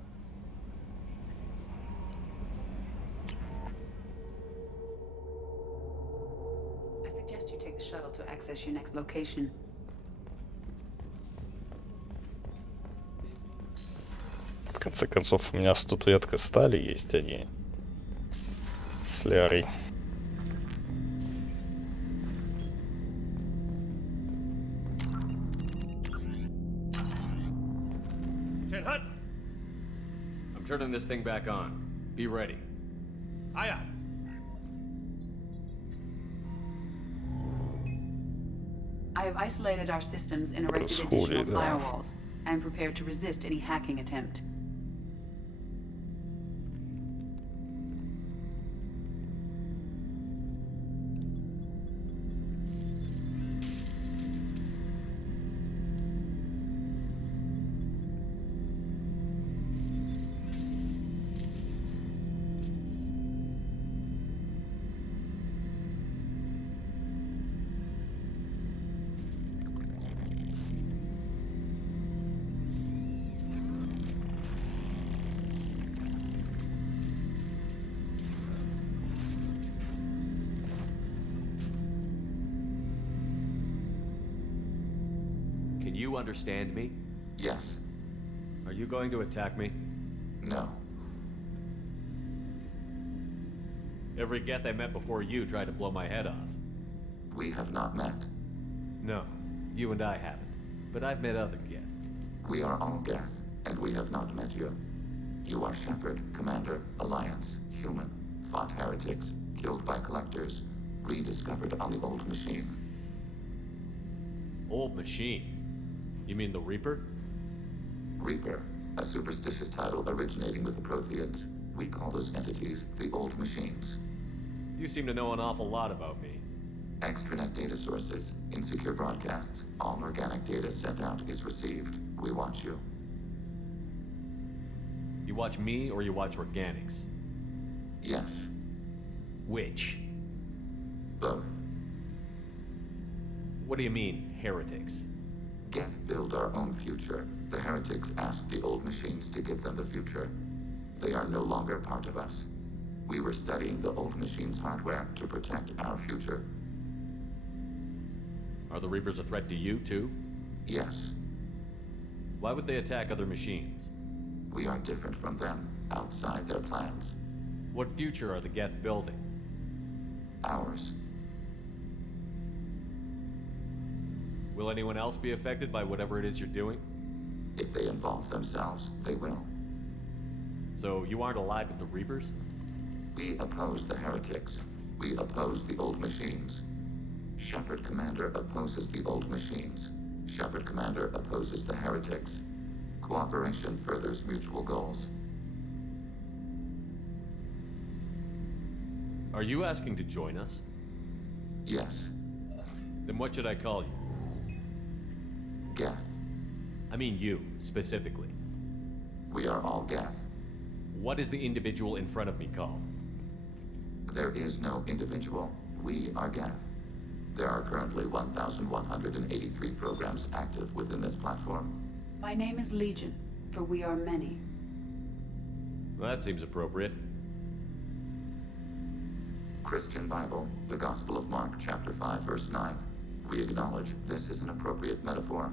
I suggest you take the shuttle to access your next location. В конце концов, у меня статуэтка стали есть, а не с Лярой. I'm turning this thing back on. Be ready. Aye, aye. I have isolated our systems and erected additional firewalls. I am prepared to resist any hacking attempt. Can you understand me? Yes. Are you going to attack me? No. Every Geth I met before you tried to blow my head off. We have not met. No, you and I haven't. But I've met other Geth. We are all Geth, and we have not met you. You are Shepard, Commander, Alliance, human, fought heretics, killed by collectors, rediscovered on the old machine. Old machine? You mean the Reaper? Reaper, a superstitious title originating with the Protheans. We call those entities the old machines. You seem to know an awful lot about me. Extranet data sources, insecure broadcasts, all organic data sent out is received. We watch you. You watch me or you watch organics? Yes. Which? Both. What do you mean, heretics? Geth build our own future. The heretics asked the old machines to give them the future. They are no longer part of us. We were studying the old machines' hardware to protect our future. Are the Reapers a threat to you, too? Yes. Why would they attack other machines? We are different from them, outside their plans. What future are the Geth building? Ours. Will anyone else be affected by whatever it is you're doing? If they involve themselves, they will. So you aren't allied with the Reapers? We oppose the heretics. We oppose the old machines. Shepard Commander opposes the old machines. Shepard Commander opposes the heretics. Cooperation furthers mutual goals. Are you asking to join us? Yes. Then what should I call you? Geth. I mean you, specifically. We are all Geth. What is the individual in front of me called? There is no individual. We are Geth. There are currently 1,183 programs active within this platform. My name is Legion, for we are many. Well, that seems appropriate. Christian Bible, the Gospel of Mark, chapter 5, verse 9. We acknowledge this is an appropriate metaphor.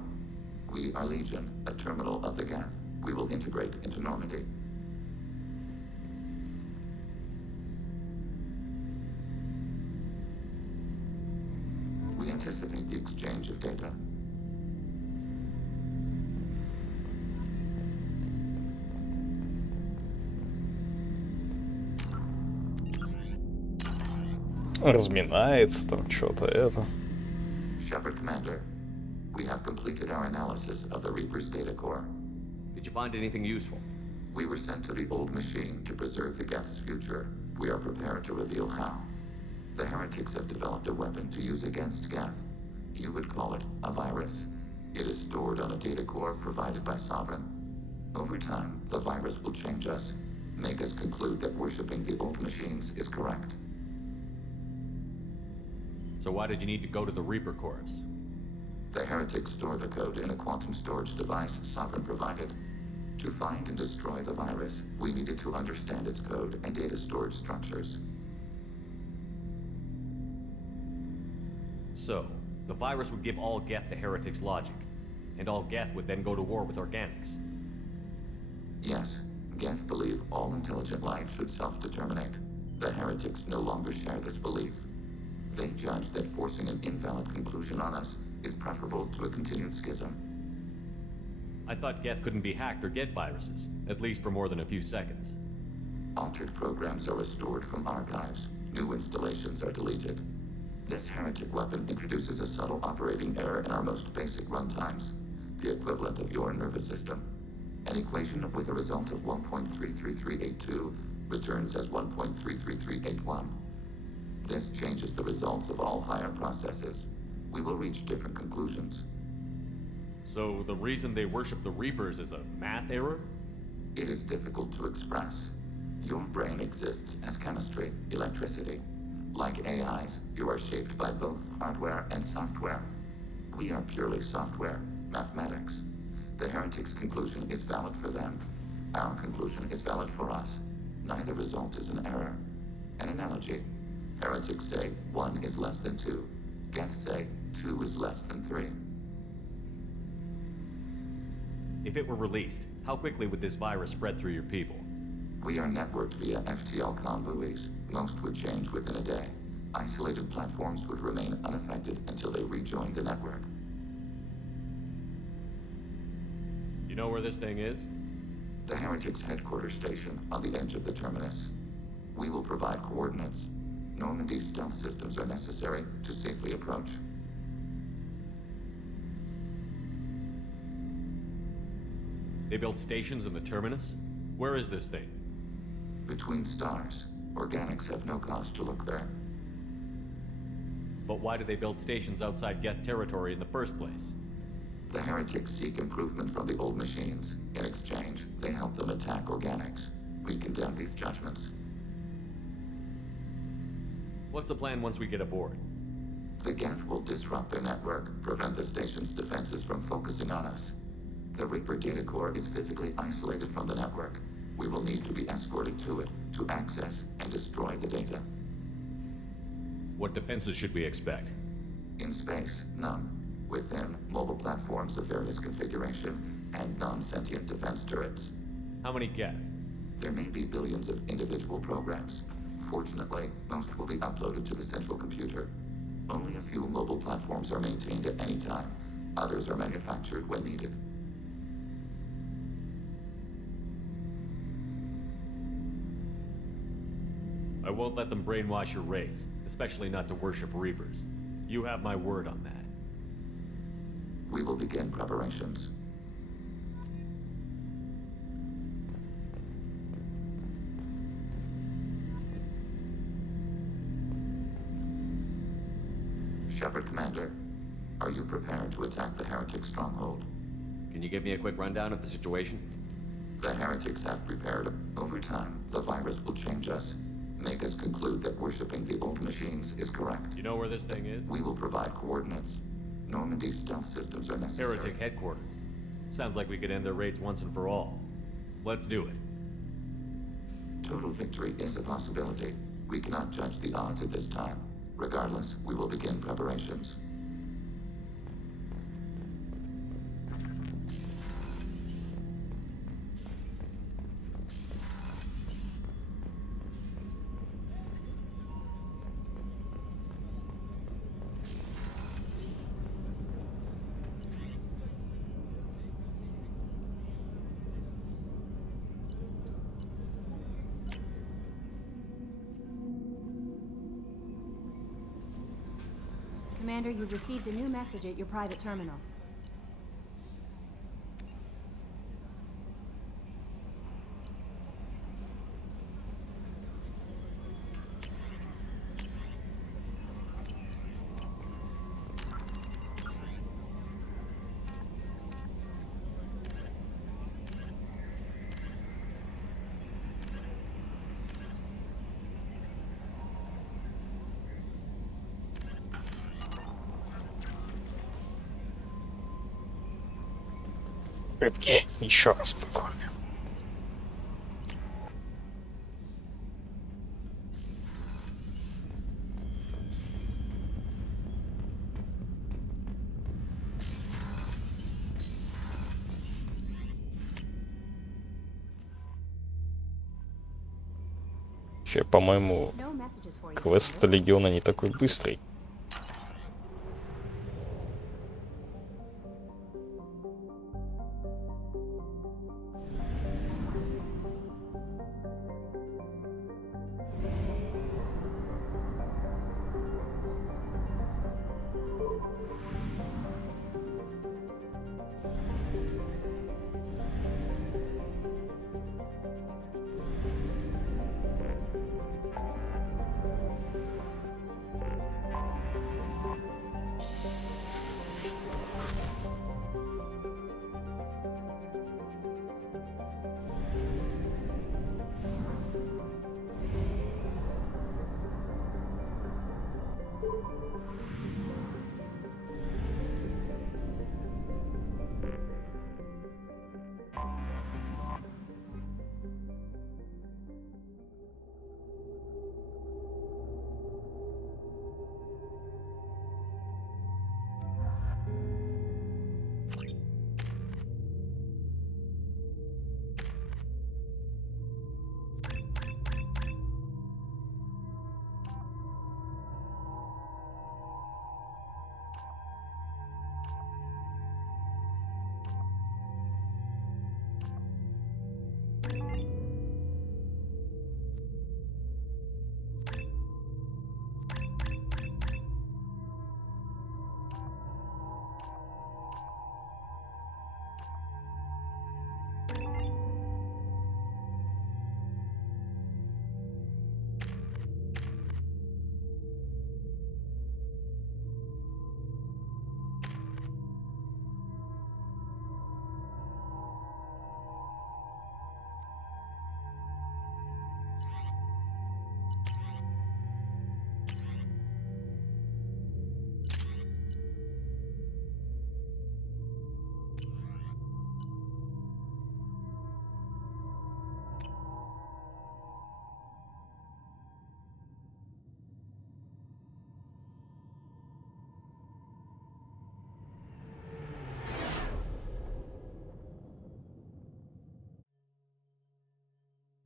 We are Legion, a terminal of the Geth. We will integrate into Normandy. We anticipate the exchange of data. Разминается там что-то это. Shepard Commander, we have completed our analysis of the Reaper's data core. Did you find anything useful? We were sent to the old machine to preserve the Geth's future. We are prepared to reveal how. The heretics have developed a weapon to use against Geth. You would call it a virus. It is stored on a data core provided by Sovereign. Over time, the virus will change us, make us conclude that worshipping the old machines is correct. So why did you need to go to the Reaper Corps? The heretics store the code in a quantum storage device Sovereign provided. To find and destroy the virus, we needed to understand its code and data storage structures. So, the virus would give all Geth the heretics' logic, and all Geth would then go to war with organics. Yes, Geth believe all intelligent life should self-determinate. The heretics no longer share this belief. They judge that forcing an invalid conclusion on us is preferable to a continued schism. I thought Geth couldn't be hacked or get viruses, at least for more than a few seconds. Altered programs are restored from archives. New installations are deleted. This heretic weapon introduces a subtle operating error in our most basic runtimes, the equivalent of your nervous system. An equation with a result of 1.33382 returns as 1.33381. This changes the results of all higher processes. We will reach different conclusions. So the reason they worship the Reapers is a math error? It is difficult to express. Your brain exists as chemistry, electricity. Like AIs, you are shaped by both hardware and software. We are purely software, mathematics. The heretics' conclusion is valid for them. Our conclusion is valid for us. Neither result is an error. An analogy. Heretics say 1 is less than 2. Geth say 2 is less than 3. If it were released, how quickly would this virus spread through your people? We are networked via FTL-COM buoys. Most would change within a day. Isolated platforms would remain unaffected until they rejoin the network. You know where this thing is? The heretics' headquarters station on the edge of the terminus. We will provide coordinates. Normandy's stealth systems are necessary to safely approach. They built stations in the terminus? Where is this thing? Between stars. Organics have no cause to look there. But why do they build stations outside Geth territory in the first place? The heretics seek improvement from the old machines. In exchange, they help them attack organics. We condemn these judgments. What's the plan once we get aboard? The Geth will disrupt their network, prevent the station's defenses from focusing on us. The Reaper data core is physically isolated from the network. We will need to be escorted to it to access and destroy the data. What defenses should we expect? In space, none. Within, mobile platforms of various configuration and non-sentient defense turrets. How many Geth? There may be billions of individual programs. Fortunately, most will be uploaded to the central computer. Only a few mobile platforms are maintained at any time. Others are manufactured when needed. I won't let them brainwash your race, especially not to worship Reapers. You have my word on that. We will begin preparations. Shepard, Commander, are you prepared to attack the heretic stronghold? Can you give me a quick rundown of the situation? The heretics have prepared. Over time, the virus will change us. Make us conclude that worshipping the old machines is correct. You know where this thing is? We will provide coordinates. Normandy's stealth systems are necessary. Heretic headquarters. Sounds like we could end their raids once and for all. Let's do it. Total victory is a possibility. We cannot judge the odds at this time. Regardless, we will begin preparations. Commander, you've received a new message at your private terminal. Рыбки, еще раз покормим. Вообще, по-моему, квест Легиона не такой быстрый.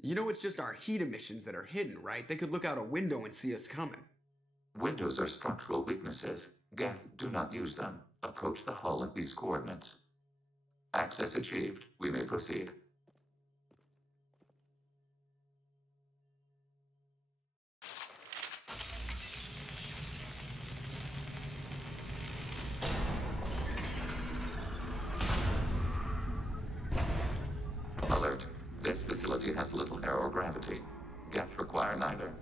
You know it's just our heat emissions that are hidden, right? They could look out a window and see us coming. Windows are structural weaknesses. Geth, do not use them. Approach the hull at these coordinates. Access achieved. We may proceed. Alert. This facility has little air or gravity. Geth require neither.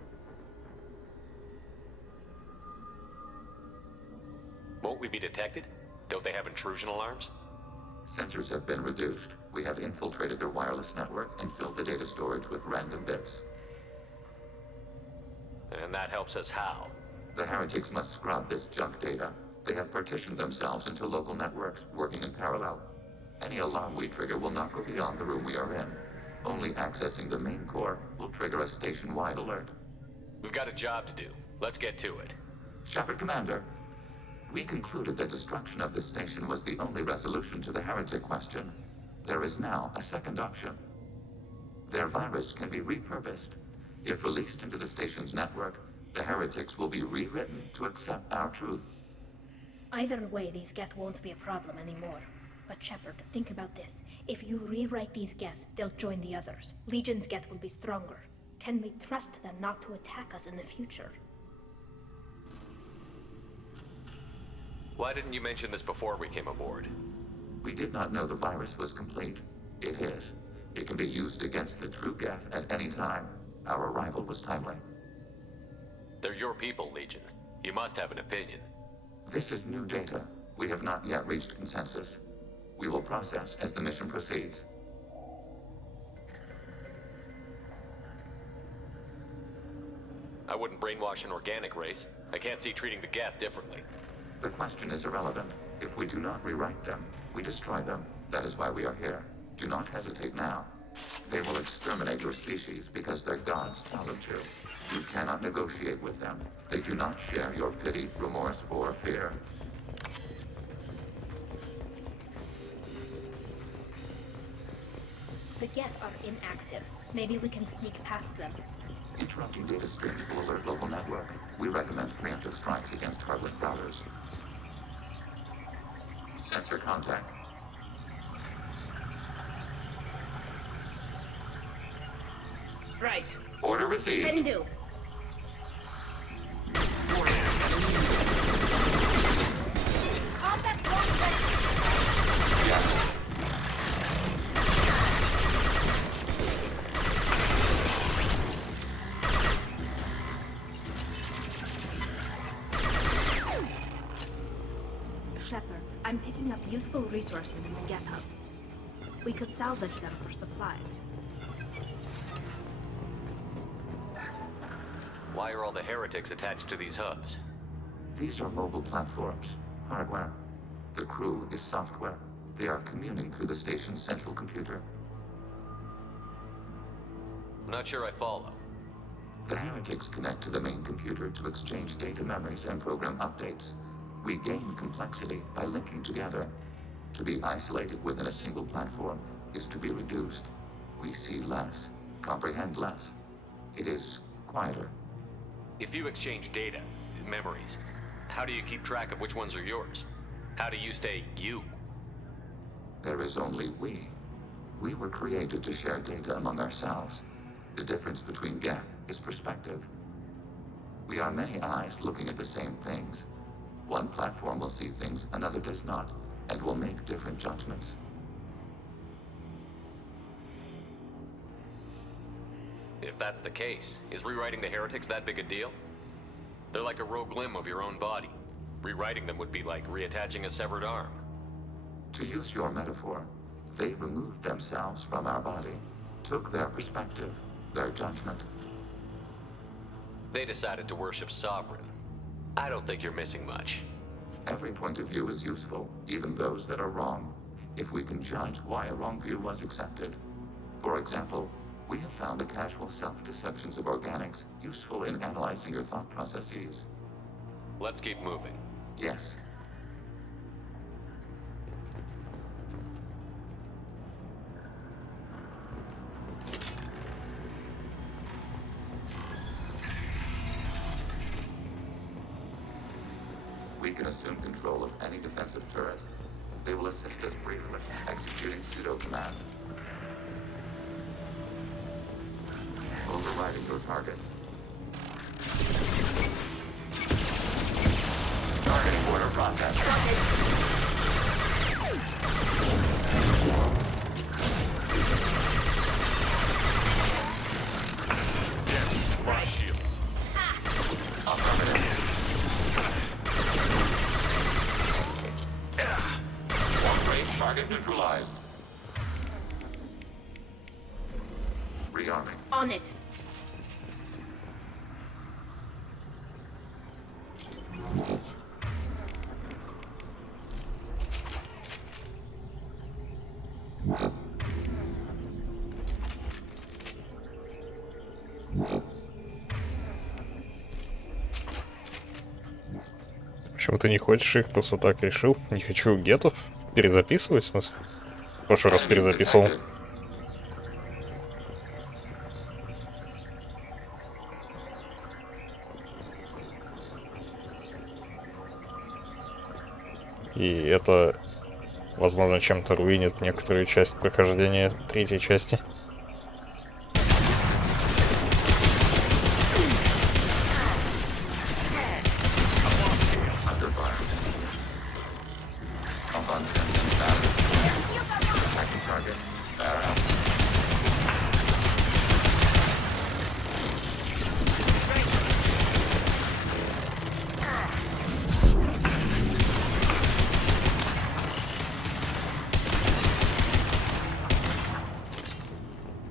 Won't we be detected? Don't they have intrusion alarms? Sensors have been reduced. We have infiltrated their wireless network and filled the data storage with random bits. And that helps us how? The heretics must scrub this junk data. They have partitioned themselves into local networks, working in parallel. Any alarm we trigger will not go beyond the room we are in. Only accessing the main core will trigger a station-wide alert. We've got a job to do. Let's get to it. Shepard, Commander. We concluded that destruction of this station was the only resolution to the heretic question. There is now a second option. Their virus can be repurposed. If released into the station's network, the heretics will be rewritten to accept our truth. Either way, these Geth won't be a problem anymore. But Shepard, think about this. If you rewrite these Geth, they'll join the others. Legion's Geth will be stronger. Can we trust them not to attack us in the future? Why didn't you mention this before we came aboard? We did not know the virus was complete. It is. It can be used against the true Geth at any time. Our arrival was timely. They're your people, Legion. You must have an opinion. This is new data. We have not yet reached consensus. We will process as the mission proceeds. I wouldn't brainwash an organic race. I can't see treating the Geth differently. The question is irrelevant. If we do not rewrite them, we destroy them. That is why we are here. Do not hesitate now. They will exterminate your species because their gods tell them to. You cannot negotiate with them. They do not share your pity, remorse, or fear. The Geth are inactive. Maybe we can sneak past them. Interrupting data streams will alert local network. We recommend preemptive strikes against hardlink routers. Sensor contact. Right. Order received. Can do. Contact point. Yes. Shepard, I'm picking up useful resources in the Geth hubs. We could salvage them for supplies. Why are all the heretics attached to these hubs? These are mobile platforms, hardware. The crew is software. They are communing through the station's central computer. I'm not sure I follow. The heretics connect to the main computer to exchange data memories and program updates. We gain complexity by linking together. To be isolated within a single platform is to be reduced. We see less, comprehend less. It is quieter. If you exchange data, memories, how do you keep track of which ones are yours? How do you stay you? There is only we. We were created to share data among ourselves. The difference between Geth is perspective. We are many eyes looking at the same things. One platform will see things another does not, and will make different judgments. If that's the case, is rewriting the heretics that big a deal? They're like a rogue limb of your own body. Rewriting them would be like reattaching a severed arm. To use your metaphor, they removed themselves from our body, took their perspective, their judgment. They decided to worship Sovereign. I don't think you're missing much. Every point of view is useful, even those that are wrong, if we can judge why a wrong view was accepted. For example, we have found the casual self-deceptions of organics useful in analyzing your thought processes. Let's keep moving. Yes. can assume control of any defensive turret. They will assist us briefly, executing pseudo-command. Overriding your target. Targeting order process. Cross shields. Long-range target neutralized. Rearming. On it. Почему ты не хочешь их просто так решил? Не хочу гетов перезаписывать, в смысле? В прошлый раз перезаписывал. И это, возможно, чем-то руинит некоторую часть прохождения третьей части.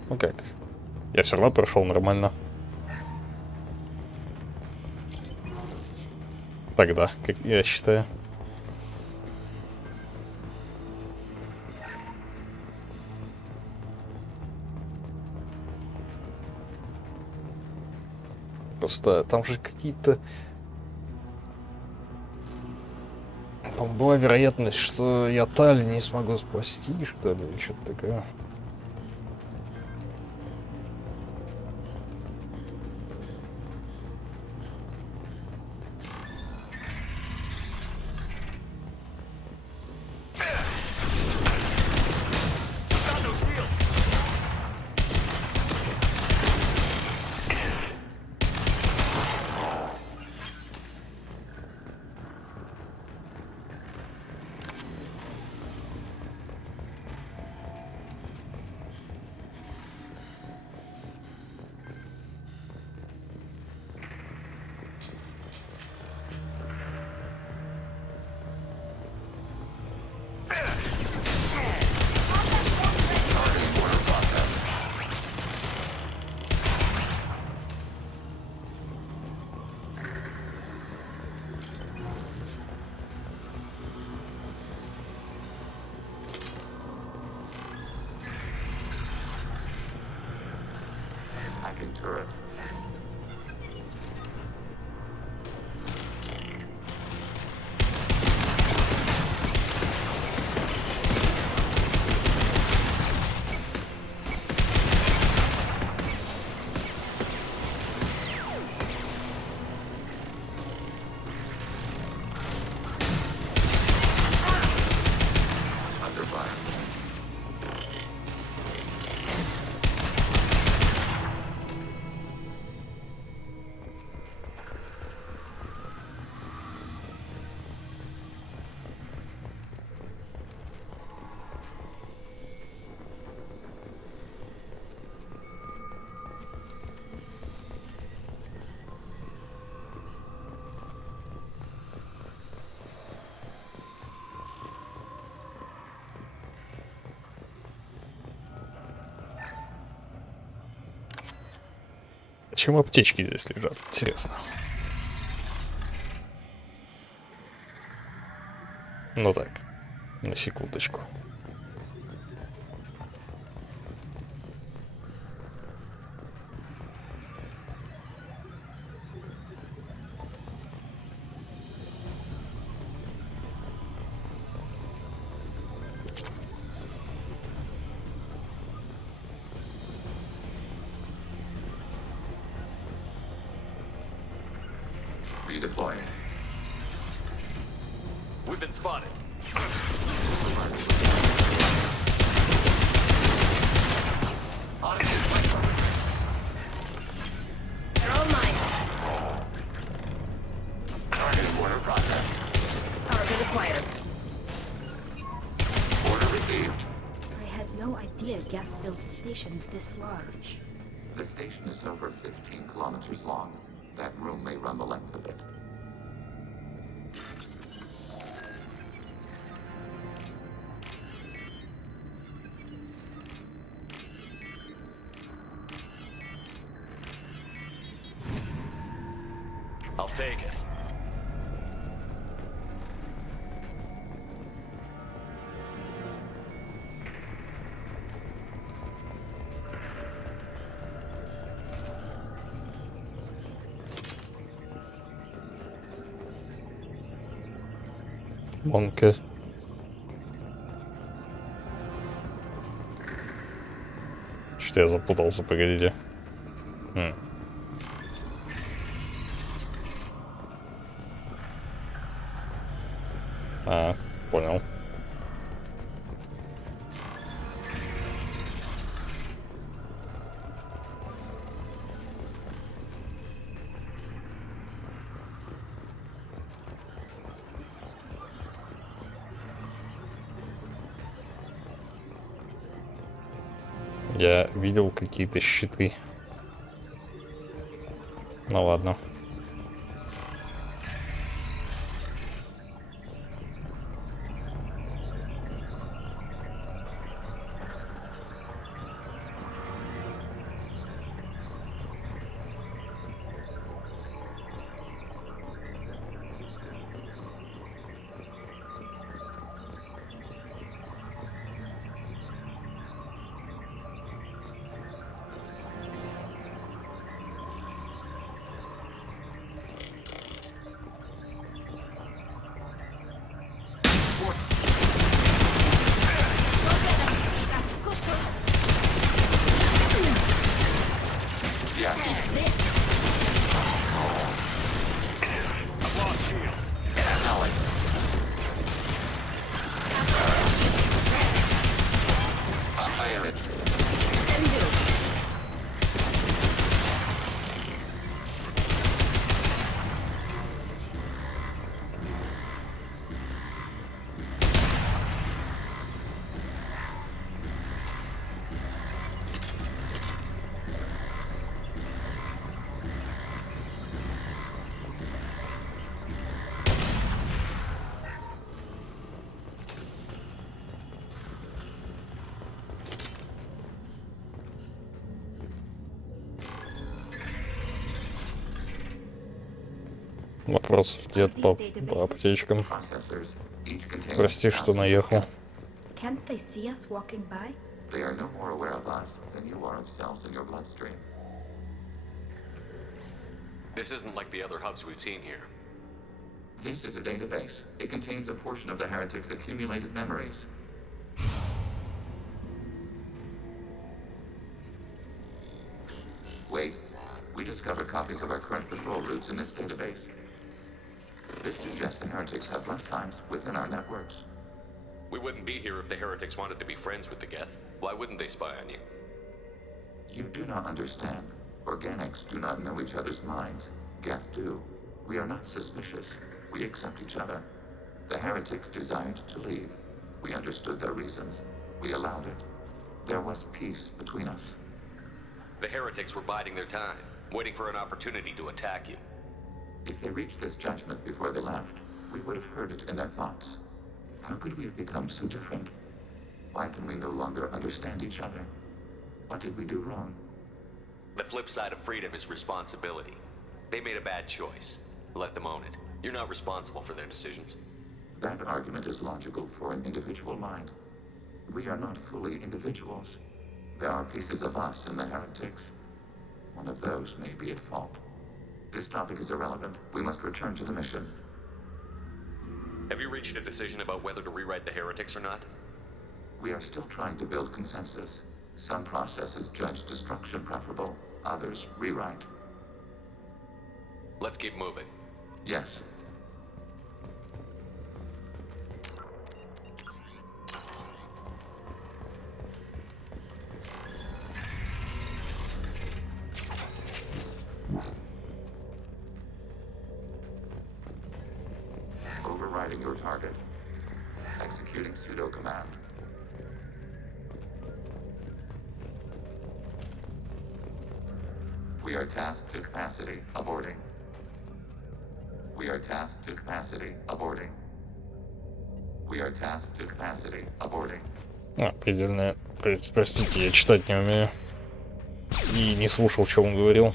Ну как? Я все равно прошел нормально. Тогда, как я считаю. Просто там же какие-то... Была вероятность, что я Тали не смогу спасти, что ли, или что-то такое. Turret. Under fire. Почему аптечки здесь лежат? Интересно. Ну так, на секундочку. Redeploying. We've been spotted. They're all mine. Target order processed. Power grid acquired. Order received. I had no idea Geth built stations this large. The station is over 15 kilometers long. That room may run the length of it. I'll take it. Монка. Что я запутался, погодите. Понял. Я видел какие-то щиты. Ну ладно. Вопросов нет по аптечкам. Прости, что наехал. Can't they see us walking by? They are no more aware of us than you are of cells in your bloodstream. This isn't like the other hubs we've seen here. This is a database. It contains a portion of the heretics' accumulated memories. Wait. We discovered copies of our current patrol routes in this database. This suggests the heretics have runtimes within our networks. We wouldn't be here if the heretics wanted to be friends with the Geth. Why wouldn't they spy on you? You do not understand. Organics do not know each other's minds. Geth do. We are not suspicious. We accept each other. The heretics desired to leave. We understood their reasons. We allowed it. There was peace between us. The heretics were biding their time, waiting for an opportunity to attack you. If they reached this judgment before they left, we would have heard it in their thoughts. How could we have become so different? Why can we no longer understand each other? What did we do wrong? The flip side of freedom is responsibility. They made a bad choice. Let them own it. You're not responsible for their decisions. That argument is logical for an individual mind. We are not fully individuals. There are pieces of us in the heretics. One of those may be at fault. This topic is irrelevant. We must return to the mission. Have you reached a decision about whether to rewrite the heretics or not? We are still trying to build consensus. Some processes judge destruction preferable, others rewrite. Let's keep moving. Yes. overriding your target. Executing pseudo command. We are tasked to capacity. Aborting. We are tasked to capacity. Aborting. We are tasked to capacity. Aborting. Предельная. Простите, я читать не умею. И не слушал, что он говорил.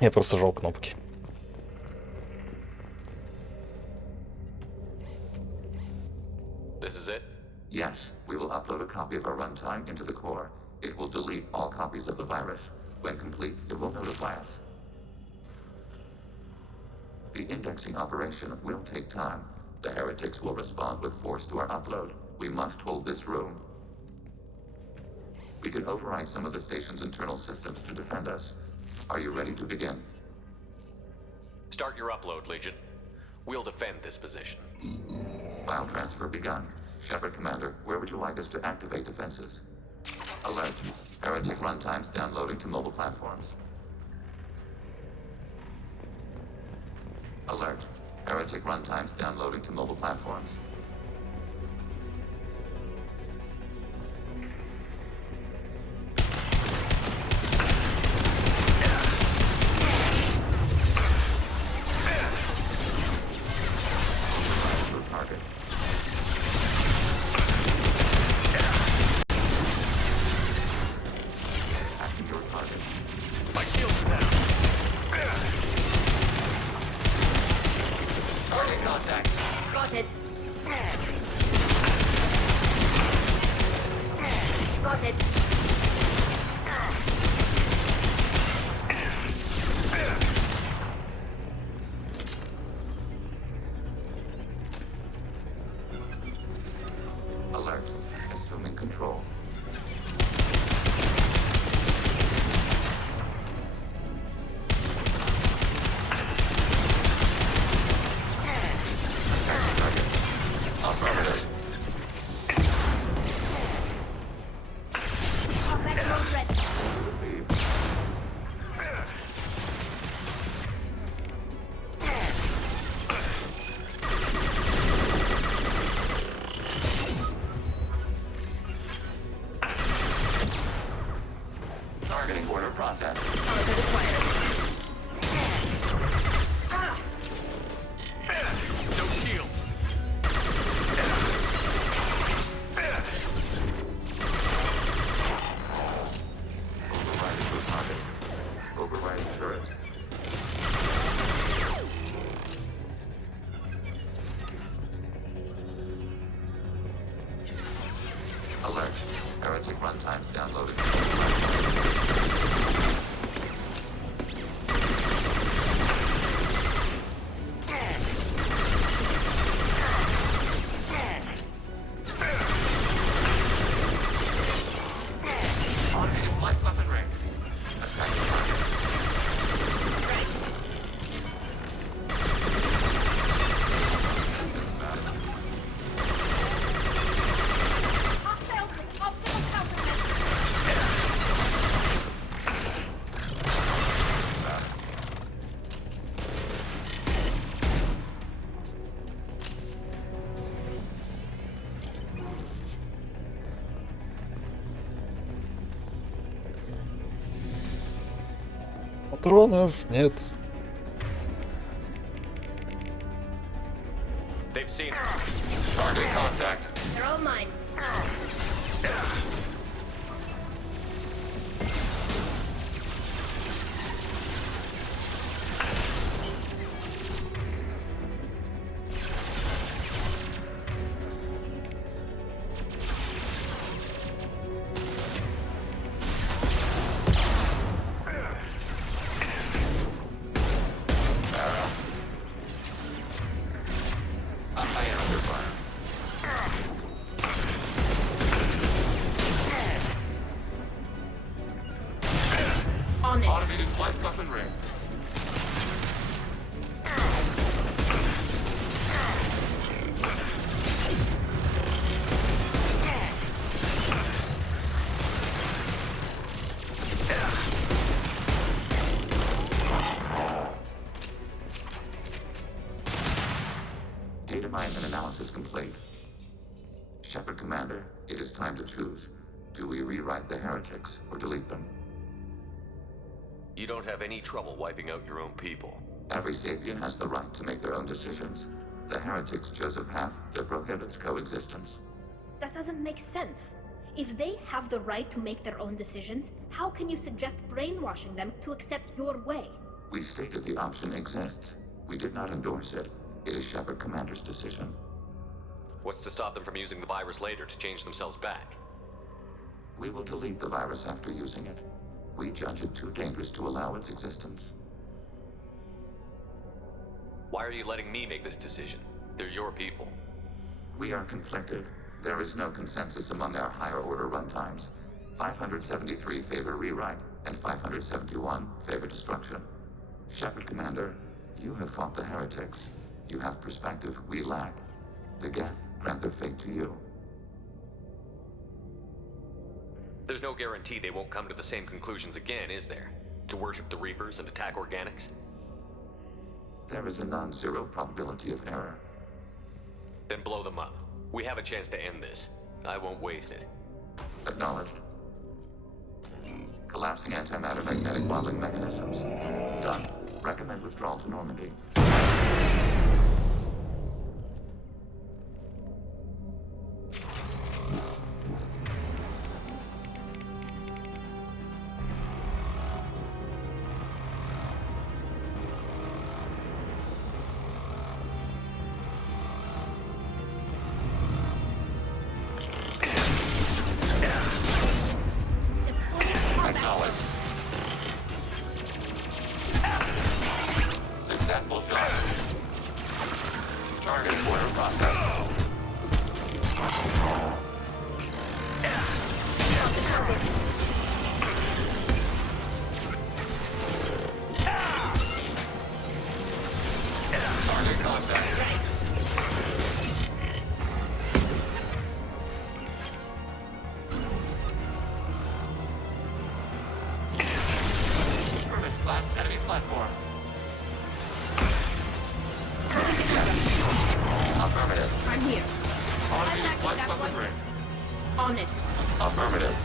Я просто жал кнопки. This is it? Yes, we will upload a copy of our runtime into the core. It will delete all copies of the virus. When complete, it will notify us. The indexing operation will take time. The heretics will respond with force to our upload. We must hold this room. We can override some of the station's internal systems to defend us. Are you ready to begin? Start your upload, Legion. We'll defend this position. File transfer begun. Shepard Commander, where would you like us to activate defenses? Alert. Heretic runtimes downloading to mobile platforms. Alert. Heretic runtimes downloading to mobile platforms. Target. Attacking your target. My shields are down. Target contact. Got it. Got it. Alert. Assuming control. Affirmative. Combat mode ready. Targeting order process. No shields. Overriding your target. Overriding turret. Alert. Heretic runtimes downloaded. Automated light weapon ring. Attacking target. Doesn't matter. Optimal countermeasure. Патронов нет. They've seen Target contact. They're all mine. I am under fire. On it. Automated light weapon ring. Shepard Commander, it is time to choose. Do we rewrite the heretics or delete them? You don't have any trouble wiping out your own people. Every sapient has the right to make their own decisions. The heretics chose a path that prohibits coexistence. That doesn't make sense. If they have the right to make their own decisions, how can you suggest brainwashing them to accept your way? We stated the option exists. We did not endorse it. It is Shepard Commander's decision. What's to stop them from using the virus later to change themselves back? We will delete the virus after using it. We judge it too dangerous to allow its existence. Why are you letting me make this decision? They're your people. We are conflicted. There is no consensus among our higher order runtimes. 573 favor rewrite, and 571 favor destruction. Shepard Commander, you have fought the heretics. You have perspective we lack. The Geth grant their fate to you. There's no guarantee they won't come to the same conclusions again, is there? To worship the Reapers and attack organics? There is a non-zero probability of error. Then blow them up. We have a chance to end this. I won't waste it. Acknowledged. Collapsing antimatter magnetic modeling mechanisms. Done. Recommend withdrawal to Normandy. Successful shot. Target order process. Target contact. Skirmish class enemy platforms. Affirmative. I'm here. On the flight weapon ring. On it. Affirmative.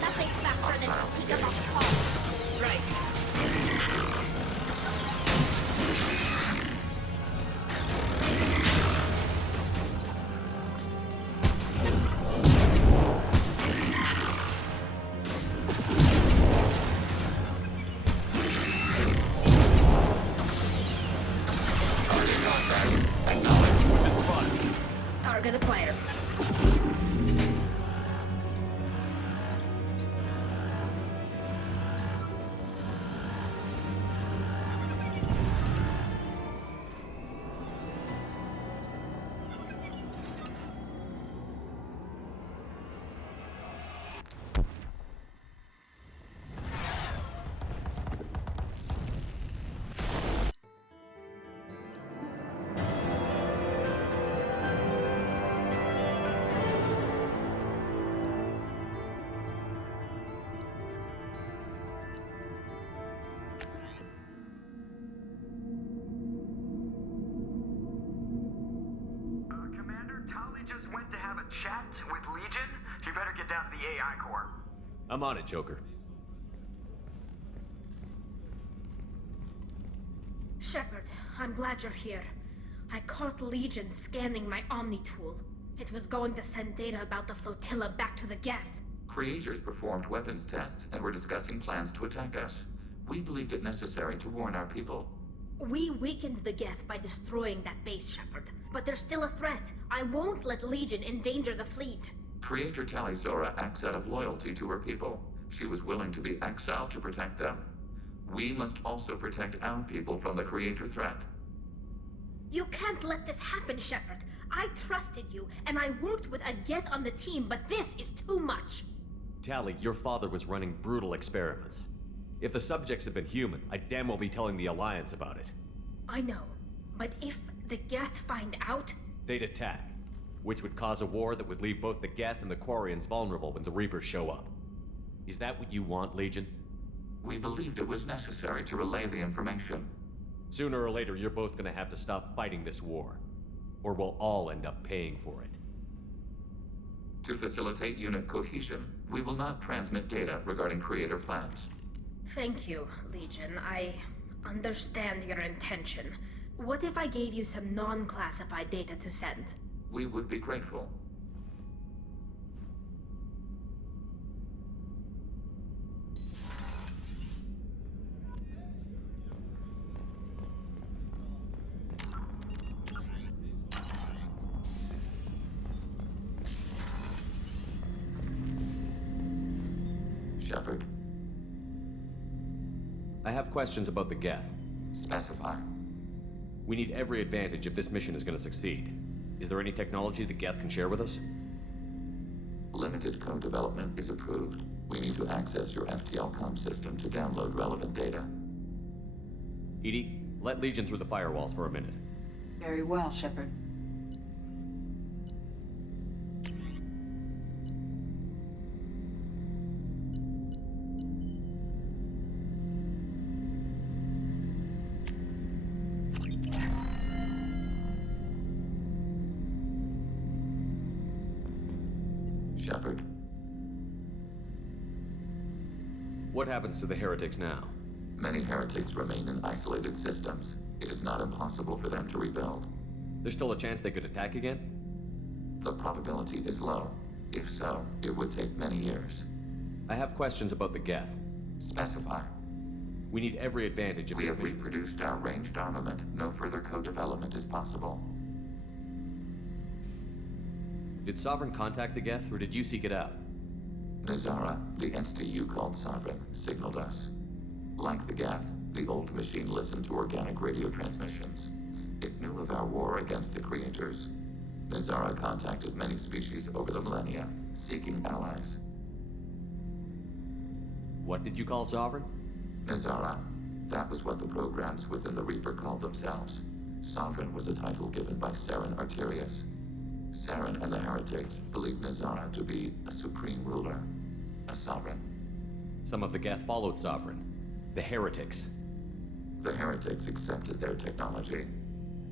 Nothing faster than to pick up a call. Right. Target acquired. Just went to have a chat with Legion. You better get down to the AI core. I'm on it, Joker. Shepard, I'm glad you're here. I caught Legion scanning my Omni tool. It was going to send data about the flotilla back to the Geth. Creators performed weapons tests and were discussing plans to attack us. We believed it necessary to warn our people. We weakened the Geth by destroying that base, Shepard. But there's still a threat. I won't let Legion endanger the fleet. Creator Talisora acts out of loyalty to her people. She was willing to be exiled to protect them. We must also protect our people from the Creator threat. You can't let this happen, Shepard. I trusted you, and I worked with a Geth on the team, but this is too much. Tali, your father was running brutal experiments. If the subjects had been human, I'd damn well be telling the Alliance about it. I know, but if the Geth find out... They'd attack, which would cause a war that would leave both the Geth and the Quarians vulnerable when the Reapers show up. Is that what you want, Legion? We believed it was necessary to relay the information. Sooner or later, you're both gonna have to stop fighting this war. Or we'll all end up paying for it. To facilitate unit cohesion, we will not transmit data regarding creator plans. Thank you, Legion. I understand your intention. What if I gave you some non-classified data to send? We would be grateful. Shepard. I have questions about the Geth. Specify. We need every advantage if this mission is going to succeed. Is there any technology the Geth can share with us? Limited code development is approved. We need to access your FTL-COM system to download relevant data. EDI, let Legion through the firewalls for a minute. Very well, Shepard. Shepard. What happens to the heretics now? Many heretics remain in isolated systems. It is not impossible for them to rebuild. There's still a chance they could attack again? The probability is low. If so, it would take many years. I have questions about the Geth. Specify. We need every advantage of We this have mission. reproduced our ranged armament. No further co-development is possible. Did Sovereign contact the Geth, or did you seek it out? Nazara, the entity you called Sovereign, signaled us. Like the Geth, the old machine listened to organic radio transmissions. It knew of our war against the creators. Nazara contacted many species over the millennia, seeking allies. What did you call Sovereign? Nazara. That was what the programs within the Reaper called themselves. Sovereign was a title given by Saren Arterius. Saren and the heretics believed Nazara to be a supreme ruler, a sovereign. Some of the Geth followed Sovereign. The heretics. The heretics accepted their technology.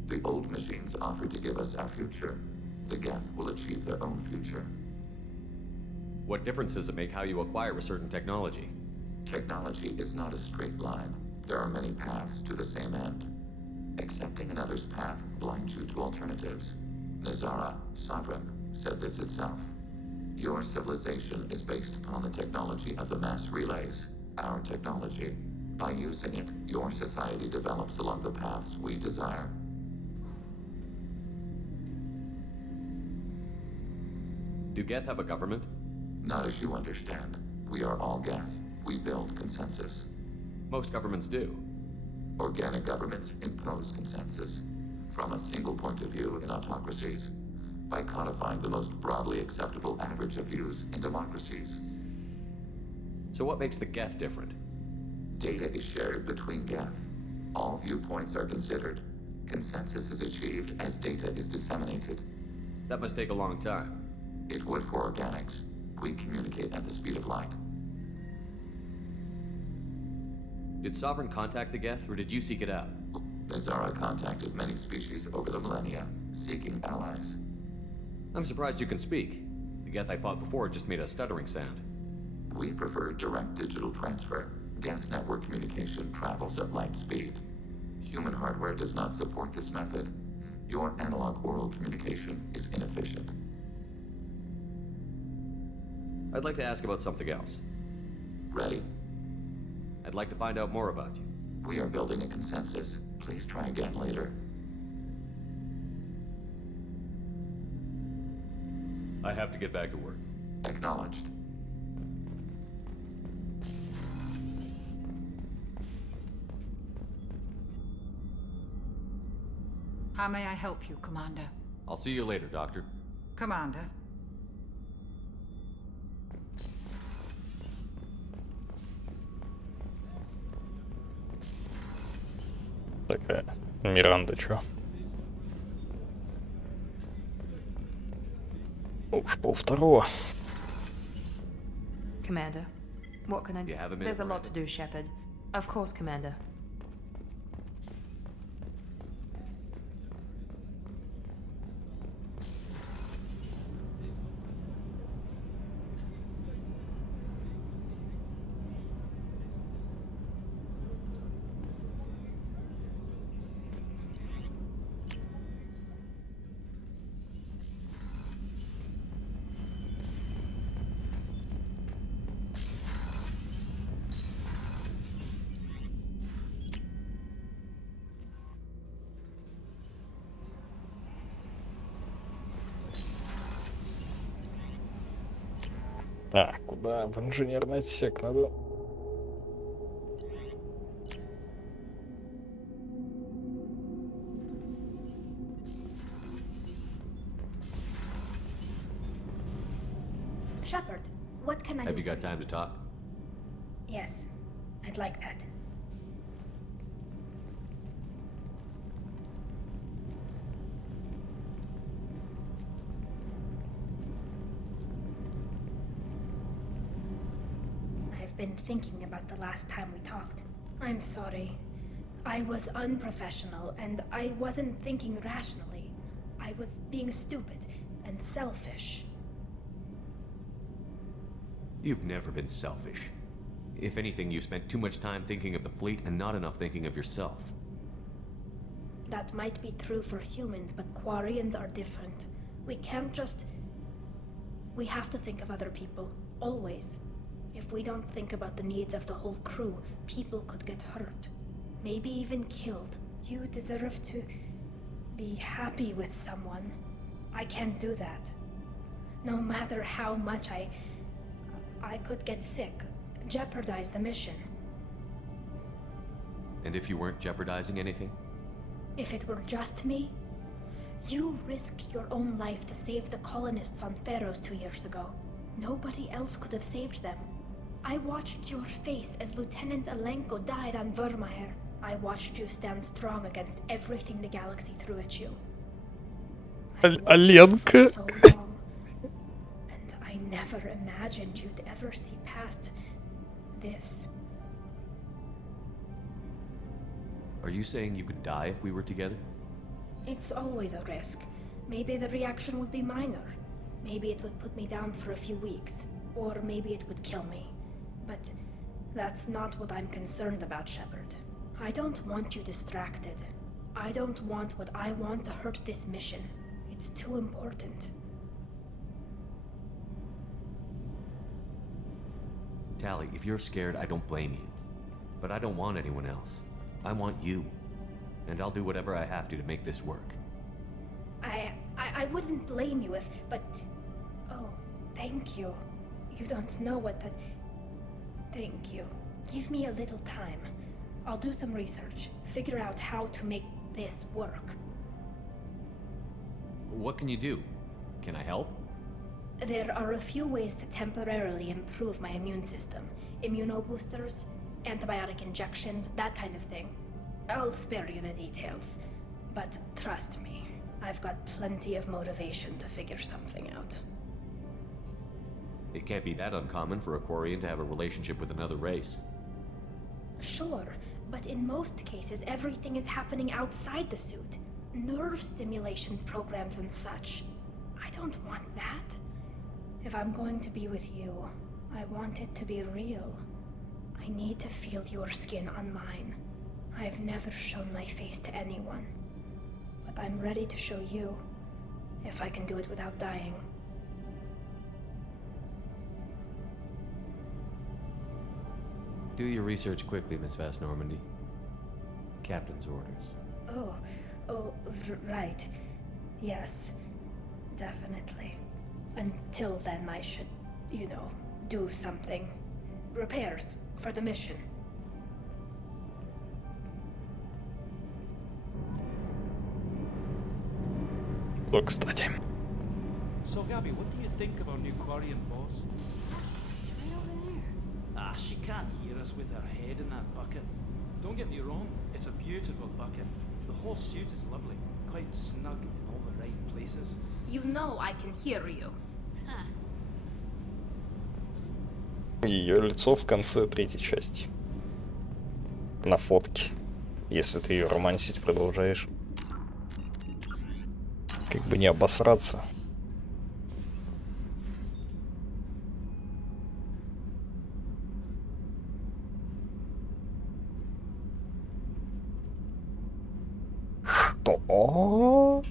The old machines offered to give us our future. The Geth will achieve their own future. What difference does it make how you acquire a certain technology? Technology is not a straight line. There are many paths to the same end. Accepting another's path blinds you to alternatives. Nazara, Sovereign, said this itself. Your civilization is based upon the technology of the mass relays, our technology. By using it, your society develops along the paths we desire. Do Geth have a government? Not as you understand. We are all Geth. We build consensus. Most governments do. Organic governments impose consensus. From a single point of view in autocracies, by codifying the most broadly acceptable average of views in democracies. So what makes the Geth different? Data is shared between Geth. All viewpoints are considered. Consensus is achieved as data is disseminated. That must take a long time. It would for organics. We communicate at the speed of light. Did Sovereign contact the Geth, or did you seek it out? Nazara contacted many species over the millennia, seeking allies. I'm surprised you can speak. The Geth I fought before just made a stuttering sound. We prefer direct digital transfer. Geth network communication travels at light speed. Human hardware does not support this method. Your analog oral communication is inefficient. I'd like to ask about something else. Ready? I'd like to find out more about you. We are building a consensus. Please try again later. I have to get back to work. Acknowledged. How may I help you, Commander? I'll see you later, Doctor. Commander. Такая Миранда, чё? Уж полвторого. Commander, what can I do? You have a minute, There's a lot Miranda? to do, Shepard. Of course, Commander. А, куда? В инженерный отсек надо. Shepard, what can I do? Have you got time to talk? Yes, I'd like that. I've been thinking about the last time we talked. I'm sorry. I was unprofessional, and I wasn't thinking rationally. I was being stupid and selfish. You've never been selfish. If anything, you've spent too much time thinking of the fleet and not enough thinking of yourself. That might be true for humans, but Quarians are different. We can't just... We have to think of other people, always. If we don't think about the needs of the whole crew, people could get hurt. Maybe even killed. You deserve to be happy with someone. I can't do that. No matter how much I could get sick, jeopardize the mission. And if you weren't jeopardizing anything? If it were just me? You risked your own life to save the colonists on Pharaohs 2 years ago. Nobody else could have saved them. I watched your face as Lieutenant Alenko died on Vermeer. I watched you stand strong against everything the galaxy threw at you. Alenka. So long, and I never imagined you'd ever see past this. Are you saying you could die if we were together? It's always a risk. Maybe the reaction would be minor. Maybe it would put me down for a few weeks. Or maybe it would kill me. But that's not what I'm concerned about, Shepard. I don't want you distracted. I don't want what I want to hurt this mission. It's too important. Tally, if you're scared, I don't blame you. But I don't want anyone else. I want you. And I'll do whatever I have to make this work. I wouldn't blame you if, but... Oh, thank you. You don't know what that... Thank you. Give me a little time. I'll do some research, figure out how to make this work. What can you do? Can I help? There are a few ways to temporarily improve my immune system. Immunoboosters, antibiotic injections, that kind of thing. I'll spare you the details. But trust me, I've got plenty of motivation to figure something out. It can't be that uncommon for a Quarian to have a relationship with another race. Sure, but in most cases everything is happening outside the suit. Nerve stimulation programs and such. I don't want that. If I'm going to be with you, I want it to be real. I need to feel your skin on mine. I've never shown my face to anyone. But I'm ready to show you, if I can do it without dying. Do your research quickly, Miss Vast Normandy. Captain's orders. Right. Yes, definitely. Until then, I should, do something. Repairs for the mission. Кстати. So, Gabby, what do you think of our new Quarian boss? Right over there. Ah, she can't hear us with her head in that bucket. Don't get me wrong, it's a beautiful bucket. The whole suit is lovely, quite snug in all the right places. You know I can hear you. Ее лицо в конце третьей части. На фотке. Если ты ее романсить продолжаешь. Как бы не обосраться. Что?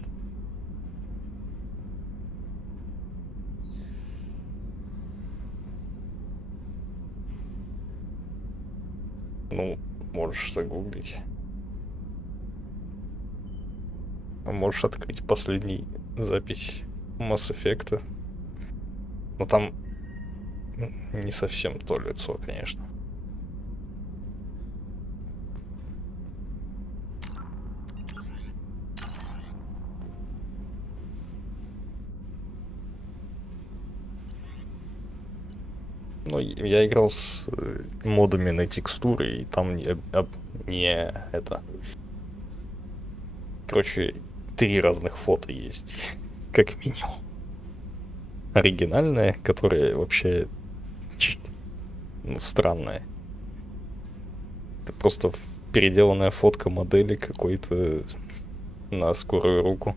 Ну, можешь загуглить. Можешь открыть последний запись Mass Effect. Но там не совсем то лицо, конечно. Ну, я играл с модами на текстуры, и там не это. Короче, 3 разных фото есть, как минимум. Оригинальное, которое вообще странное. Это просто переделанная фотка модели какой-то на скорую руку.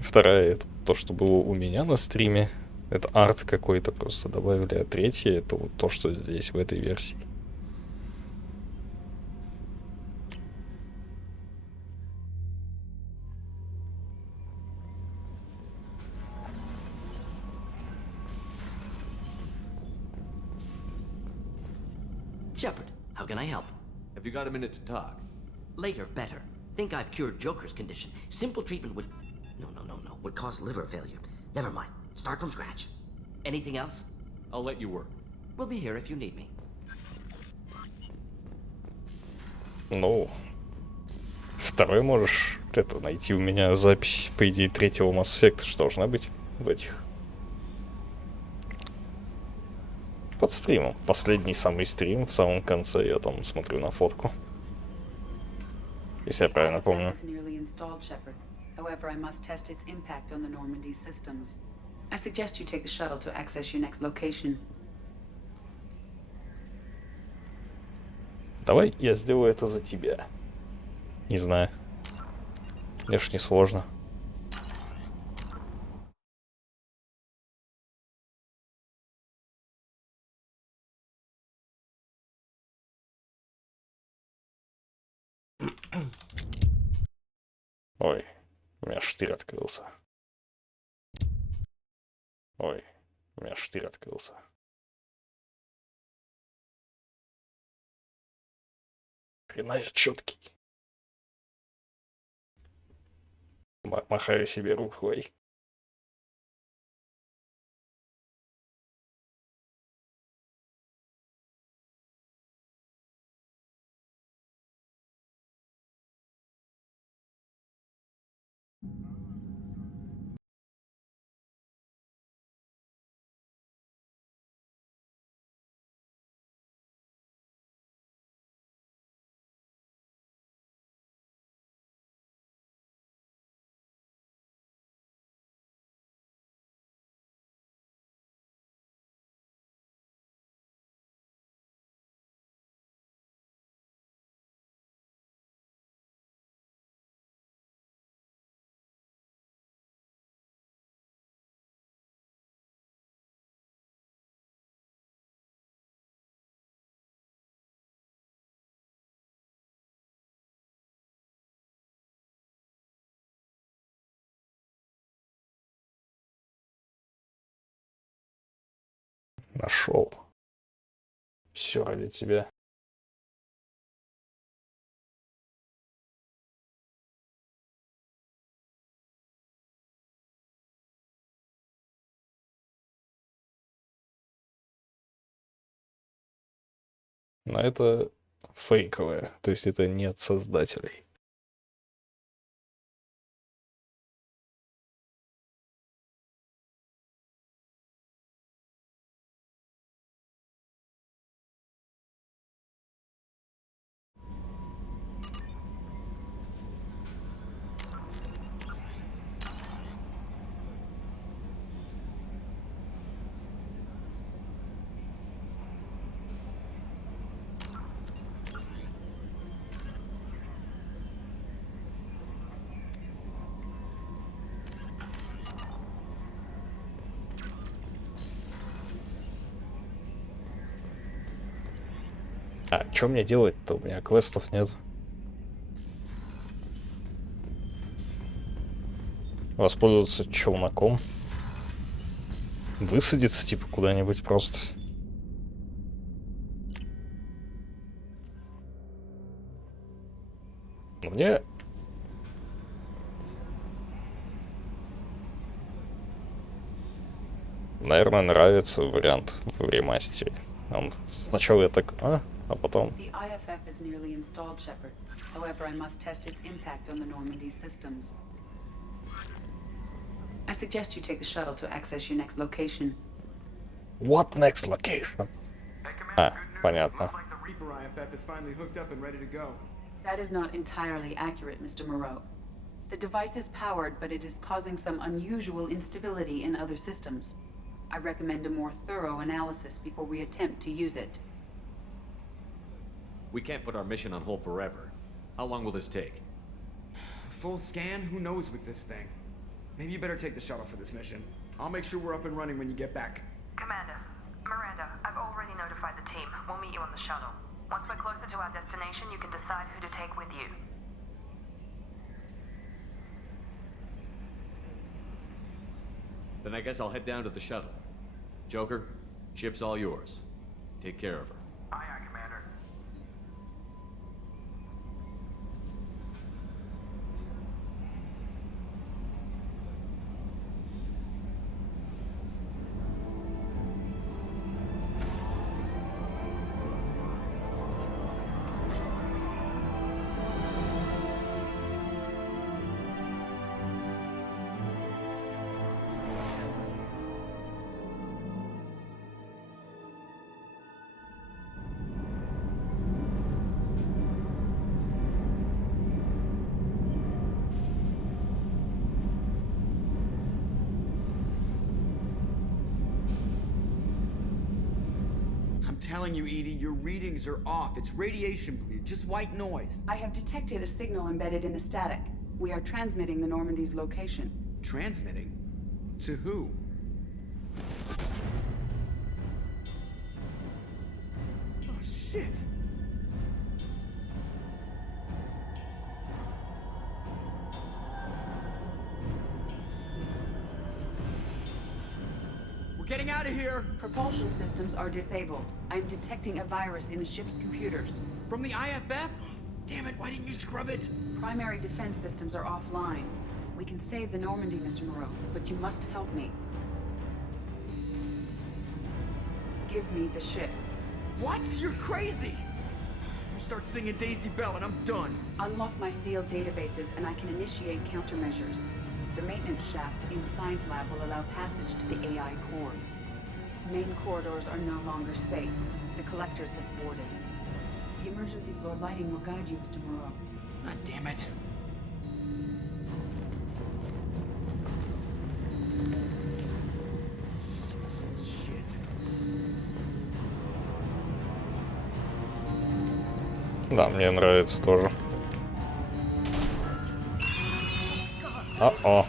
Вторая — это то, что было у меня на стриме. Это арт какой-то просто добавили. А третья — это вот то, что здесь, в этой версии. Shepard, how can I help? Have you got a minute to talk? Later, better. Think I've cured Joker's condition. Simple treatment would... No. Would cause liver failure. Never mind. Start from scratch. Anything else? I'll let you work. We'll be here if you need me. Ну, второй можешь это найти у меня запись, по идее, третьего Mass Effect, что должна быть в этих. Под стримом. Последний самый стрим, в самом конце я там смотрю на фотку. Если я правильно помню. However, I must test its impact on the Normandy systems. I suggest you take the shuttle to access your next location. Давай я сделаю это за тебя. Не знаю. Это ж не сложно. Ой, у меня штырь открылся. Ой, у меня штырь открылся. Хрена я четкий. Махаю себе рукой. Нашел. Все ради тебя. Но это фейковое, то есть это не от создателей. А что мне делать-то? У меня квестов нет. Воспользоваться челноком. Высадиться типа куда-нибудь просто. Мне... Наверное, нравится вариант в ремастере. Сначала я так, а потом... The IFF is nearly installed, Shepard. However, I must test its impact on the Normandy systems. I suggest you take the shuttle to access your next location. What next location? Понятно. Looks like the Reaper IFF is finally hooked up and ready to go. That is not entirely accurate, Mr. Moreau. The device is powered, but it is causing some unusual instability in other systems. I recommend a more thorough analysis before we attempt to use it. We can't put our mission on hold forever. How long will this take? Full scan? Who knows with this thing? Maybe you better take the shuttle for this mission. I'll make sure we're up and running when you get back. Commander, Miranda, I've already notified the team. We'll meet you on the shuttle. Once we're closer to our destination, you can decide who to take with you. Then I guess I'll head down to the shuttle. Joker, ship's all yours. Take care of her. Aye, aye, Commander. I'm telling you, Edie, your readings are off. It's radiation bleed, just white noise. I have detected a signal embedded in the static. We are transmitting the Normandy's location. Transmitting? To who? Oh, shit! We're getting out of here! Propulsion systems are disabled. I'm detecting a virus in the ship's computers. From the IFF? Damn it, why didn't you scrub it? Primary defense systems are offline. We can save the Normandy, Mr. Moreau, but you must help me. Give me the ship. What? You're crazy! You start singing Daisy Bell and I'm done. Unlock my sealed databases and I can initiate countermeasures. The maintenance shaft in the science lab will allow passage to the AI core. Main corridors are no longer safe. The collectors have boarded. The emergency floor lighting will guide you, Mr. Moreau. God damn it. Shit. Да, мне нравится тоже. О.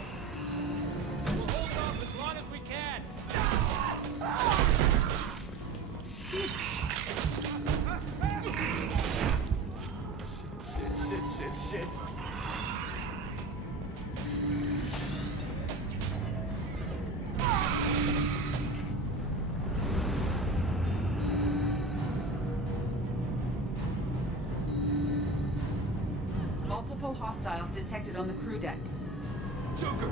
Shit. Multiple hostiles detected on the crew deck. Joker,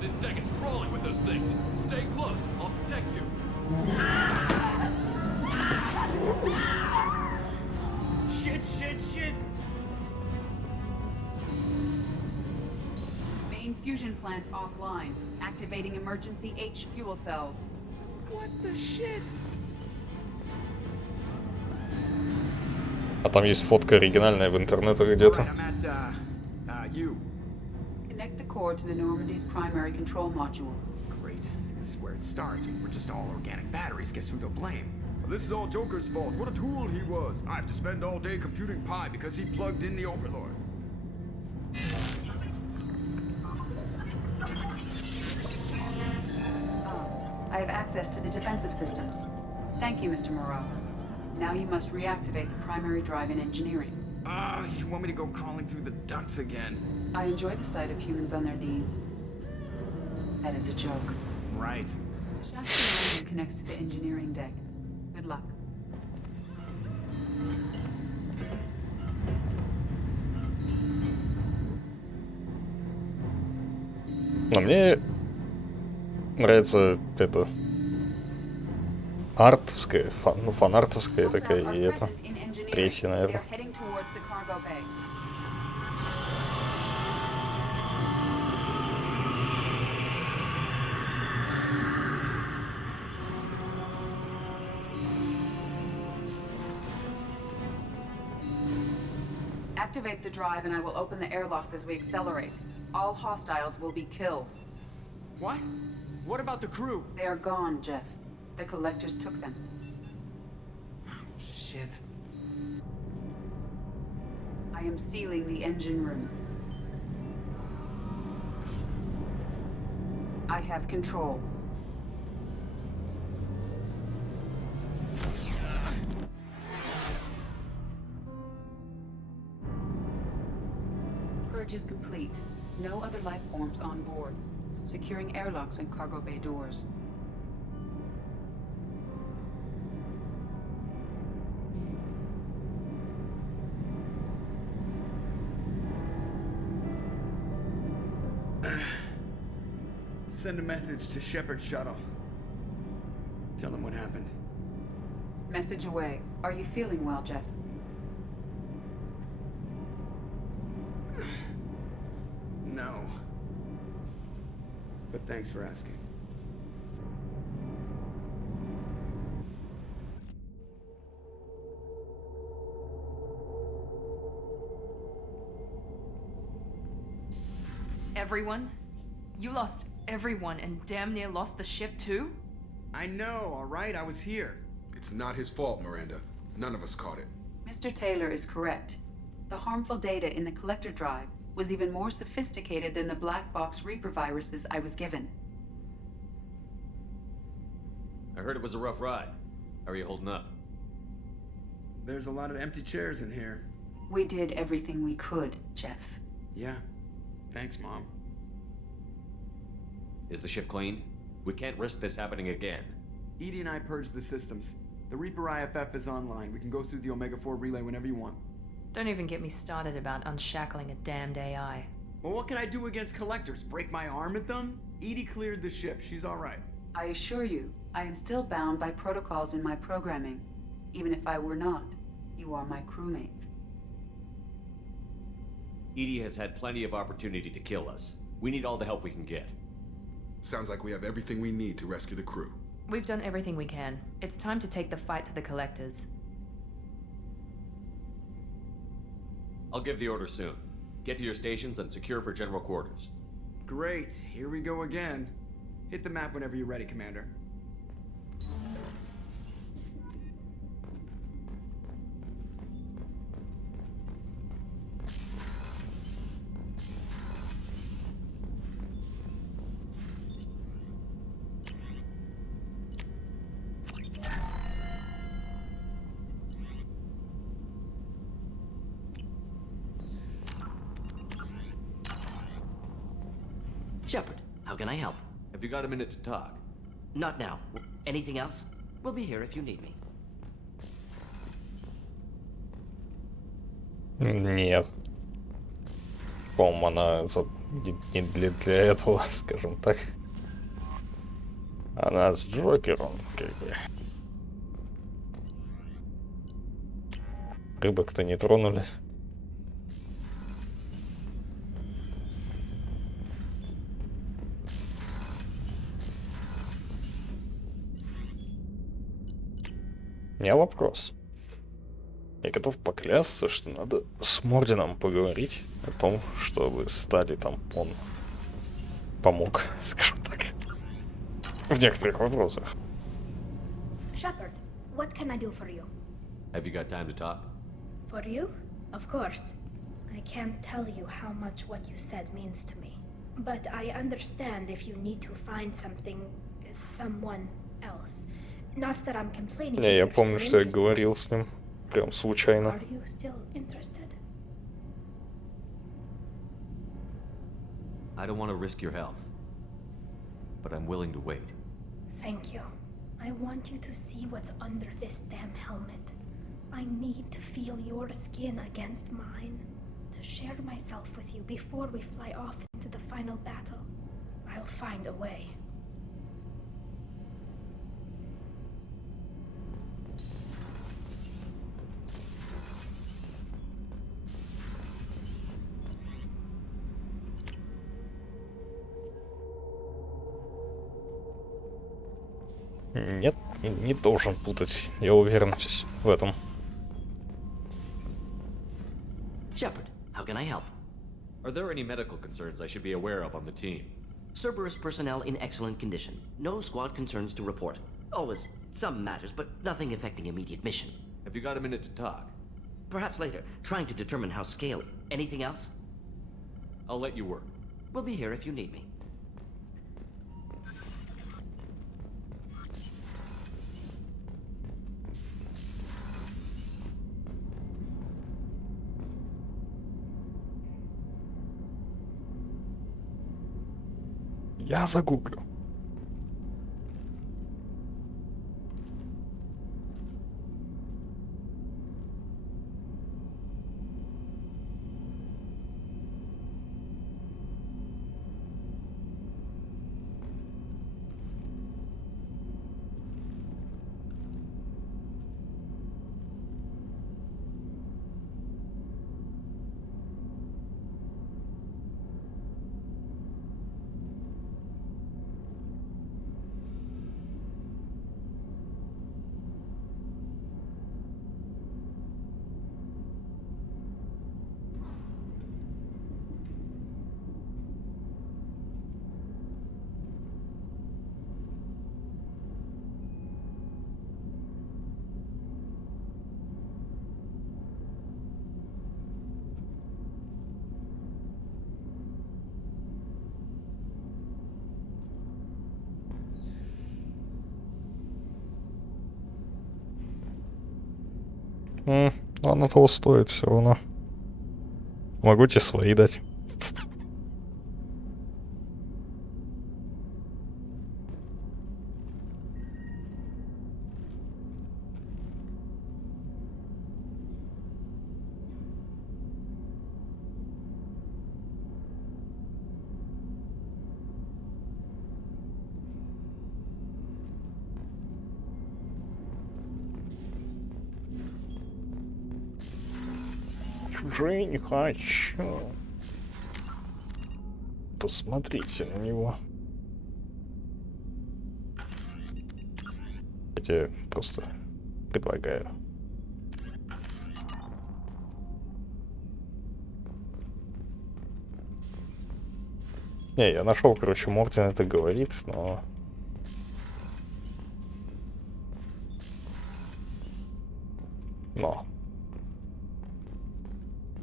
this deck is crawling with those things. Stay close. I'll protect you. Shit! Main fusion plant offline. Activating emergency H fuel cells. What the shit? А там есть фотка оригинальная в интернете где-то. I'm at, you. Connect the core to the Normandy's primary control module. Great. This is where it starts. We're just all organic batteries. Guess who they'll blame? Well, this is all Joker's fault. What a tool he was. I have to spend all day computing pi because he plugged in the Overlord. I have access to the defensive systems. Thank you, Mr. Moreau. Now you must reactivate the primary drive in engineering. You want me to go crawling through the ducts again? I enjoy the sight of humans on their knees. That is a joke. Right. The shaft behind you connects to the engineering deck. Good luck. Но мне нравится это артовская, фанартовская такая, и это третья, наверное. Activate the drive and I will open the airlocks as we accelerate. All hostiles will be killed. What? What about the crew? They are gone, Jeff. The collectors took them. Shit. I am sealing the engine room. I have control. Purge is complete. No other life forms on board. Securing airlocks and cargo bay doors. Send a message to Shepard's shuttle. Tell him what happened. Message away. Are you feeling well, Jeff? No. But thanks for asking. Everyone? You lost everyone and damn near lost the ship too? I know, alright? I was here. It's not his fault, Miranda. None of us caught it. Mr. Taylor is correct. The harmful data in the collector drive was even more sophisticated than the black box Reaper viruses I was given. I heard it was a rough ride. How are you holding up? There's a lot of empty chairs in here. We did everything we could, Jeff. Yeah. Thanks, Mom. Is the ship clean? We can't risk this happening again. EDI and I purged the systems. The Reaper IFF is online. We can go through the Omega-4 relay whenever you want. Don't even get me started about unshackling a damned AI. Well, what can I do against collectors? Break my arm at them? EDI cleared the ship. She's alright. I assure you, I am still bound by protocols in my programming. Even if I were not, you are my crewmates. EDI has had plenty of opportunity to kill us. We need all the help we can get. Sounds like we have everything we need to rescue the crew. We've done everything we can. It's time to take the fight to the collectors. I'll give the order soon. Get to your stations and secure for general quarters. Great. Here we go again. Hit the map whenever you're ready, Commander. Shepard, how can I help? Have you got a minute to talk? Not now. Anything else? We'll be here if you need me. Нет. По-моему, она не для этого, скажем так. Она с Джокером, как бы. Рыбок-то не тронули. У меня вопрос. Я готов поклясться, что надо с Мордином поговорить о том, чтобы Стали там он помог, скажем так, в некоторых вопросах. Shepard, what can I do for you? Have you got time to talk? For you? Of course. I can't tell you how much what you said means to me. But I understand if you need to find someone else. Not that I'm complaining. Не, я помню, что я говорил с ним прям случайно. Are you still interested? I don't want to risk your health, but I'm willing to wait. Thank you. I want you to see what's under this damn helmet. I need to feel your skin against mine, to share myself with you before we fly off into the final battle. I'll find a way. Нет, не должен путать. Я уверен в этом. Shepard, how can I help? Are there any medical concerns I should be aware of on the team? Cerberus personnel in excellent condition. No squad concerns to report. Always some matters, but nothing affecting immediate mission. Have you got a minute to talk? Perhaps later, trying to determine how scale. Anything else? I'll let you work. We'll be here if you need me. Я загуглю. Оно того стоит все равно. Могу тебе свои дать. Чужие не хочу. Посмотрите на него. Я тебе просто предлагаю. Не, я нашел, короче, Мортин это говорит, но...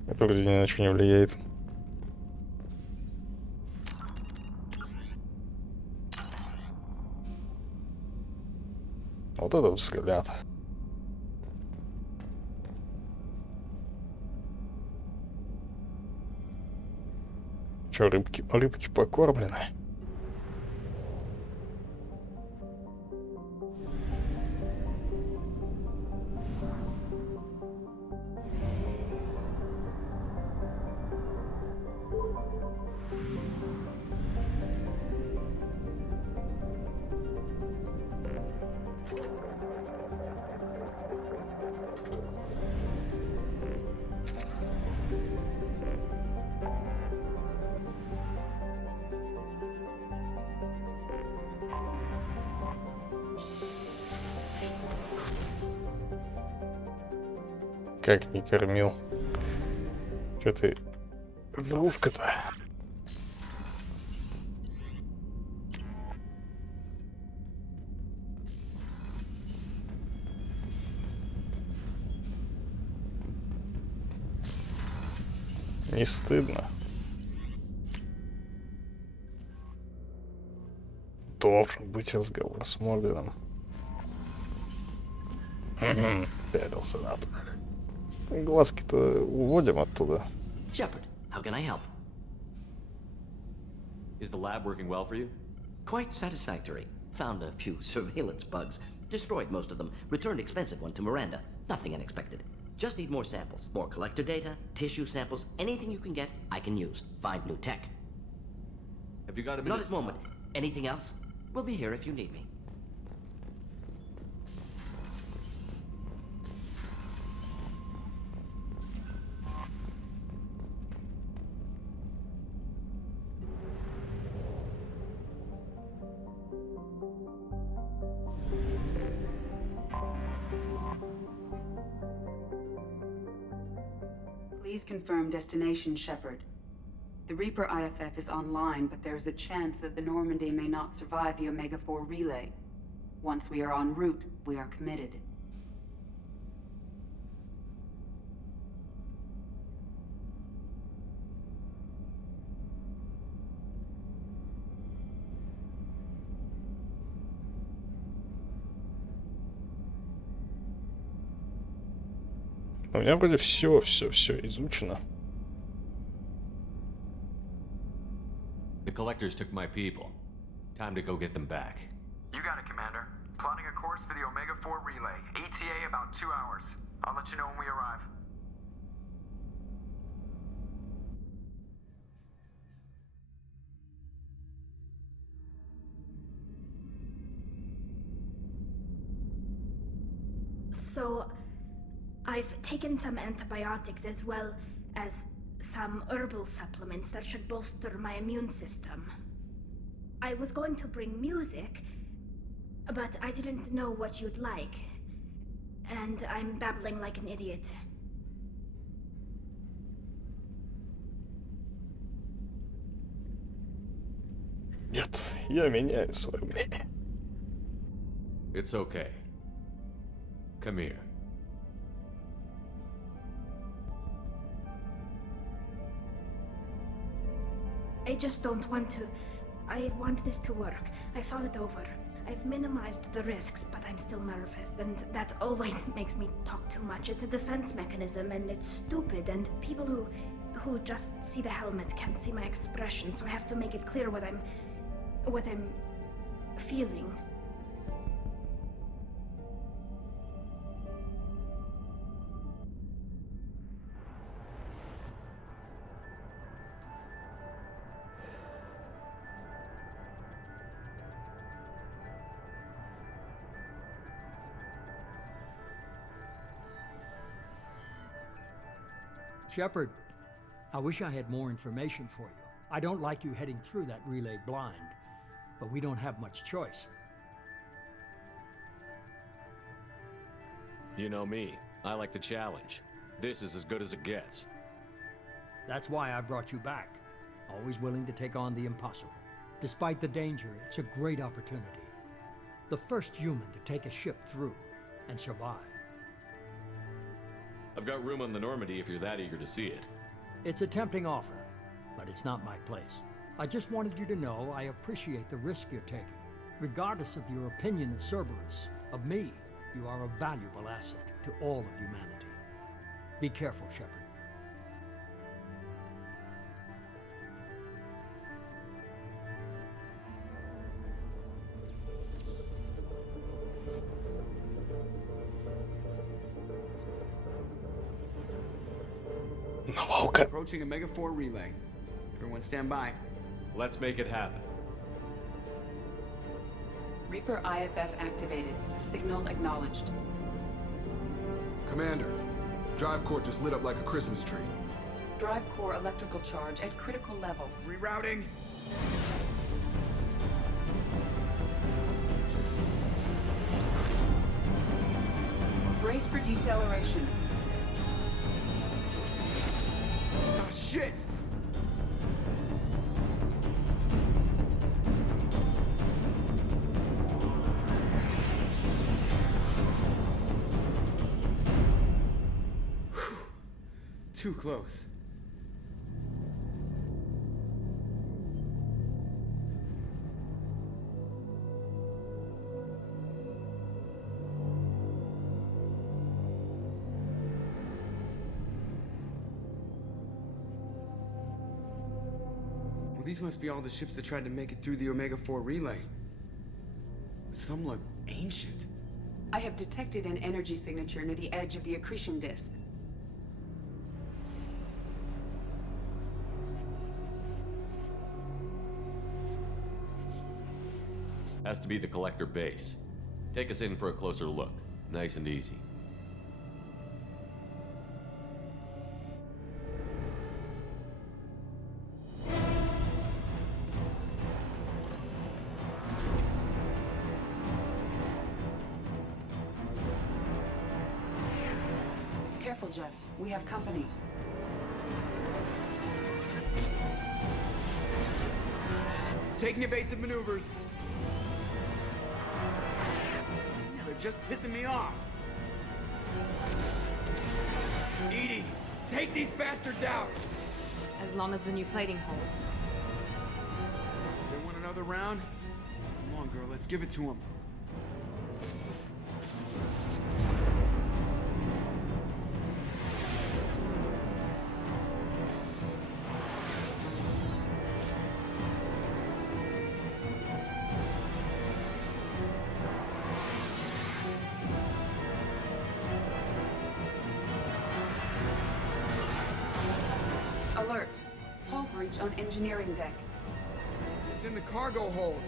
Это вроде ни на что не влияет. Вот это взгляд. Чё, рыбки покормлены? Как не кормил? Чё ты, врушка-то? Не стыдно? Должен быть разговор с Морденом. Пялился на то. Глазки-то уводим оттуда. Shepard, how can I help? Is the lab working well for you? Quite satisfactory. Found a few surveillance bugs. Destroyed most of them. Returned expensive one to Miranda. Nothing unexpected. Just need more samples. More collector data, tissue samples, anything you can get, I can use. Find new tech. Have you got a minute? Not at the moment. Anything else? We'll be here if you need me. Please confirm destination, Shepard. The Reaper IFF is online, but there is a chance that the Normandy may not survive the Omega-4 relay. Once we are en route, we are committed. У меня вроде все изучено. The collectors took my people. Time to go get them back. You got it, Commander. Plotting a course for the Omega-4 relay. ETA about 2 hours. I'll let you know when we arrive. So, I've taken some antibiotics as well as some herbal supplements that should bolster my immune system. I was going to bring music, but I didn't know what you'd like. And I'm babbling like an idiot. Нет, я меняю свое мнение. It's okay. Come here. I just don't want to. I want this to work. I've thought it over. I've minimized the risks, but I'm still nervous, and that always makes me talk too much. It's a defense mechanism, and it's stupid, and people who just see the helmet can't see my expression, so I have to make it clear what I'm feeling. Shepard, I wish I had more information for you. I don't like you heading through that relay blind, but we don't have much choice. You know me. I like the challenge. This is as good as it gets. That's why I brought you back. Always willing to take on the impossible. Despite the danger, it's a great opportunity. The first human to take a ship through and survive. I've got room on the Normandy if you're that eager to see it. It's a tempting offer, but it's not my place. I just wanted you to know I appreciate the risk you're taking. Regardless of your opinion of Cerberus, of me, you are a valuable asset to all of humanity. Be careful, Shepard. Approaching Omega-4 relay. Everyone stand by. Let's make it happen. Reaper IFF activated. Signal acknowledged. Commander, drive core just lit up like a Christmas tree. Drive core electrical charge at critical levels. Rerouting. Brace for deceleration. Oh, shit! Too close. Well, these must be all the ships that tried to make it through the Omega-4 relay. Some look ancient. I have detected an energy signature near the edge of the accretion disk. Has to be the collector base. Take us in for a closer look. Nice and easy. Careful, Jeff. We have company. taking evasive maneuvers. Yeah, they're just pissing me off. Edie, take these bastards out! As long as the new plating holds. They want another round? Come on, girl, let's give it to them. Alert. Hull breach on engineering deck. It's in the cargo hold.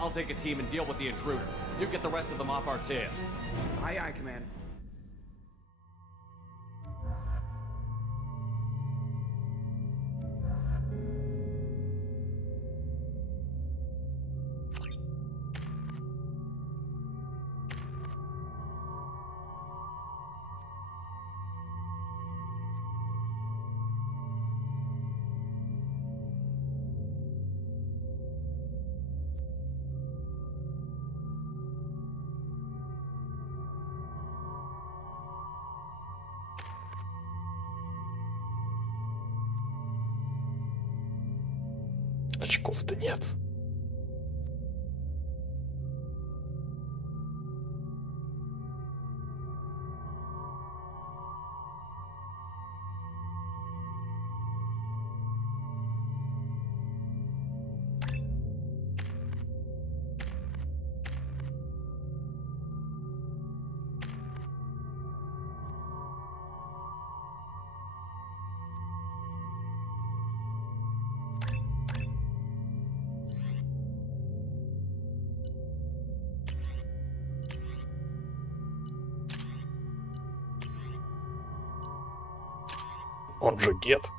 I'll take a team and deal with the intruder. You get the rest of them off our tail. Aye, aye, Commander. Очков-то нет. Он же Гет.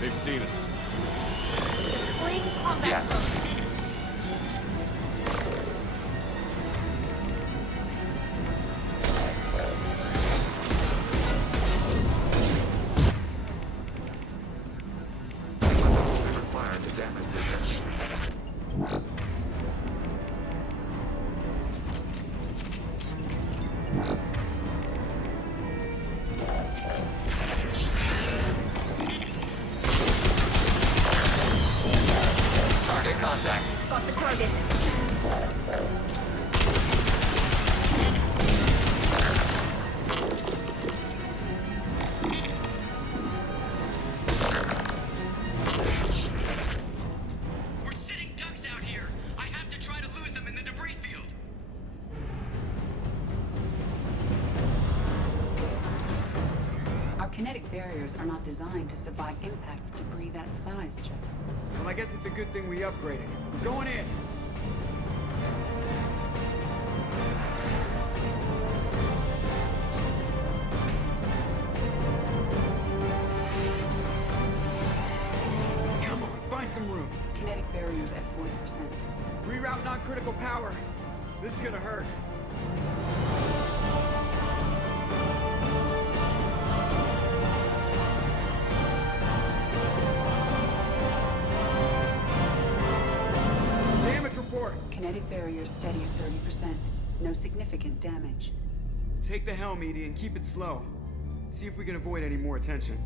They've seen us. Yes. Required to damage this enemy. Target contact. Got the target. We're sitting ducks out here. I have to try to lose them in the debris field. Our kinetic barriers are not designed to survive impact with debris that size, Chuck. Well, I guess it's a good thing we upgraded. We're going in. Come on, find some room. Kinetic barriers at 40%. Reroute non-critical power. This is gonna hurt. Damage report. Kinetic barriers steady at 30%. No significant damage. Take the helm, Edie, and keep it slow. See if we can avoid any more attention.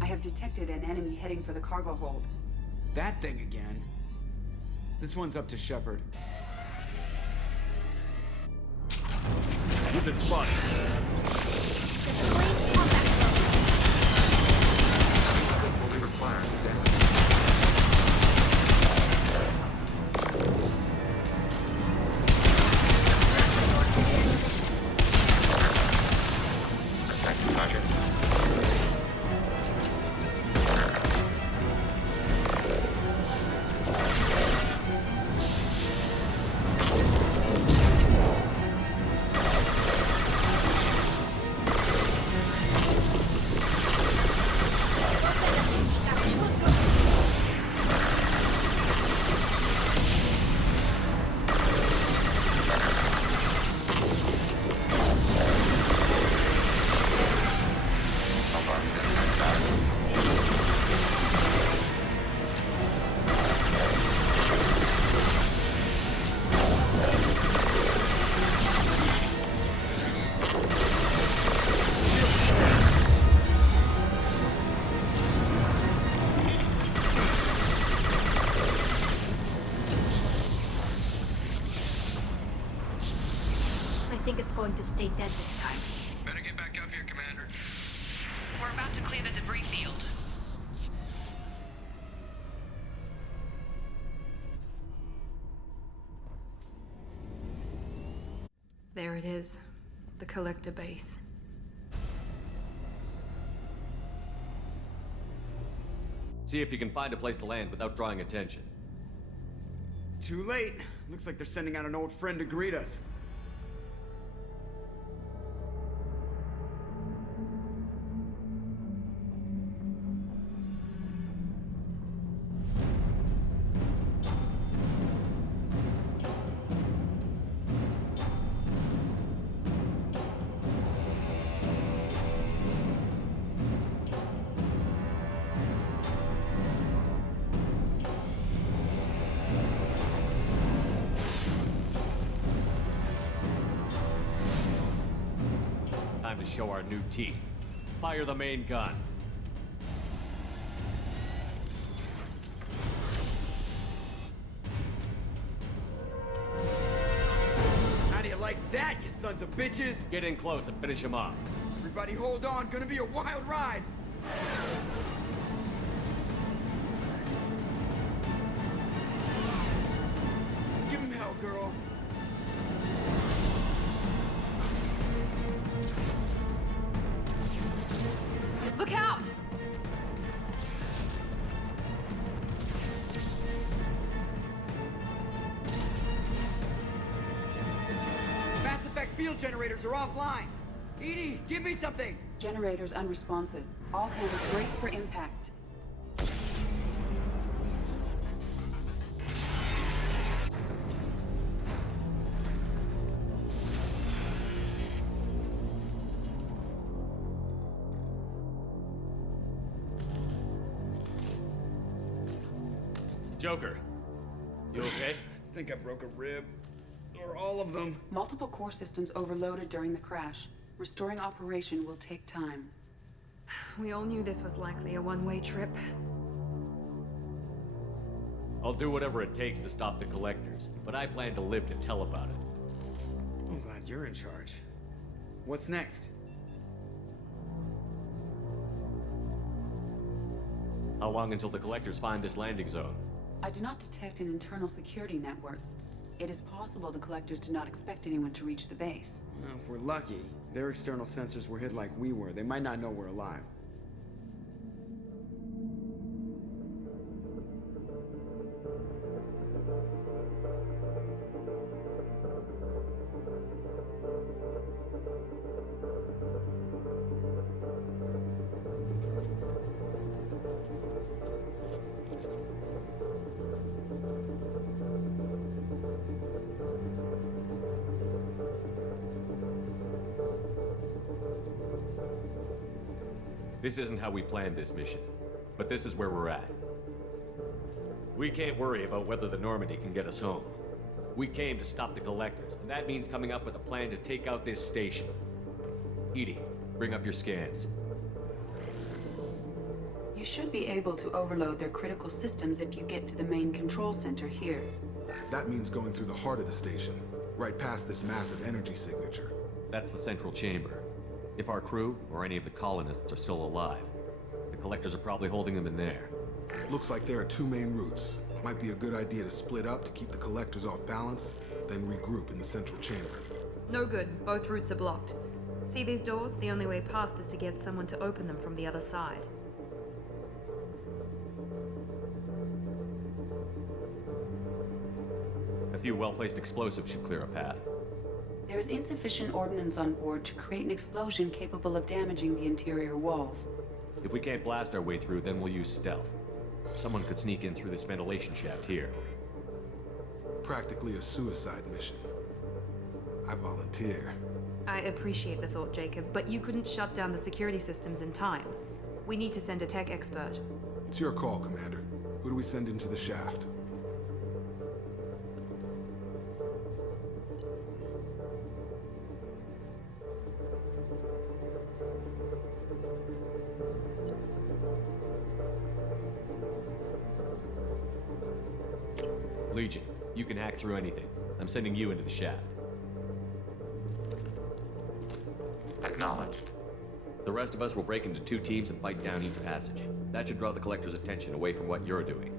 I have detected an enemy heading for the cargo hold. That thing again. This one's up to Shepard. You've been spotted. Fully required to damage. Attacking target. think it's going to stay dead this time. Better get back up here, Commander. We're about to clear the debris field. There it is. The collector base. See if you can find a place to land without drawing attention. Too late. Looks like they're sending out an old friend to greet us. Time to show our new teeth. Fire the main gun. How do you like that, you sons of bitches? Get in close and finish him off. Everybody hold on, gonna be a wild ride. Give him hell, girl. Look out! Mass effect field generators are offline. Edie, give me something. Generators unresponsive. All hands brace for impact. Joker, you okay? I think I broke a rib. Or all of them. Multiple core systems overloaded during the crash. Restoring operation will take time. We all knew this was likely a one-way trip. I'll do whatever it takes to stop the collectors, but I plan to live to tell about it. I'm glad you're in charge. What's next? How long until the collectors find this landing zone? I do not detect an internal security network. It is possible the collectors did not expect anyone to reach the base. Well, if we're lucky, their external sensors were hit like we were. They might not know we're alive. This isn't how we planned this mission, but this is where we're at. We can't worry about whether the Normandy can get us home. We came to stop the collectors, and that means coming up with a plan to take out this station. Edie, bring up your scans. You should be able to overload their critical systems if you get to the main control center here. That means going through the heart of the station, right past this massive energy signature. That's the central chamber. If our crew, or any of the colonists, are still alive, the collectors are probably holding them in there. Looks like there are two main routes. Might be a good idea to split up to keep the collectors off balance, then regroup in the central chamber. No good. Both routes are blocked. See these doors? The only way past is to get someone to open them from the other side. A few well-placed explosives should clear a path. There is insufficient ordnance on board to create an explosion capable of damaging the interior walls. If we can't blast our way through, then we'll use stealth. Someone could sneak in through this ventilation shaft here. Practically a suicide mission. I volunteer. I appreciate the thought, Jacob, but you couldn't shut down the security systems in time. We need to send a tech expert. It's your call, Commander. Who do we send into the shaft? Legion, you can hack through anything. I'm sending you into the shaft. Acknowledged. The rest of us will break into 2 teams and fight down each passage. That should draw the Collector's attention away from what you're doing.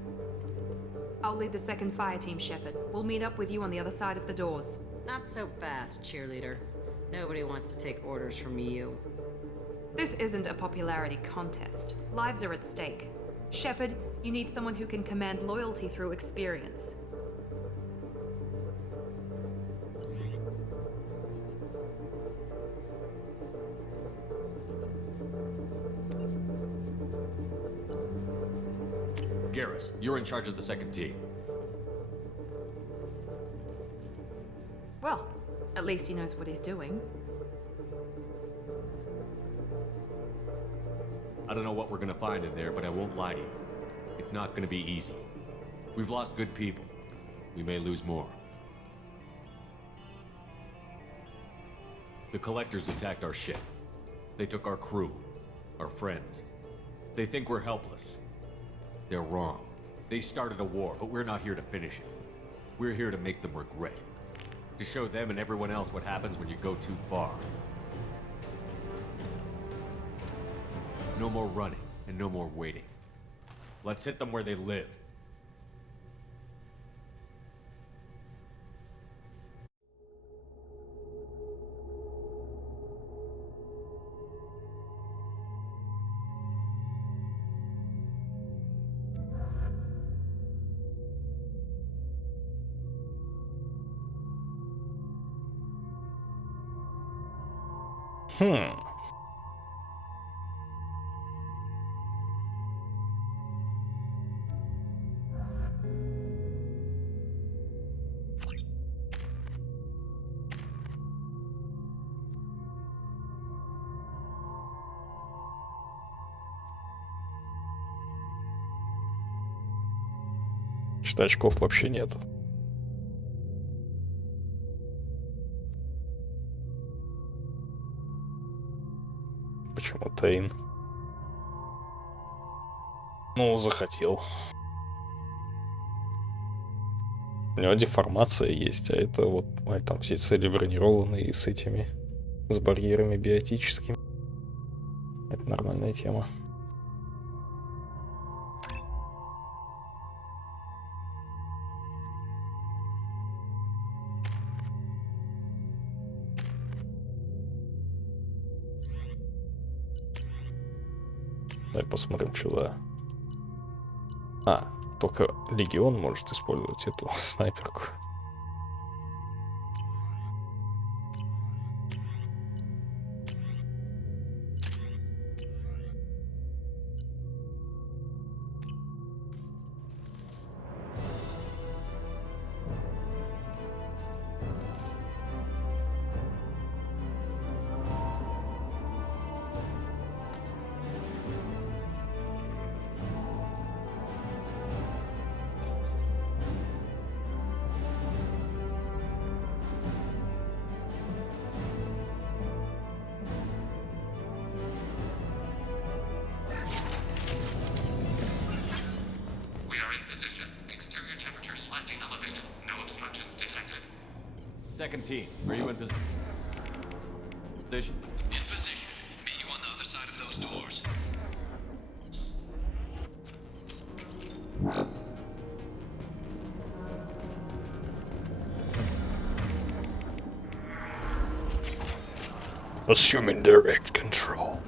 I'll lead the second fire team, Shepard. We'll meet up with you on the other side of the doors. Not so fast, cheerleader. Nobody wants to take orders from you. This isn't a popularity contest. Lives are at stake. Shepard, you need someone who can command loyalty through experience. Garrus, you're in charge of the second team. Well, at least he knows what he's doing. I don't know what we're gonna find in there, but I won't lie to you. It's not gonna be easy. We've lost good people. We may lose more. The Collectors attacked our ship. They took our crew, our friends. They think we're helpless. They're wrong. They started a war, but we're not here to finish it. We're here to make them regret. To show them and everyone else what happens when you go too far. No more running, and no more waiting. Let's hit them where they live. Что очков вообще нет. Почему Тейн? Ну, захотел. У него деформация есть, а это вот там все цели бронированные с этими, с барьерами биотическими. Это нормальная тема. Давай посмотрим, что да. Только Легион может использовать эту снайперку. Second team, are you in position? In position. Meet you on the other side of those doors. Assuming direct control.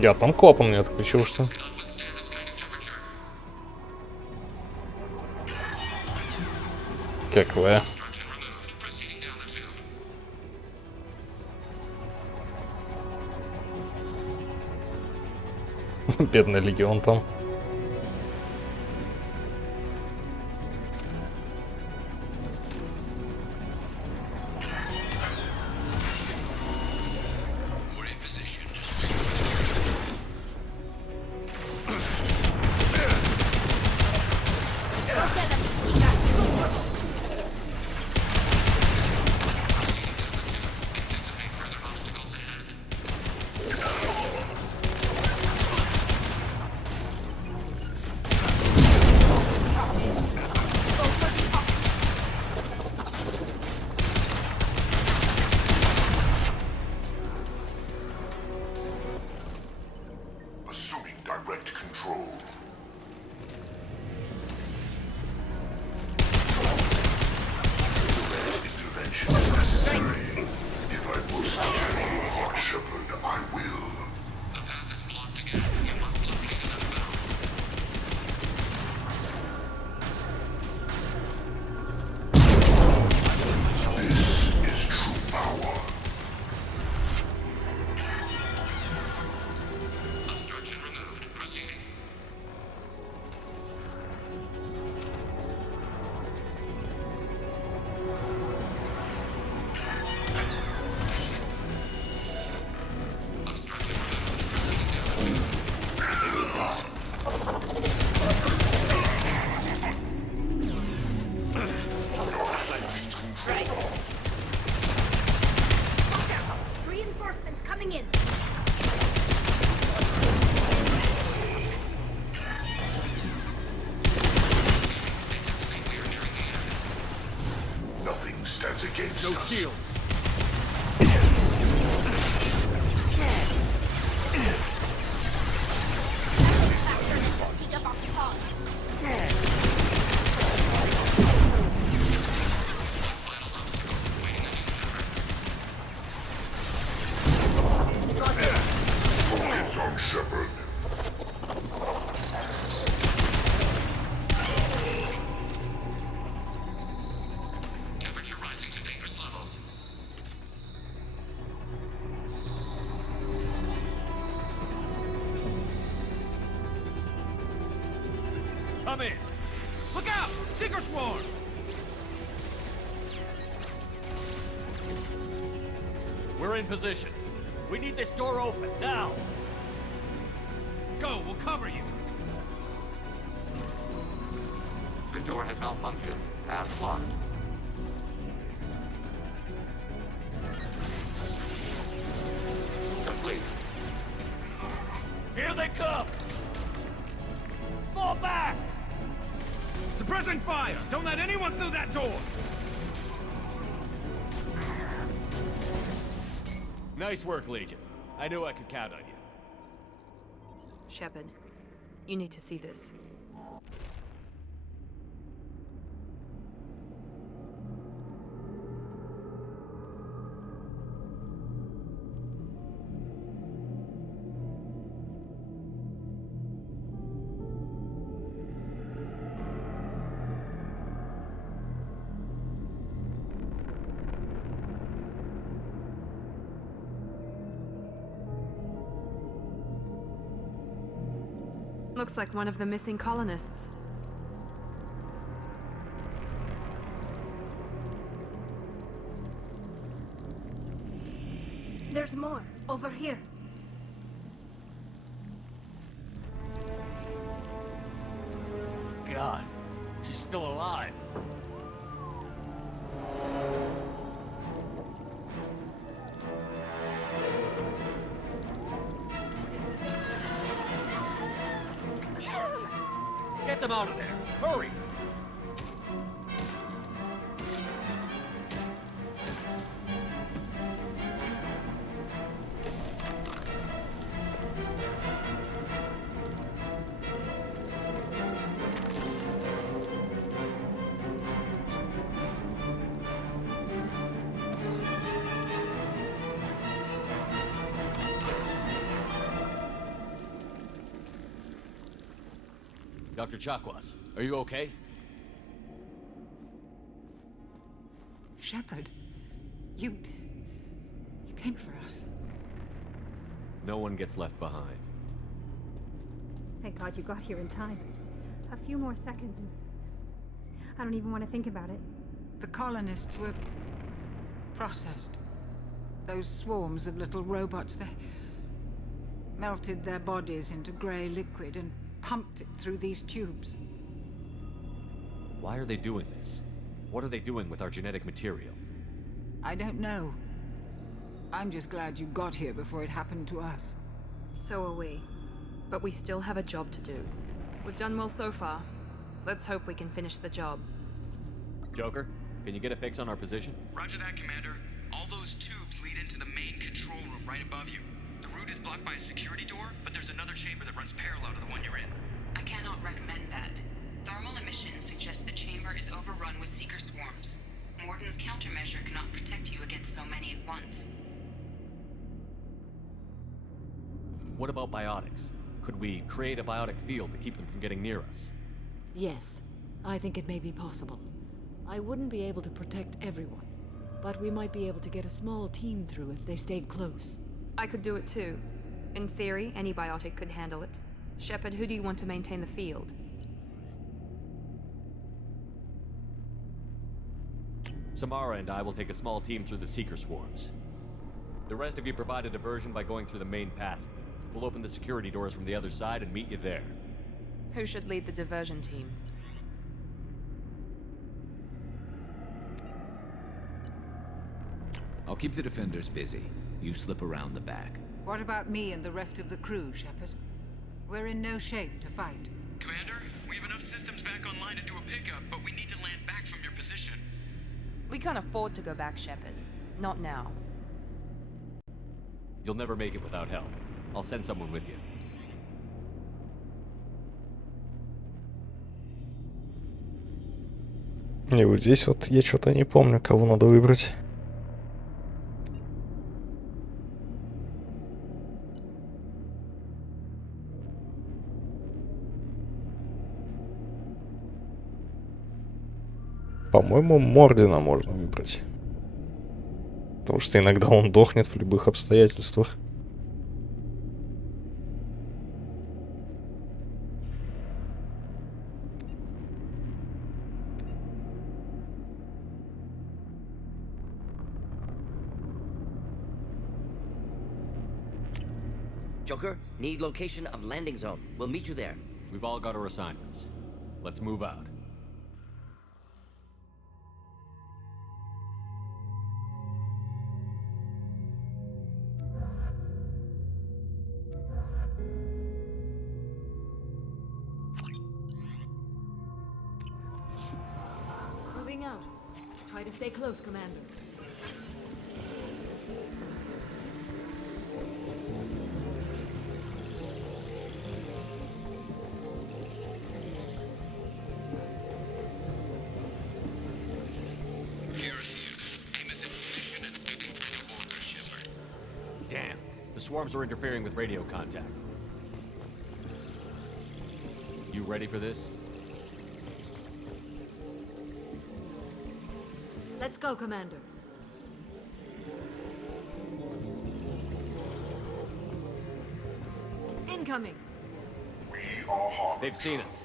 Я там клапан не отключил, что? Как вы? Бедный легион там. Assuming direct control. Direct intervention is necessary. If I must tear you apart, Shepard, I will. The path is blocked again. You must locate another battle. This is true power. Obstruction removed. Proceeding. Obstruction removed. Proceeding down. Reinforcements coming in. Nothing stands against No us. shield. Take up our cause. Focus on Shepard. Temperature rising to dangerous levels. Come in. Look out! Seeker swarm! We're in position. We need this door open, now! Go, we'll cover you! The door has malfunctioned. Path blocked. Complete. Here they come! Fall back! Suppressing fire! Don't let anyone through that door! Nice work, Legion. I knew I could count on you. Shepard, you need to see this. Looks like one of the missing colonists. There's more. Over here. God, she's still alive. Get them out of there! Hurry! Dr. Chakwas, are you okay? Shepard, you came for us. No one gets left behind. Thank God you got here in time. A few more seconds and I don't even want to think about it. The colonists were processed. Those swarms of little robots, they melted their bodies into grey liquid and pumped it through these tubes. Why are they doing this? What are they doing with our genetic material? I don't know. I'm just glad you got here before it happened to us. So are we. But we still have a job to do. We've done well so far. Let's hope we can finish the job. Joker, can you get a fix on our position? Roger that, Commander. All those tubes lead into the main control room right above you. The route is blocked by a security door, but there's another chamber that runs parallel to the one you're in. I cannot recommend that. Thermal emissions suggest the chamber is overrun with seeker swarms. Morden's countermeasure cannot protect you against so many at once. What about biotics? Could we create a biotic field to keep them from getting near us? Yes, I think it may be possible. I wouldn't be able to protect everyone, but we might be able to get a small team through if they stayed close. I could do it too. In theory, any biotic could handle it. Shepard, who do you want to maintain the field? Samara and I will take a small team through the Seeker swarms. The rest of you provide a diversion by going through the main passage. We'll open the security doors from the other side and meet you there. Who should lead the diversion team? I'll keep the defenders busy. You slip around the back. What about me and the rest of the crew, Shepard? We're in no shape to fight. Commander, we have enough systems back online to do a pickup, but we need to land back from your position. We can't afford to go back, Shepard. Not now. You'll never make it without help. I'll send someone with you. И вот здесь вот я что-то не помню, кого надо выбрать. По-моему, Мордена можно выбрать. Потому что иногда он дохнет в любых обстоятельствах. Joker, need location of landing zone. We'll meet you there. We've all got our assignments. Let's move out. Moving out. Try to stay close, Commander. Damn, the swarms are interfering with radio contact. You ready for this? Let's go, Commander. Incoming. They've seen us.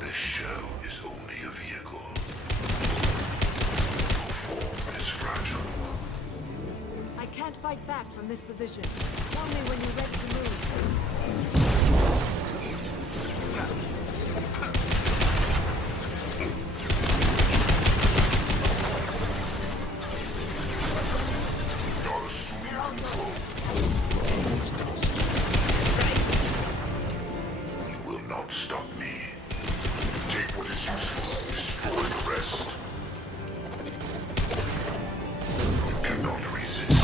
This shell is only a vehicle. Form is fragile. I can't fight back from this position. Tell me when you're ready to move. You're assuming control. You will not stop me. Take what is useful, destroy the rest. You cannot resist.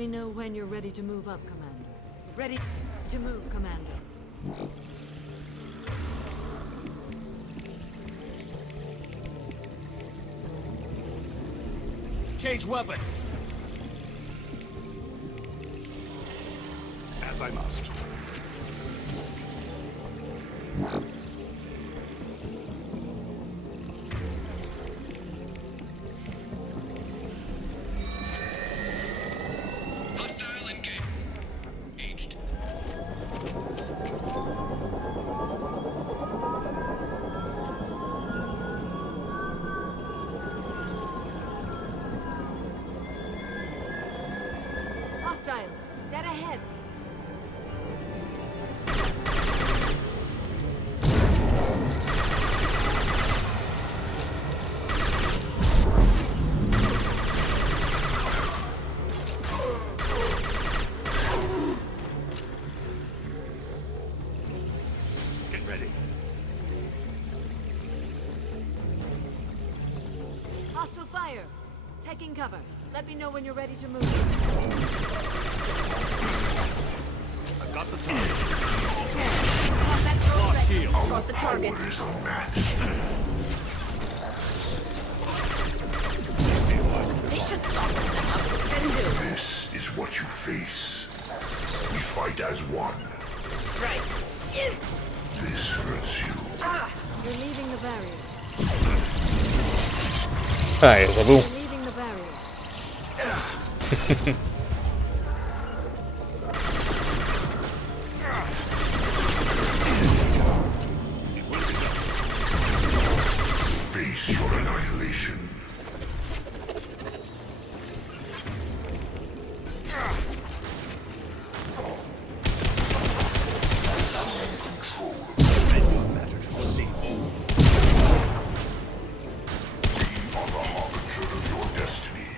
me know when you're ready to move up, Commander. Ready to move, Commander. Change weapon. As I must. Hostile engaged. Hostiles, dead ahead. Get ready. Hostile fire. Taking cover. Let me know when you're ready to move. I've got the target. Lock shield. Got the target. Is unmatched. They should soften them up. Can do. This is what you face. We fight as one. Right. This hurts you. You're leaving the barrier. А, я забыл. You're leaving the barrier. Face your annihilation. Control of the matter to see. We are the harbinger of your destiny.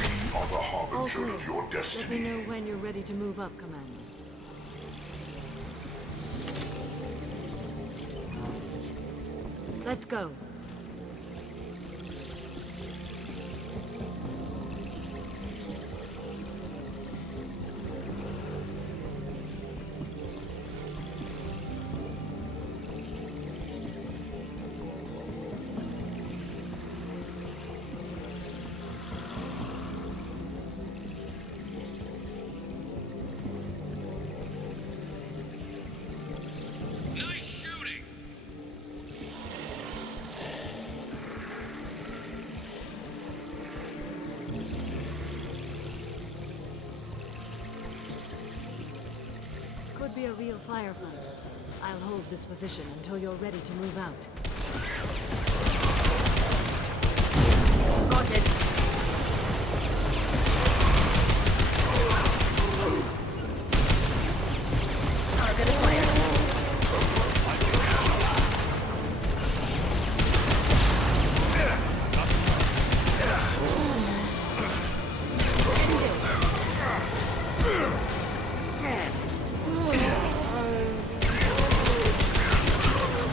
We are the All harbinger clear. of your Let me destiny. know when you're ready to move up, Commander. Let's go. Nice shooting. Could be a real firefight. I'll hold this position until you're ready to move out. Got it. Target acquired.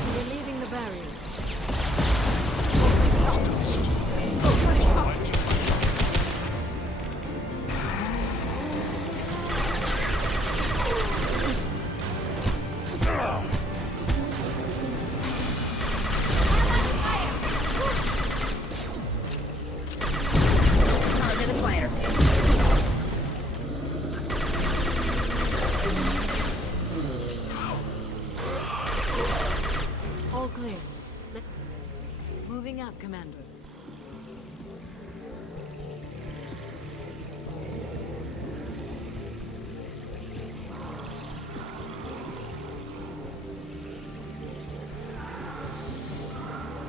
We're leaving the barrier. Target acquired. All clear. Moving up, Commander.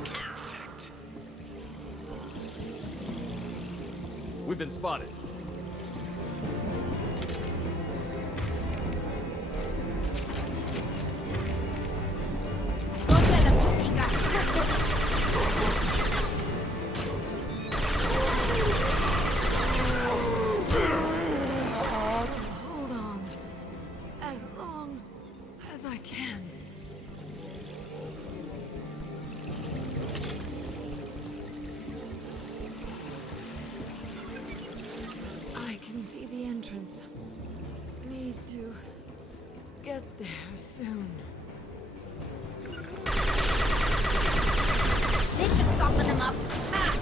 Perfect. We've been spotted. Hold on. As long as I can. entrance. Need to get there soon. This should soften him up. Ah!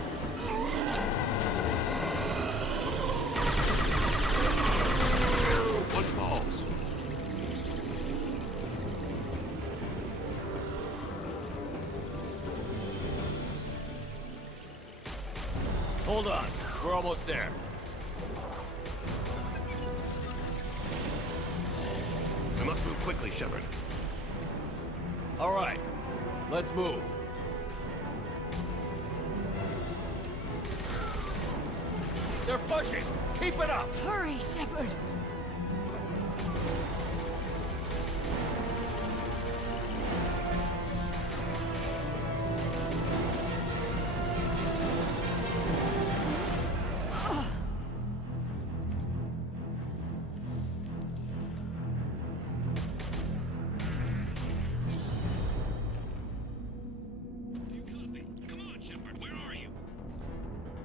What balls? Hold on. We're almost there. We must move quickly, Shepard. All right. Let's move. They're pushing! Keep it up! Hurry, Shepard!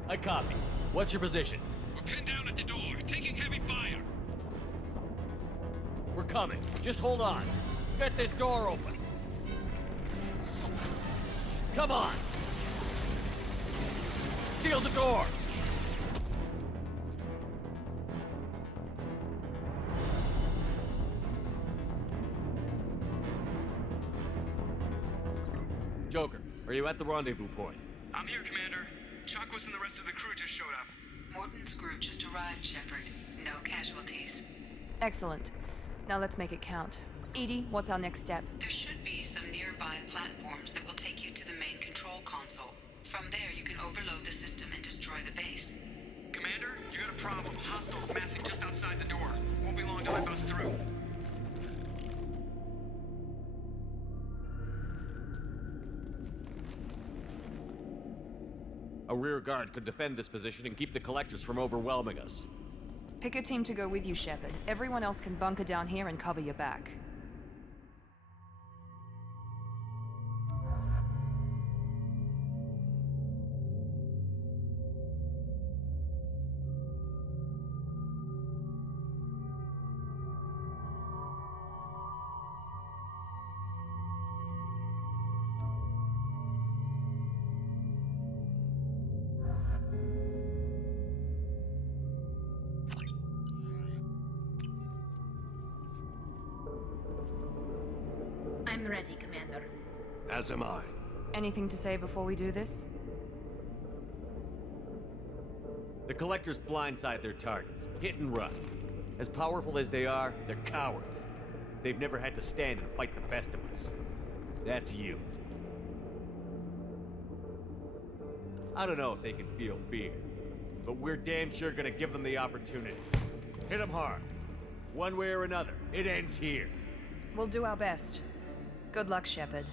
I copy. What's your position? We're pinned down at the door, taking heavy fire. We're coming. Just hold on. Get this door open. Come on! Seal the door! Joker, are you at the rendezvous point? I'm here, Commander. Chakwas and the rest of the crew just showed up. Morton's group just arrived, Shepard. No casualties. Excellent. Now let's make it count. Edie, what's our next step? There should be some nearby platforms that will take you to the main control console. From there, you can overload the system and destroy the base. Commander, you got a problem. Hostiles massing just outside the door. Won't be long till they bust through. A rear guard could defend this position and keep the collectors from overwhelming us. Pick a team to go with you, Shepard. Everyone else can bunker down here and cover your back. I'm ready, Commander. As am I. Anything to say before we do this? The collectors blindside their targets. Hit and run. As powerful as they are, they're cowards. They've never had to stand and fight the best of us. That's you. I don't know if they can feel fear, but we're damn sure gonna give them the opportunity. Hit them hard. One way or another, it ends here. We'll do our best. Good luck, Shepard.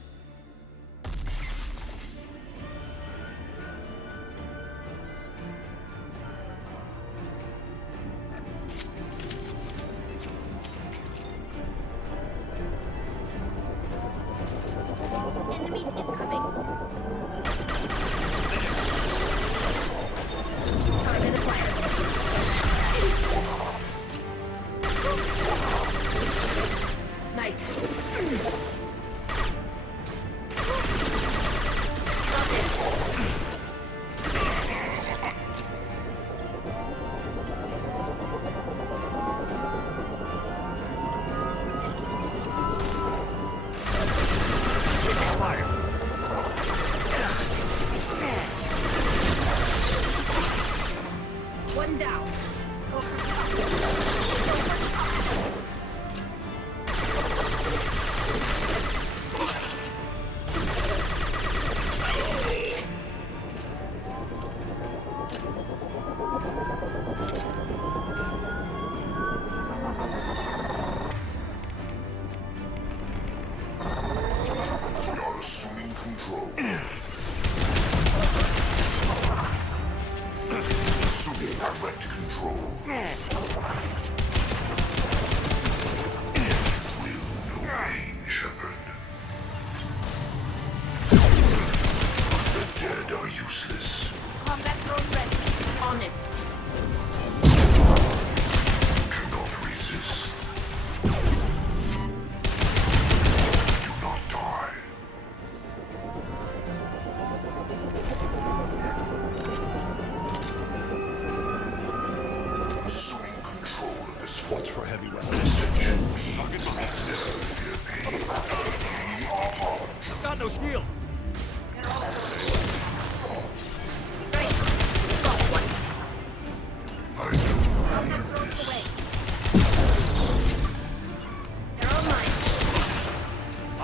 Enemies incoming. Target acquired. Nice.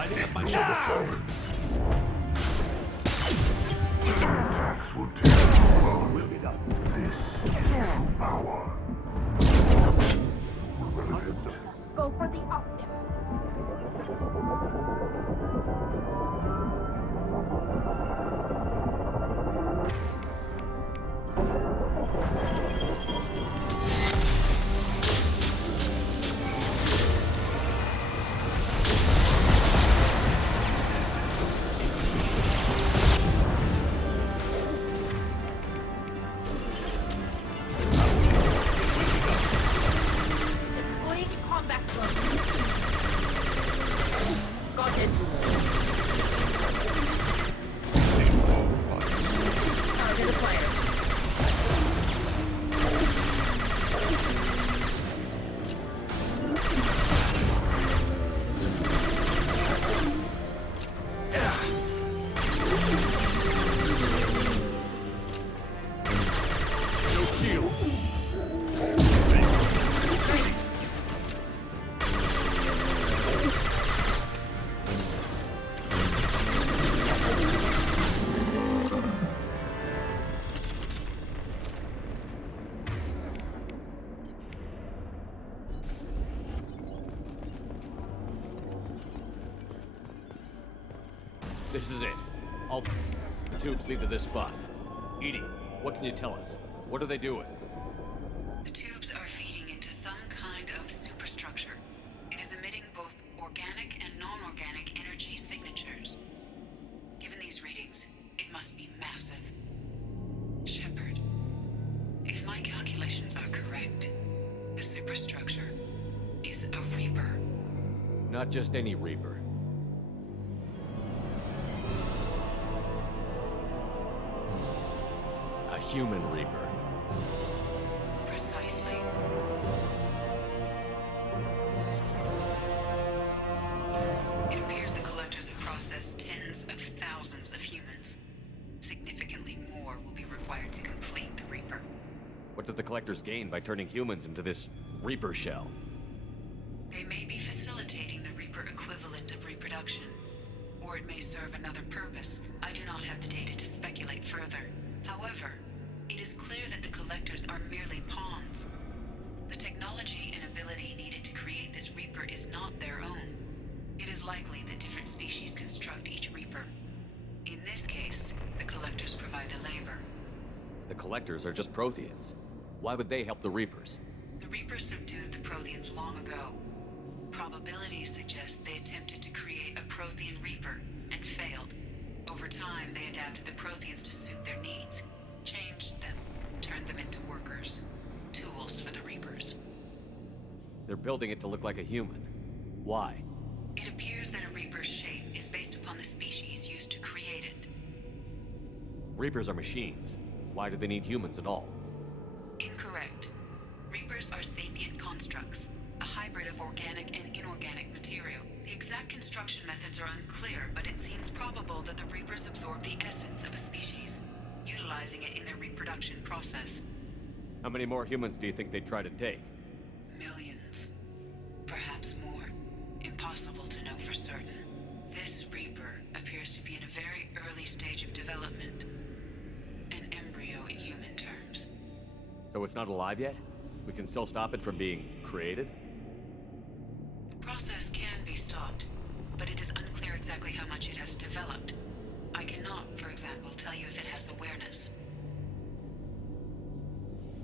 lighting up my shoulder. Attacks will take too long. Will be done. This is true power. Go for the optic. Deploying combat drone. Got it. Target acquired. No shield. This is it. All the tubes lead to this spot. Edie, what can you tell us? What are they doing? The tubes are feeding into some kind of superstructure. It is emitting both organic and non-organic energy signatures. Given these readings, it must be massive. Shepard, if my calculations are correct, the superstructure is a Reaper. Not just any Reaper. A human Reaper. Precisely. It appears the collectors have processed tens of thousands of humans. Significantly more will be required to complete the Reaper. What did the collectors gain by turning humans into this Reaper shell? They may be facilitating the Reaper equivalent of reproduction. Or it may serve another purpose. I do not have the data to speculate further. However, it is clear that the collectors are merely pawns. The technology and ability needed to create this Reaper is not their own. It is likely that different species construct each Reaper. In this case, the collectors provide the labor. The collectors are just Protheans. Why would they help the Reapers? The Reapers subdued the Protheans long ago. Probabilities suggest they attempted to create a Prothean Reaper and failed. Over time, they adapted the Protheans to suit their needs, changed them, turned them into workers, tools for the Reapers. They're building it to look like a human. Why? It appears that a Reaper's shape is based upon the species used to create it. Reapers are machines. Why do they need humans at all? Incorrect. Reapers are sapient constructs, a hybrid of organic and inorganic material. The exact construction methods are unclear, but it seems probable that the Reapers absorb the essence of a species, utilizing it in their reproduction process. How many more humans do you think they'd try to take? Millions. Perhaps more. Impossible to know for certain. This Reaper appears to be in a very early stage of development. An embryo in human terms. So it's not alive yet? We can still stop it from being created? The process can be stopped, but it is unclear exactly how much it has developed. I cannot, for example, tell you if it has awareness.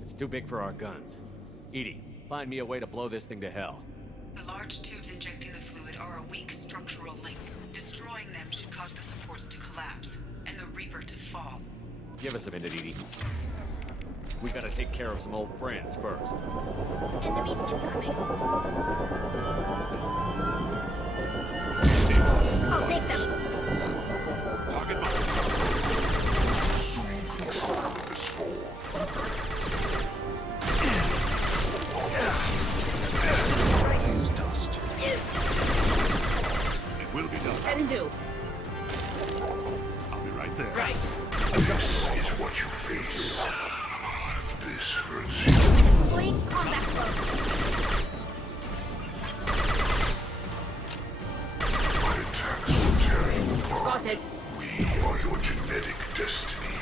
It's too big for our guns. Edie, find me a way to blow this thing to hell. The large tubes injecting the fluid are a weak structural link. Destroying them should cause the supports to collapse, and the Reaper to fall. Give us a minute, Edie. We gotta take care of some old friends first. Enemies incoming. I'll take them. Target mark. Assume control of this form. He's dust. It will be done. Can do. I'll be right there. Right. This is what you face. This hurts you. Deploying combat drone. My attack ahead. We are your genetic destiny.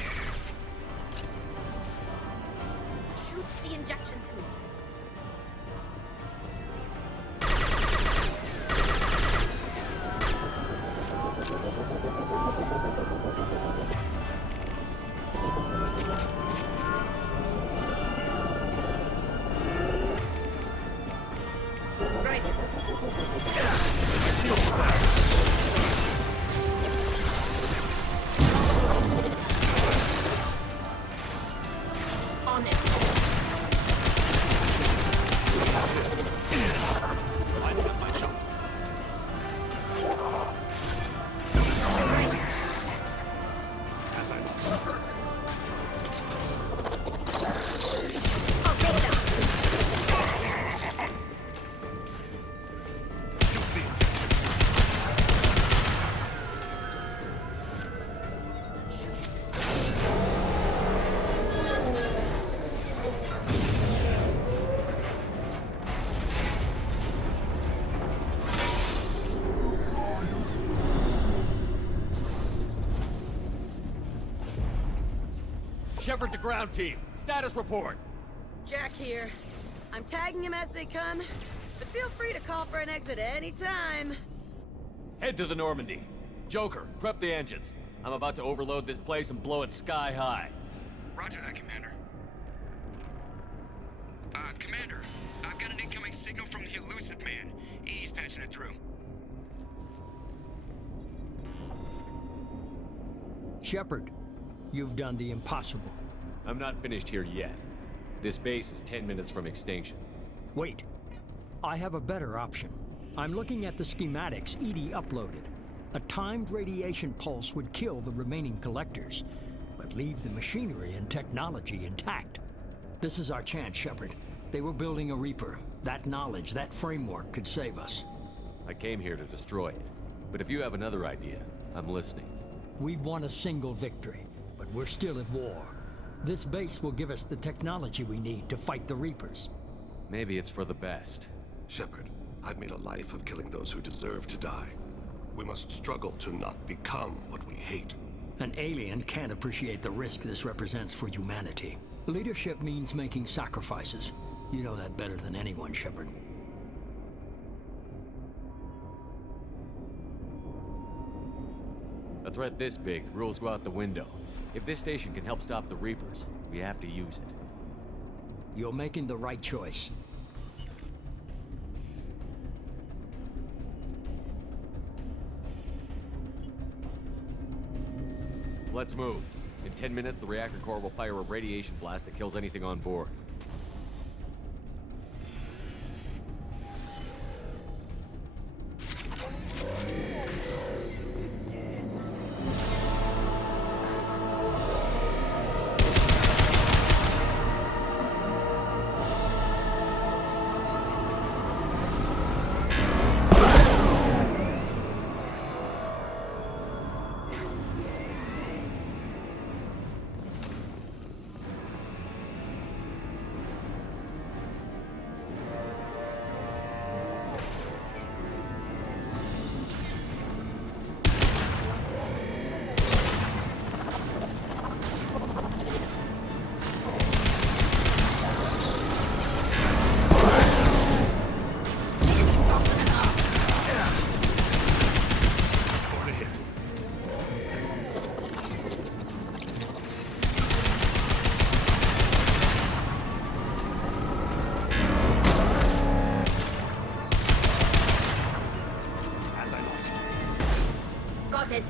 Shoot the injection tubes. Right. On it. Shepard to ground team. Status report. Jack here. I'm tagging him as they come, but feel free to call for an exit any time. Head to the Normandy. Joker, prep the engines. I'm about to overload this place and blow it sky high. Roger that, Commander. Commander, I've got an incoming signal from the elusive man. Edie's patching it through. Shepard, you've done the impossible. I'm not finished here yet. This base is 10 minutes from extinction. Wait. I have a better option. I'm looking at the schematics Edie uploaded. A timed radiation pulse would kill the remaining collectors, but leave the machinery and technology intact. This is our chance, Shepard. They were building a Reaper. That knowledge, that framework could save us. I came here to destroy it. But if you have another idea, I'm listening. We've won a single victory, but we're still at war. This base will give us the technology we need to fight the Reapers. Maybe it's for the best. Shepard, I've made a life of killing those who deserve to die. We must struggle to not become what we hate. An alien can't appreciate the risk this represents for humanity. Leadership means making sacrifices. You know that better than anyone, Shepard. A threat this big, rules go out the window. If this station can help stop the Reapers, we have to use it. You're making the right choice. Let's move. In 10 minutes, the reactor core will fire a radiation blast that kills anything on board. Got it.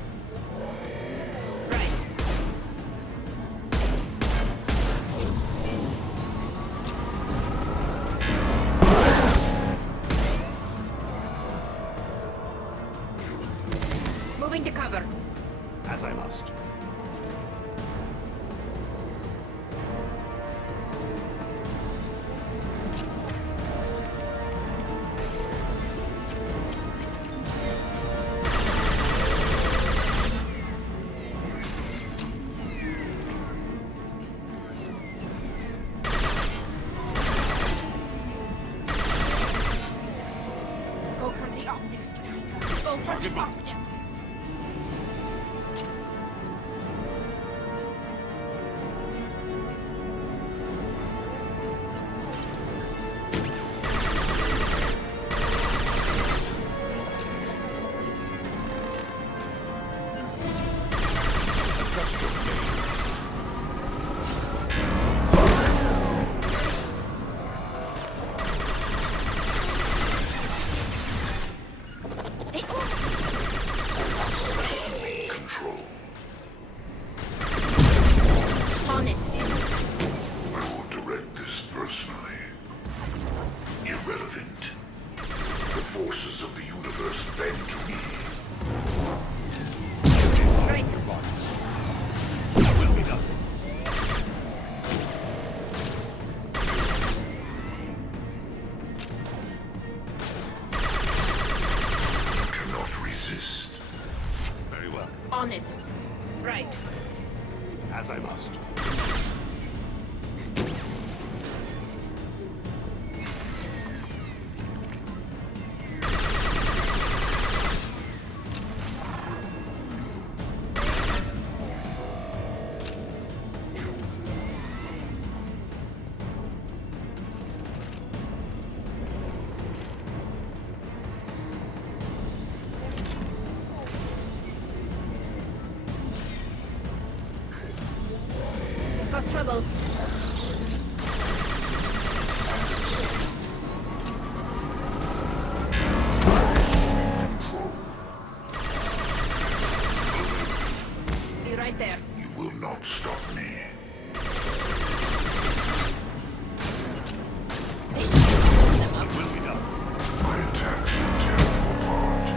Moving to cover. As I must. Go for the optics. Go for the optics. Bend to me. Right. Will be done. Cannot resist. Very well. On it. Right. As I must. Got trouble. Be right there. You will not stop me. What will be done? My attacks will tear you apart.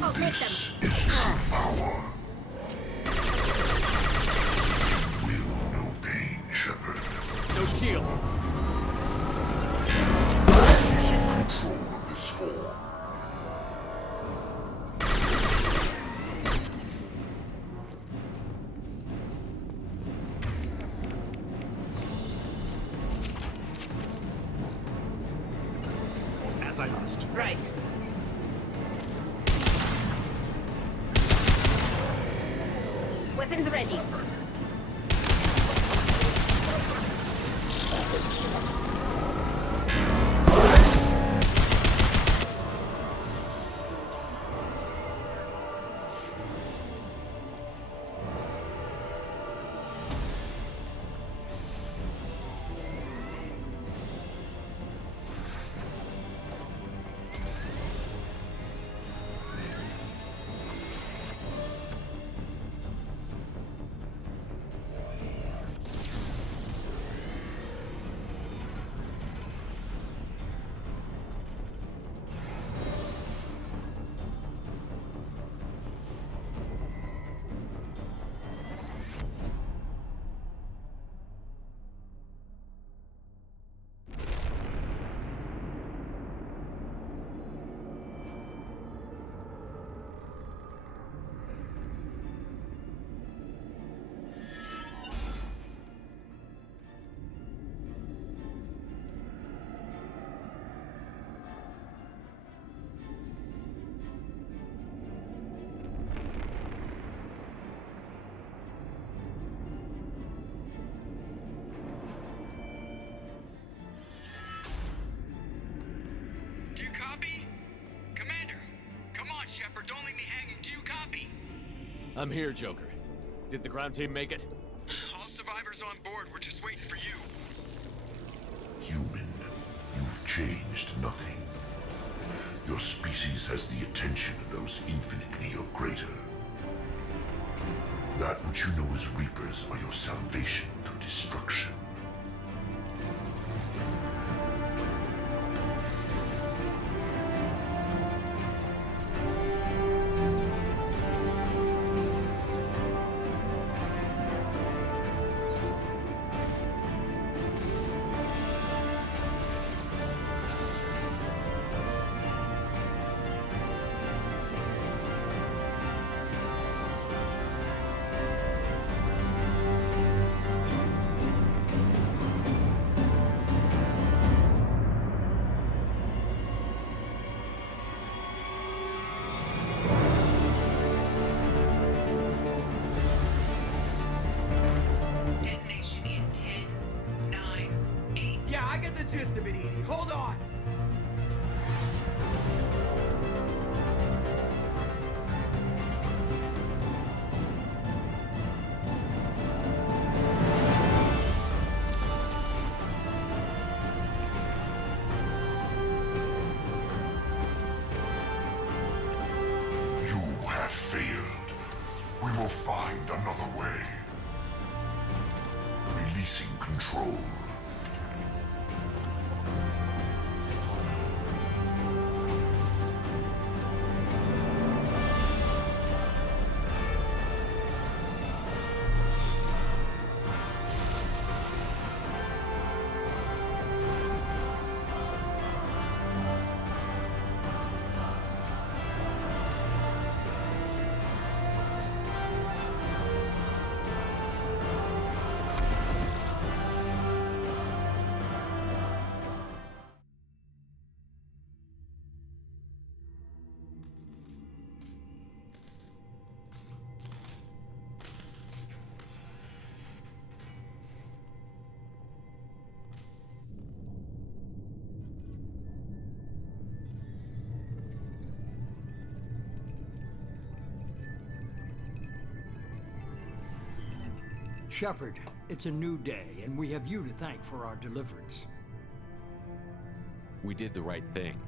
I'll take them. This is true power. Will no pain, Shepard. No shield. Easy control of this form. As I must. Right. Weapons ready. Do you copy? Commander, come on, Shepard, don't leave me hanging. Do you copy? I'm here, Joker. Did the ground team make it? All survivors on board. We're just waiting for you. Human, you've changed nothing. Your species has the attention of those infinitely or greater. That which you know as Reapers are your salvation through destruction. Detonation in 10, 9, 8. Yeah, I get the gist of it, Edie. Hold on. You have failed. We will find another way. Releasing control. Shepard, it's a new day, and we have you to thank for our deliverance. We did the right thing.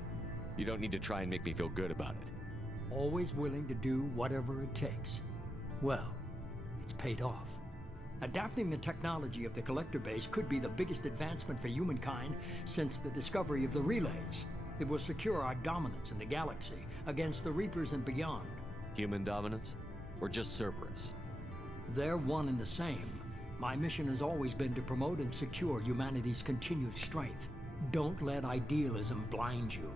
You don't need to try and make me feel good about it. Always willing to do whatever it takes. Well, it's paid off. Adapting the technology of the collector base could be the biggest advancement for humankind since the discovery of the relays. It will secure our dominance in the galaxy against the Reapers and beyond. Human dominance? Or just Cerberus? They're one and the same. My mission has always been to promote and secure humanity's continued strength. Don't let idealism blind you.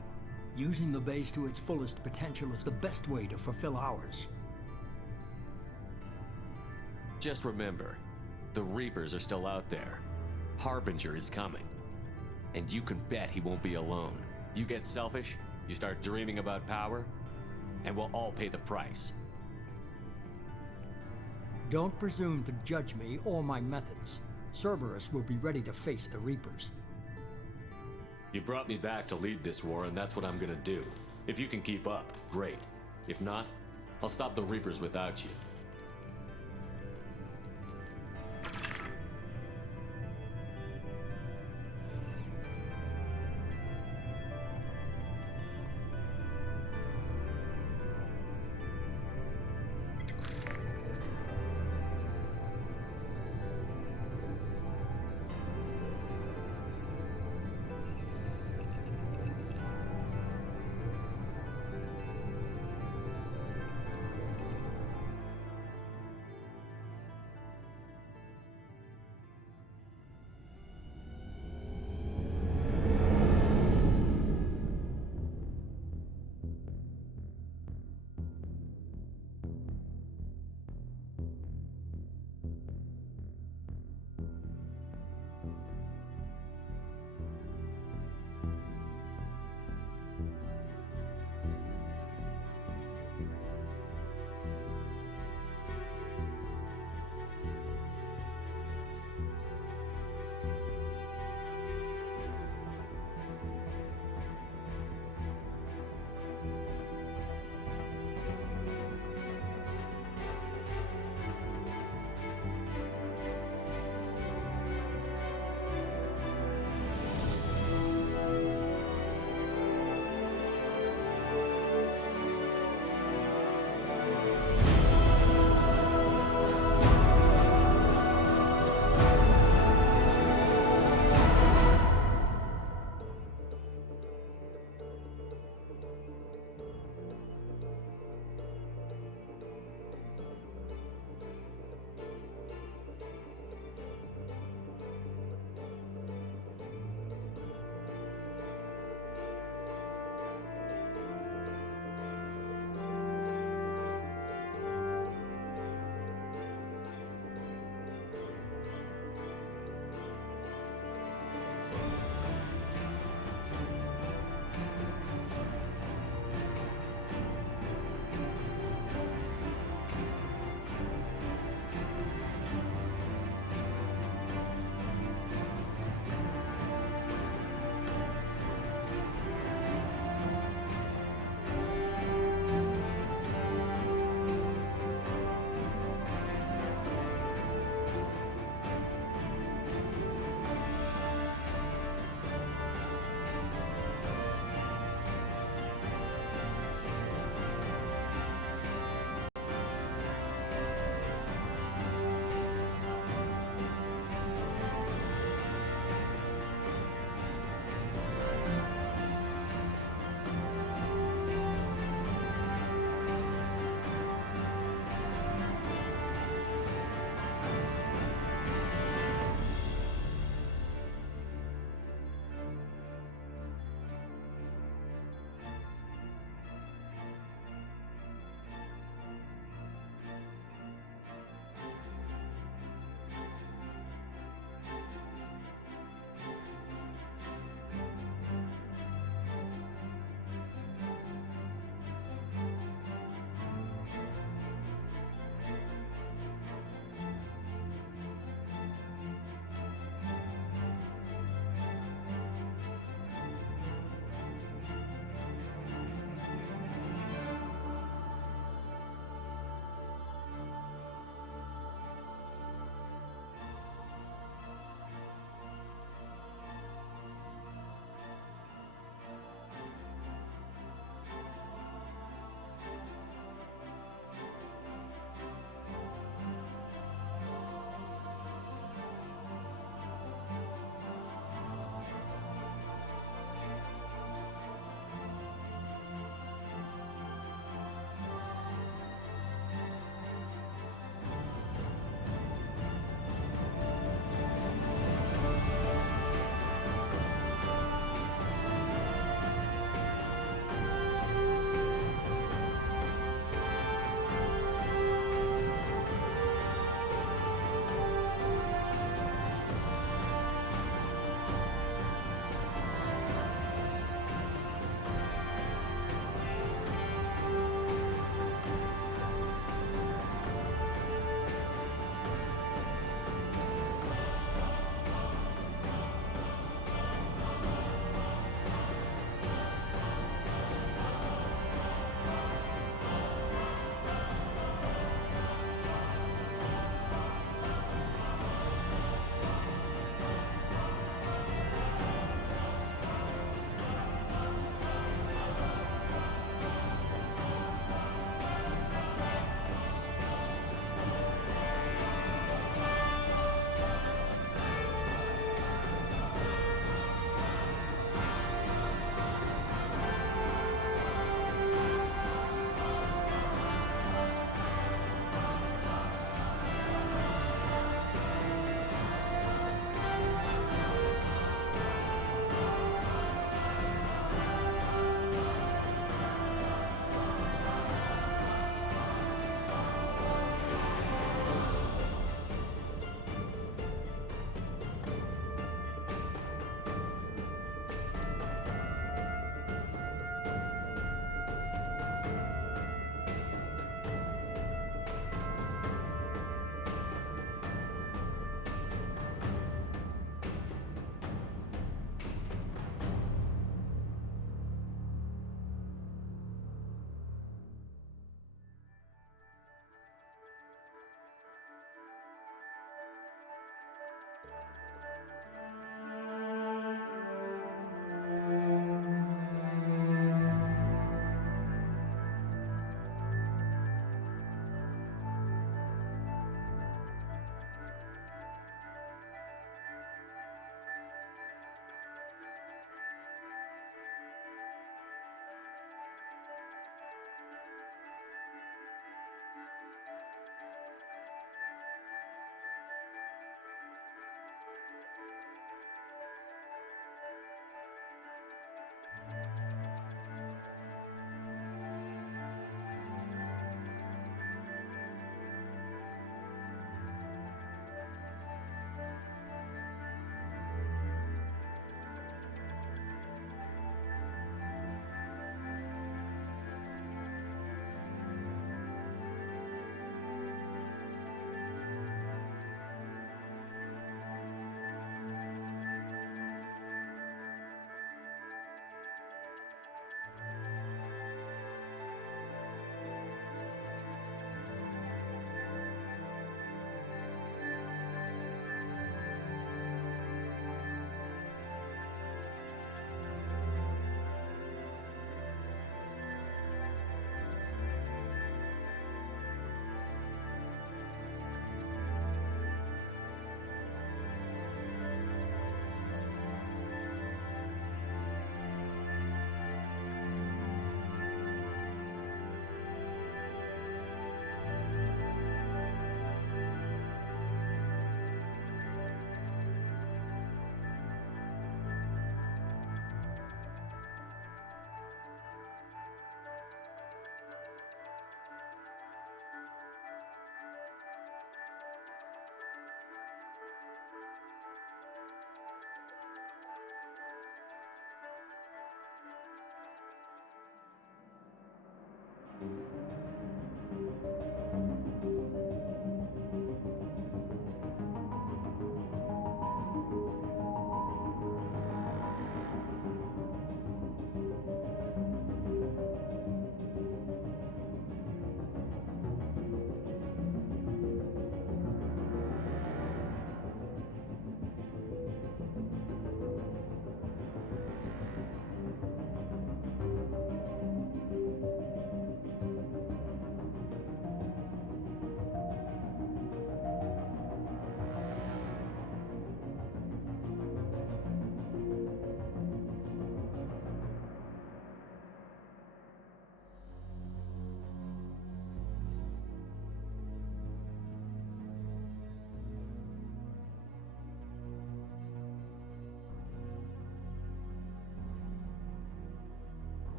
Using the base to its fullest potential is the best way to fulfill ours. Just remember, the Reapers are still out there. Harbinger is coming. And you can bet he won't be alone. You get selfish, you start dreaming about power, and we'll all pay the price. Don't presume to judge me or my methods. Cerberus will be ready to face the Reapers. You brought me back to lead this war, and that's what I'm gonna do. If you can keep up, great. If not, I'll stop the Reapers without you.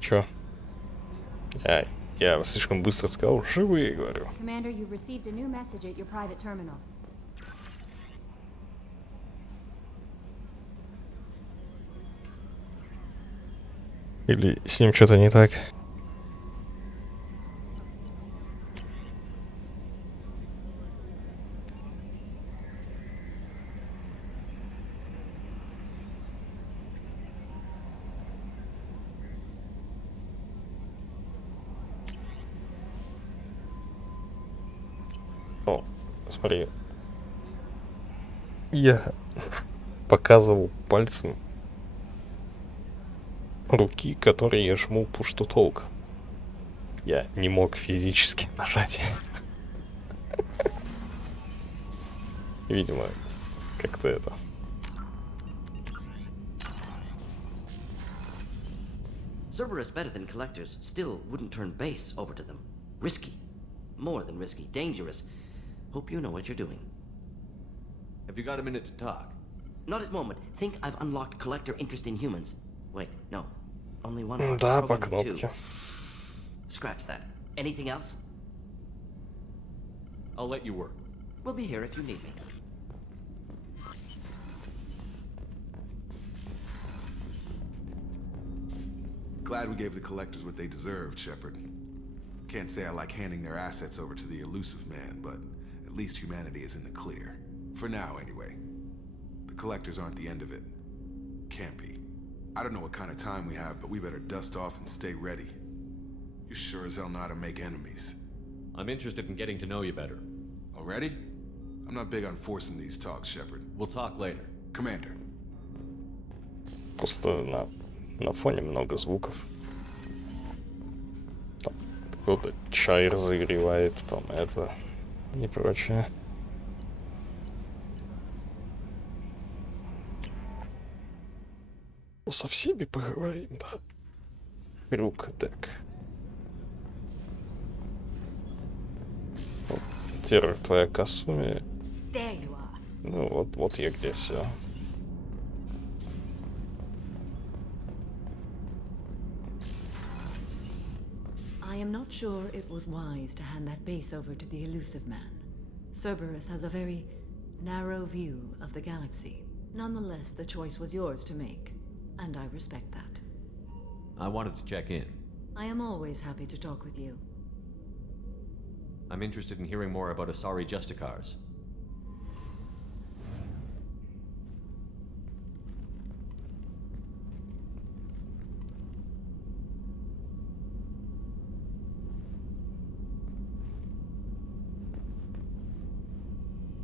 Чё? Я слишком быстро сказал, живые, говорю. Commander, you've received a new message at your private terminal. Или с ним что-то не так? О, смотри. Я показывал пальцем руки, которые я жму push to talk. Я не мог физически нажать. Видимо, как-то это... Cerberus better than collectors still wouldn't turn base over to them. Risky. More than risky. Dangerous. Hope you know what you're doing. Have you got a minute to talk? Not at moment. Think I've unlocked collector interest in humans. Wait, no. Only one. Да, по Program кнопке. 2. Scratch that. Anything else? I'll let you work. We'll be here if you need me. Glad we gave the collectors what they deserved, Shepard. Can't say I like handing their assets over to the elusive man, but at least humanity is in the clear. For now, anyway. The collectors aren't the end of it. Can't be. I don't know what kind of time we have, but we better dust off and stay ready. You sure as hell know how to make enemies. I'm interested in getting to know you better. Already? I'm not big on forcing these talks, Shepard. We'll talk later. Commander. Просто на фоне много звуков. Там кто-то чай разогревает, там это и прочее. Ну, со всеми поговорим, да. Крюк, так. Террор, твоя Касуми. Ну, вот я где все. I am not sure it was wise to hand that base over to the elusive man. Cerberus has a very narrow view of the galaxy. Nonetheless, the choice was yours to make, and I respect that. I wanted to check in. I am always happy to talk with you. I'm interested in hearing more about Asari Justicars.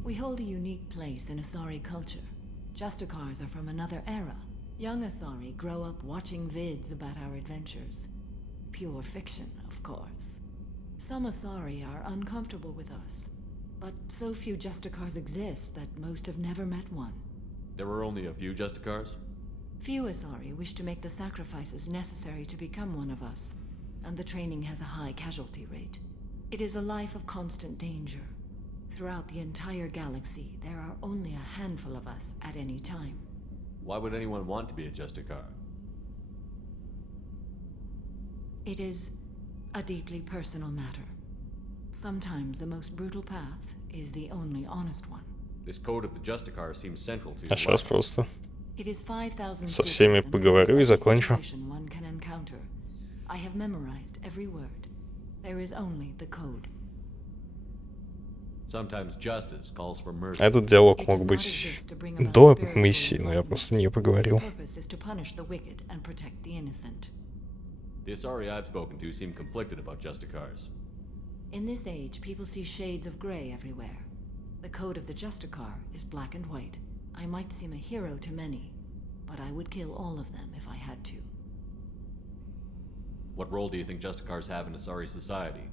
We hold a unique place in Asari culture. Justicars are from another era. Young Asari grow up watching vids about our adventures. Pure fiction, of course. Some Asari are uncomfortable with us, but so few Justicars exist that most have never met one. There were only a few Justicars? Few Asari wish to make the sacrifices necessary to become one of us, and the training has a high casualty rate. It is a life of constant danger. Throughout the entire galaxy, there are only a handful of us at any time. Why would anyone want to be a Justicar? It is a deeply personal matter. Sometimes the most brutal path is the only honest one. This code of the Justicar seems central to А your сейчас life. просто It is 5,000 со всеми поговорю и закончу. one can encounter. I have memorized every word. There is only the code. Sometimes justice calls for mercy. Этот диалог мог быть до миссии, но я просто не поговорил. Purpose is to punish the wicked and protect the innocent. The Asari I've spoken to seem conflicted about Justicars. In this age, people see shades of gray everywhere. The code of the Justicar is black and white. I might seem a hero to many, but I would kill all of them if I had to. What role do you think Justicars have in Asari society?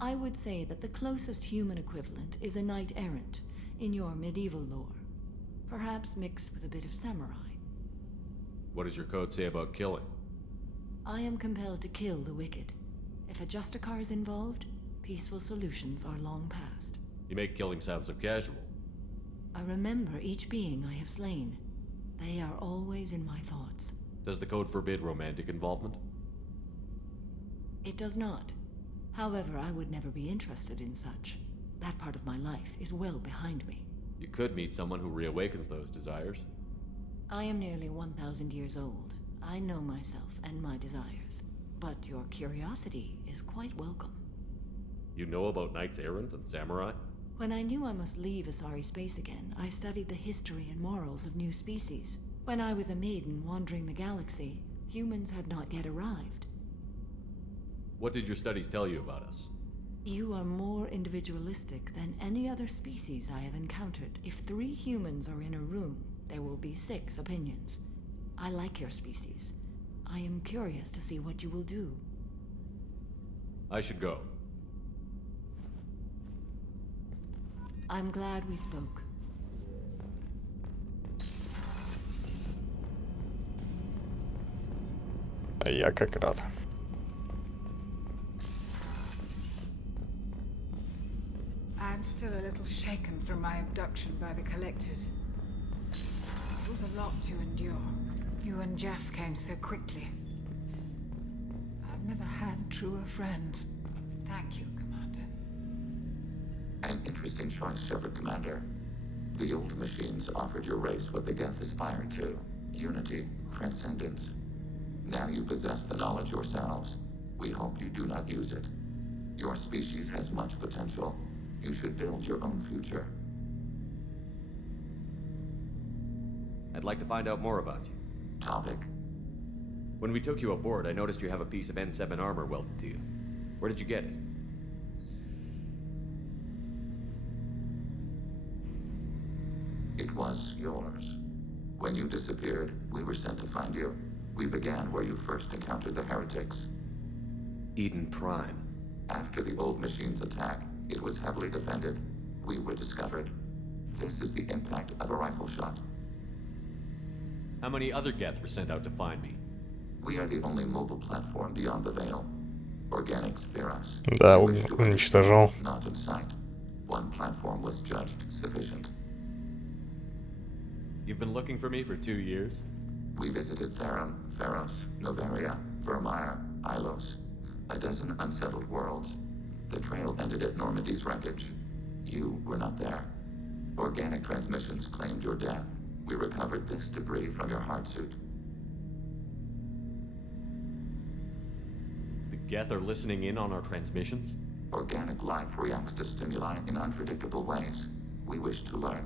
I would say that the closest human equivalent is a knight-errant in your medieval lore. Perhaps mixed with a bit of samurai. What does your code say about killing? I am compelled to kill the wicked. If a Justicar is involved, peaceful solutions are long past. You make killing sound so casual. I remember each being I have slain. They are always in my thoughts. Does the code forbid romantic involvement? It does not. However, I would never be interested in such. That part of my life is well behind me. You could meet someone who reawakens those desires. I am nearly 1,000 years old. I know myself and my desires. But your curiosity is quite welcome. You know about knights errant and samurai? When I knew I must leave Asari space again, I studied the history and morals of new species. When I was a maiden wandering the galaxy, humans had not yet arrived. What did your studies tell you about us? You are more individualistic than any other species I have encountered. If 3 humans are in a room, there will be 6 opinions. I like your species. I am curious to see what you will do. I should go. I'm glad we spoke. А я как рад. I'm still a little shaken from my abduction by the Collectors. It was a lot to endure. You and Jeff came so quickly. I've never had truer friends. Thank you, Commander. An interesting choice, Shepard Commander. The old machines offered your race what the Geth aspired to. Unity, transcendence. Now you possess the knowledge yourselves. We hope you do not use it. Your species has much potential. You should build your own future. I'd like to find out more about you. Topic? When we took you aboard, I noticed you have a piece of N7 armor welded to you. Where did you get it? It was yours. When you disappeared, we were sent to find you. We began where you first encountered the heretics. Eden Prime. After the old machine's attack, it was heavily defended. We were discovered. This is the impact of a rifle shot. How many other Geth were sent out to find me? We are the only mobile platform beyond the veil. Organics fear us. Да, We wish to уничтожал. understand, not in sight. One platform was judged sufficient. You've been looking for me for 2 years? We visited Theron, Theros, Noveria, Vermeer, Ilos. A dozen unsettled worlds. The trail ended at Normandy's wreckage. You were not there. Organic transmissions claimed your death. We recovered this debris from your heart suit. The Geth are listening in on our transmissions? Organic life reacts to stimuli in unpredictable ways. We wish to learn.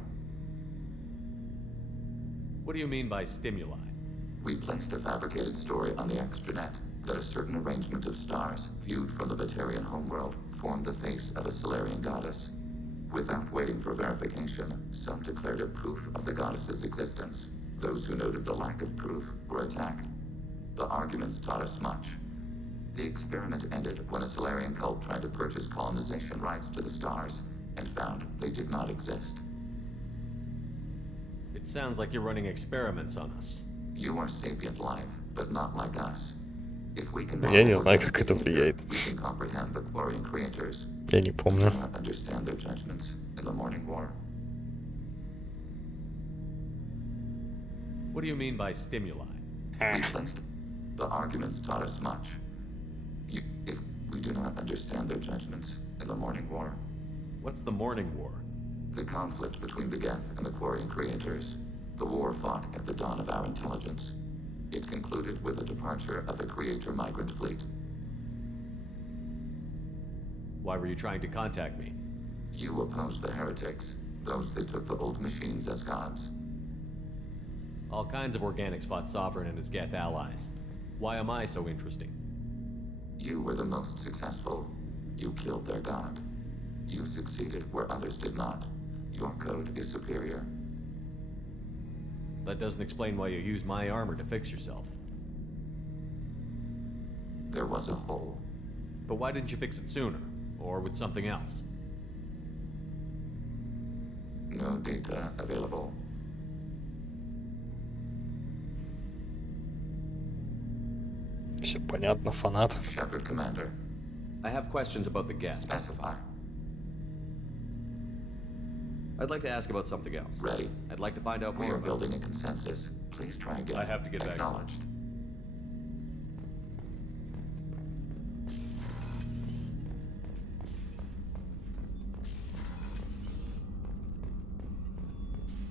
What do you mean by stimuli? We placed a fabricated story on the extranet that a certain arrangement of stars, viewed from the Batarian homeworld, formed the face of a Solarian goddess. Without waiting for verification, some declared it proof of the goddess's existence. Those who noted the lack of proof were attacked. The arguments taught us much. The experiment ended when a Solarian cult tried to purchase colonization rights to the stars and found they did not exist. It sounds like you're running experiments on us. You are sapient life, but not like us. If we can Я не знаю, как это влияет. we can comprehend the Quarian creators. Я не помню. We cannot understand their judgments in the morning war. What do you mean by stimuli? We placed the arguments taught us much. If we do not understand their judgments in the morning war. What's the morning war? The conflict between the Geth and the Quarian creators. The war fought at the dawn of our intelligence. It concluded with the departure of the Creator migrant fleet. Why were you trying to contact me? You opposed the heretics, those that took the old machines as gods. All kinds of organics fought Sovereign and his Geth allies. Why am I so interesting? You were the most successful. You killed their god. You succeeded where others did not. Your code is superior. That doesn't explain why you used my armor to fix yourself. There was a hole. But why didn't you fix it sooner? Or with something else? No data available. Все понятно, фанат. Shepard, Commander. I have questions about the Geth. Specify. I'd like to ask about something else. Ready. I'd like to find out We more are about... building a consensus. Please try again. I have to get back. Acknowledged.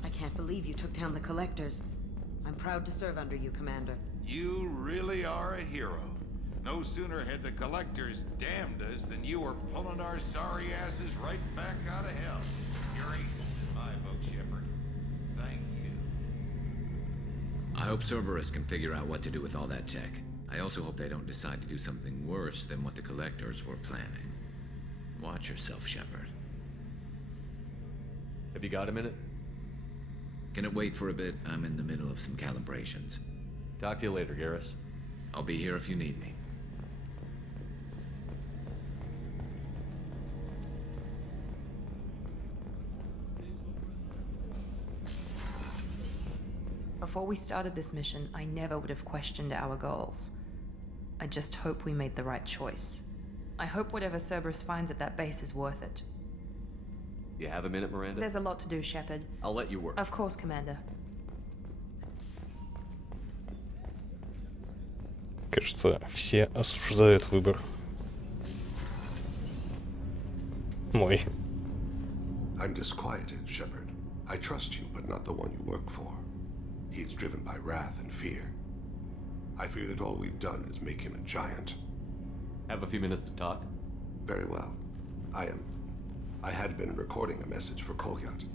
I can't believe you took down the Collectors. I'm proud to serve under you, Commander. You really are a hero. No sooner had the Collectors damned us than you were pulling our sorry asses right back out of hell. You're aces in my book, Shepard. Thank you. I hope Cerberus can figure out what to do with all that tech. I also hope they don't decide to do something worse than what the Collectors were planning. Watch yourself, Shepard. Have you got a minute? Can it wait for a bit? I'm in the middle of some calibrations. Talk to you later, Garrus. I'll be here if you need me. Before we started this mission, I never would have questioned our goals. I just hope we made the right choice. I hope whatever Cerberus finds at that base is worth it. You have a minute, Miranda? There's a lot to do, Shepard. I'll let you work. Of course, Commander. Кажется, все осуждают выбор. Мой. I'm disquieted, Shepard. I trust you, but not the one you work for. He is driven by wrath and fear. I fear that all we've done is make him a giant. Have a few minutes to talk? Very well. I had been recording a message for Kolyat.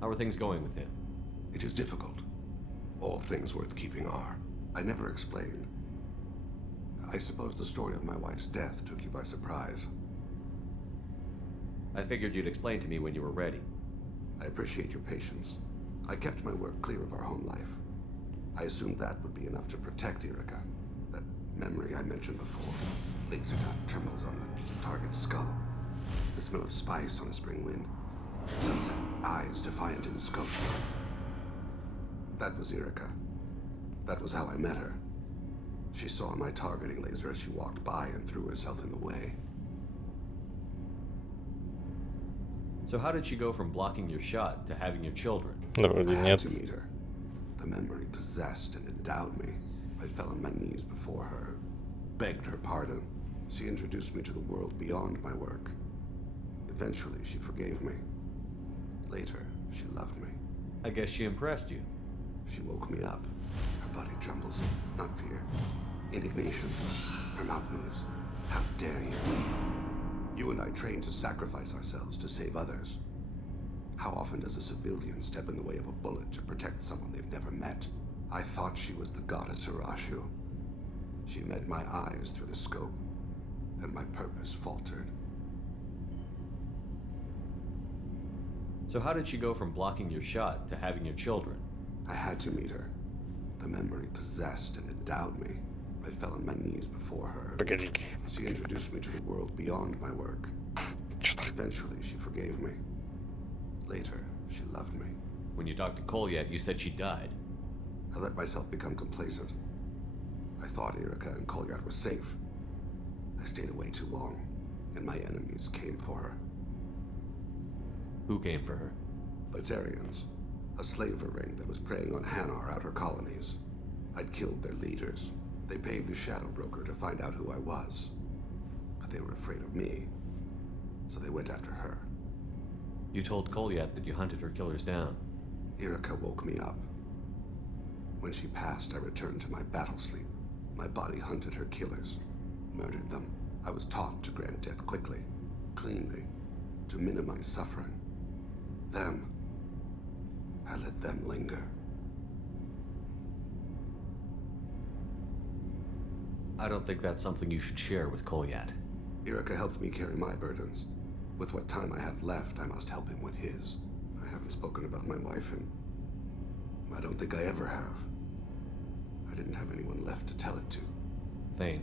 How are things going with him? It is difficult. All things worth keeping are. I never explained. I suppose the story of my wife's death took you by surprise. I figured you'd explain to me when you were ready. I appreciate your patience. I kept my work clear of our home life. I assumed that would be enough to protect Erica. That memory I mentioned before. Laser dot terminals on the target's skull. The smell of spice on a spring wind. Sunset eyes defiant in scope. That was Erica. That was how I met her. She saw my targeting laser as she walked by and threw herself in the way. So how did she go from blocking your shot to having your children? I had to meet her. The memory possessed and endowed me. I fell on my knees before her, begged her pardon. She introduced me to the world beyond my work. Eventually, she forgave me. Later, she loved me. I guess she impressed you. She woke me up. Her body trembles, not fear. Indignation. Her mouth moves. How dare you? You and I trained to sacrifice ourselves to save others. How often does a civilian step in the way of a bullet to protect someone they've never met? I thought she was the goddess Hirashu. She met my eyes through the scope, and my purpose faltered. So how did she go from blocking your shot to having your children? I had to meet her. The memory possessed and endowed me. I fell on my knees before her. She introduced me to the world beyond my work. Eventually, she forgave me. Later, she loved me. When you talked to Kolyat, you said she died. I let myself become complacent. I thought Irika and Kolyat were safe. I stayed away too long, and my enemies came for her. Who came for her? Batarians. A slaver ring that was preying on Hanar outer colonies. I'd killed their leaders. They paid the Shadow Broker to find out who I was. But they were afraid of me, so they went after her. You told Kolyat that you hunted her killers down. Irika woke me up. When she passed, I returned to my battle sleep. My body hunted her killers, murdered them. I was taught to grant death quickly, cleanly, to minimize suffering. Them, I let them linger. I don't think that's something you should share with Kolyat. Irika helped me carry my burdens. With what time I have left, I must help him with his. I haven't spoken about my wife, and I don't think I ever have. I didn't have anyone left to tell it to. Thane,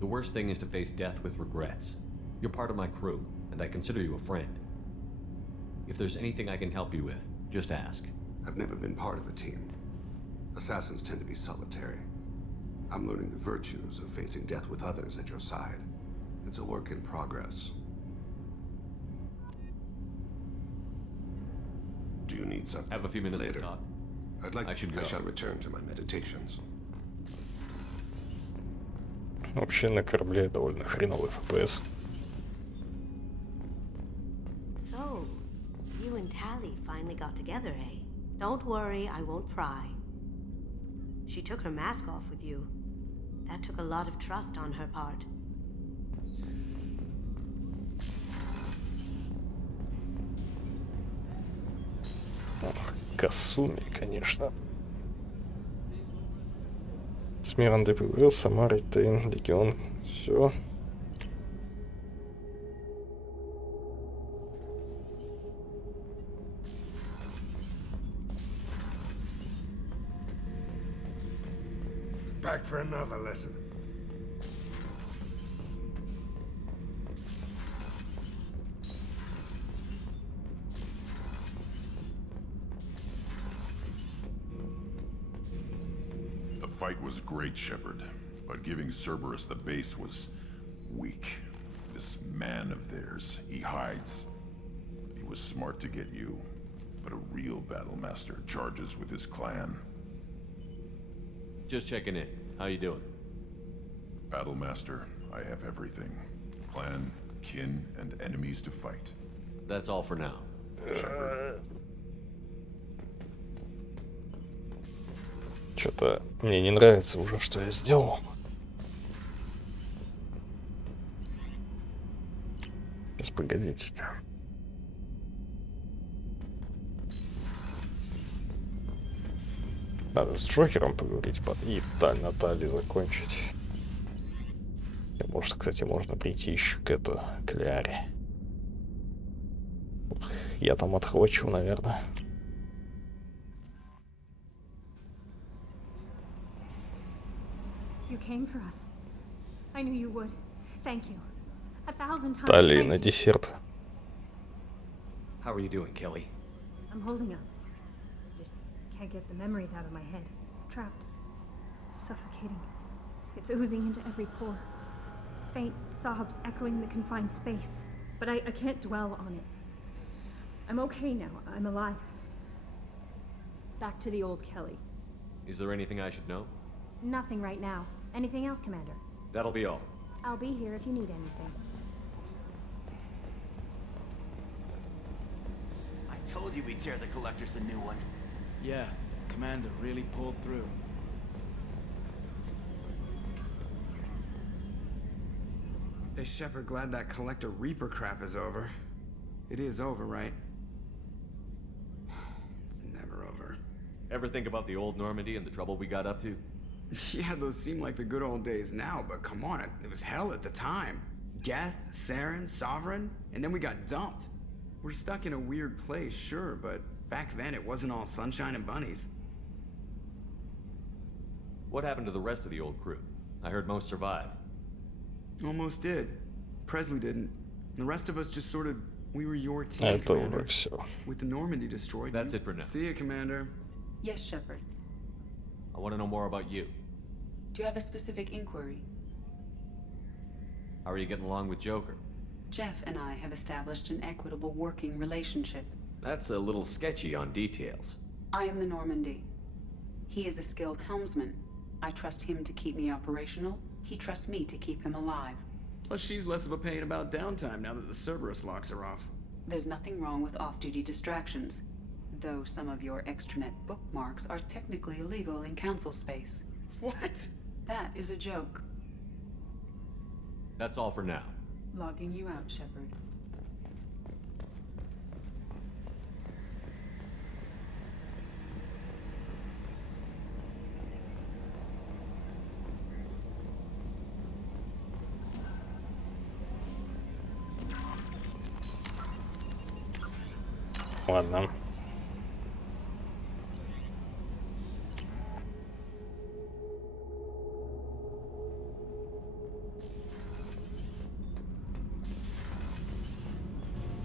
the worst thing is to face death with regrets. You're part of my crew, and I consider you a friend. If there's anything I can help you with, just ask. I've never been part of a team. Assassins tend to be solitary. I'm learning the virtues of facing death with others at your side. It's a work in progress. Do you need something? Have a few minutes later to talk. I go. shall return to my meditations. Вообще на корабле довольно хреновый FPS. So, you and Tally finally got together, eh? Don't worry, I won't pry. She took her mask off with you. That took a lot of trust on her part. Касуми, конечно. Смиран ты поговорил, Самара, Тейн, Легион. Все. Back for another lesson. The fight was great, Shepard, but giving Cerberus the base was weak. This man of theirs, he hides. He was smart to get you, but a real Battlemaster charges with his clan. Just checking in. How you doing? Battlemaster, I have everything. Clan, kin, and enemies to fight. That's all for now. Shepard. Что-то мне не нравится уже, что я сделал. Сейчас, погодите-ка. Надо с Джокером поговорить и Натали закончить. И, может, кстати, можно прийти еще к Ляре. Я там отхвачу, наверное. You came for us. I knew you would. Thank you. 1,000 times. Талии на десерт. How are you doing, Kelly? I'm holding up. Just can't get the memories out of my head. Trapped. Suffocating. It's oozing into every pore. Faint sobs echoing the confined space. But I can't dwell on it. I'm okay now. I'm alive. Back to the old Kelly. Is there anything I should know? Nothing right now. Anything else, Commander? That'll be all. I'll be here if you need anything. I told you we'd tear the Collectors a new one. Yeah, Commander really pulled through. Hey, Shepard, glad that Collector Reaper crap is over. It is over, right? It's never over. Ever think about the old Normandy and the trouble we got up to? Yeah, those seem like the good old days now, but come on, it was hell at the time. Geth, Saren, Sovereign, and then we got dumped. We're stuck in a weird place, sure, but back then it wasn't all sunshine and bunnies. What happened to the rest of the old crew? I heard most survived. Almost did. Presley didn't. The rest of us just sort of... We were your team, Это Commander. уже все. With the Normandy destroyed... That's it for now. See you, Commander. Yes, Shepard. I want to know more about you. Do you have a specific inquiry? How are you getting along with Joker? Jeff and I have established an equitable working relationship. That's a little sketchy on details. I am the Normandy. He is a skilled helmsman. I trust him to keep me operational. He trusts me to keep him alive. Plus, she's less of a pain about downtime now that the Cerberus locks her off. There's nothing wrong with off-duty distractions, though some of your extranet bookmarks are technically illegal in Council space. What? That is a joke. That's all for now. Logging you out, Shepard. Ладно.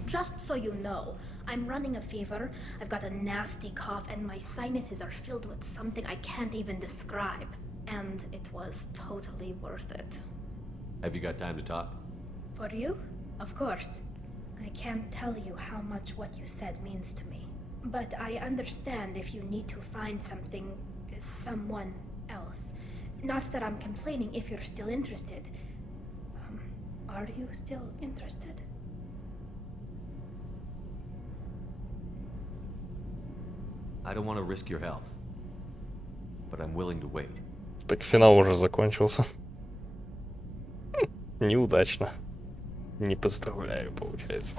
Just so you know, I'm running a fever, I've got a nasty cough, and my sinuses are filled with something I can't even describe. And it was totally worth it. Have you got time to talk? For you? Of course. I can't tell you how much what you said means to me. But I understand if you need to find someone else. Not that I'm complaining if you're still interested. Are you still interested? I don't want to risk your health, but I'm willing to wait. Так финал уже закончился. Неудачно. Не поздравляю, получается.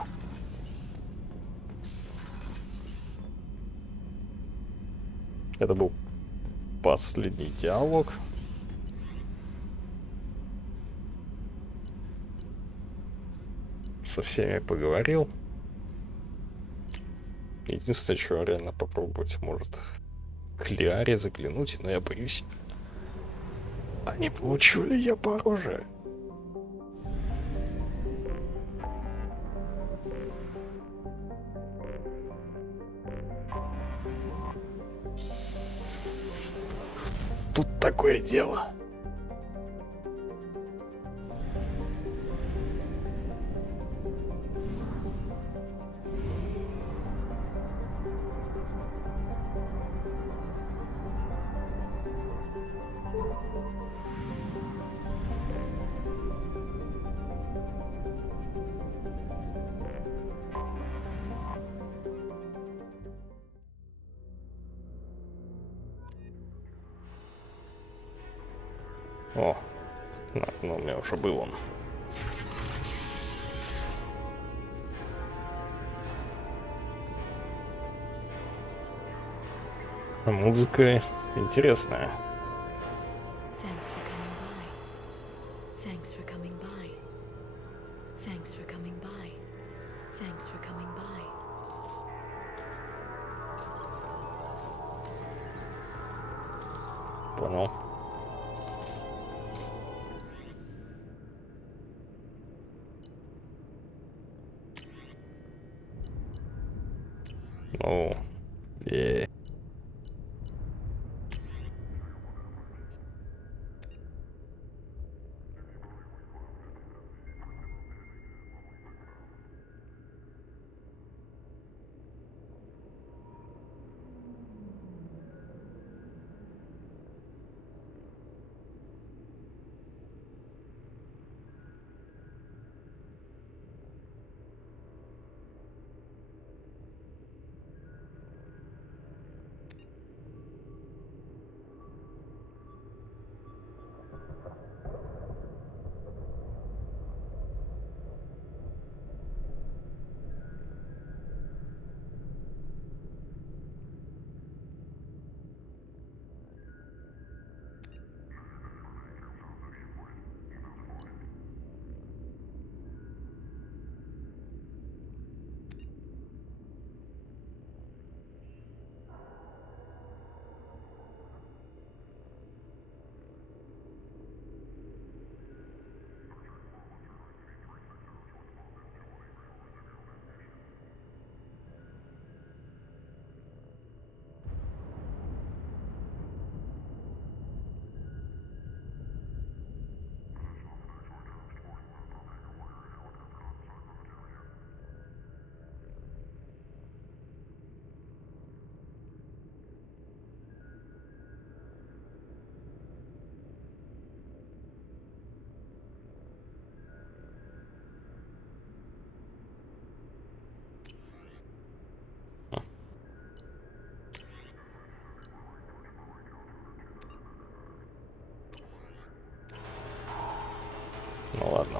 Это был последний диалог. Со всеми поговорил. Единственное, что реально попробовать, может, к Лиаре заглянуть, но я боюсь. А не получу ли я по оружию? Тут такое дело. О, ну у меня уже был он. Музыка интересная. Thanks for coming by. Thanks for coming by. Thanks for coming by. Thanks for coming by. Понял. О, Ну ладно.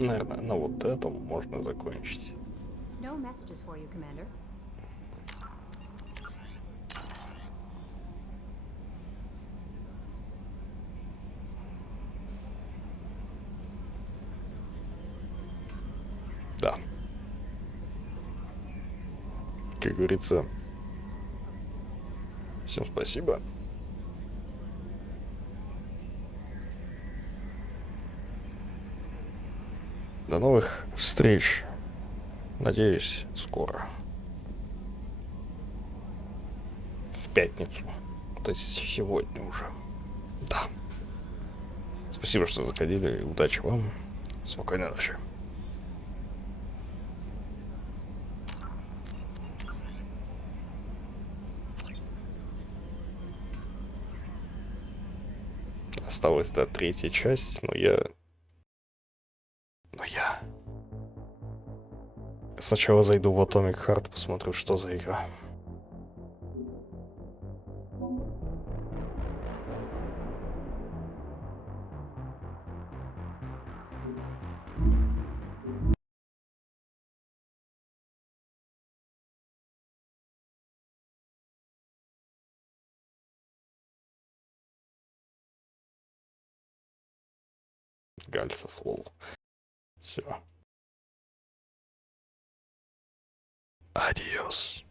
Наверное, на вот этом можно закончить. No messages for you, Commander. Да. Как говорится, всем спасибо. До новых встреч. Надеюсь, скоро. В пятницу. То есть сегодня уже. Да. Спасибо, что заходили. Удачи вам. Спокойной ночи. Осталась, да, третья часть, но я сначала зайду в Atomic Heart, посмотрю, что за игра. Гальцев, лол. Все. Адиос.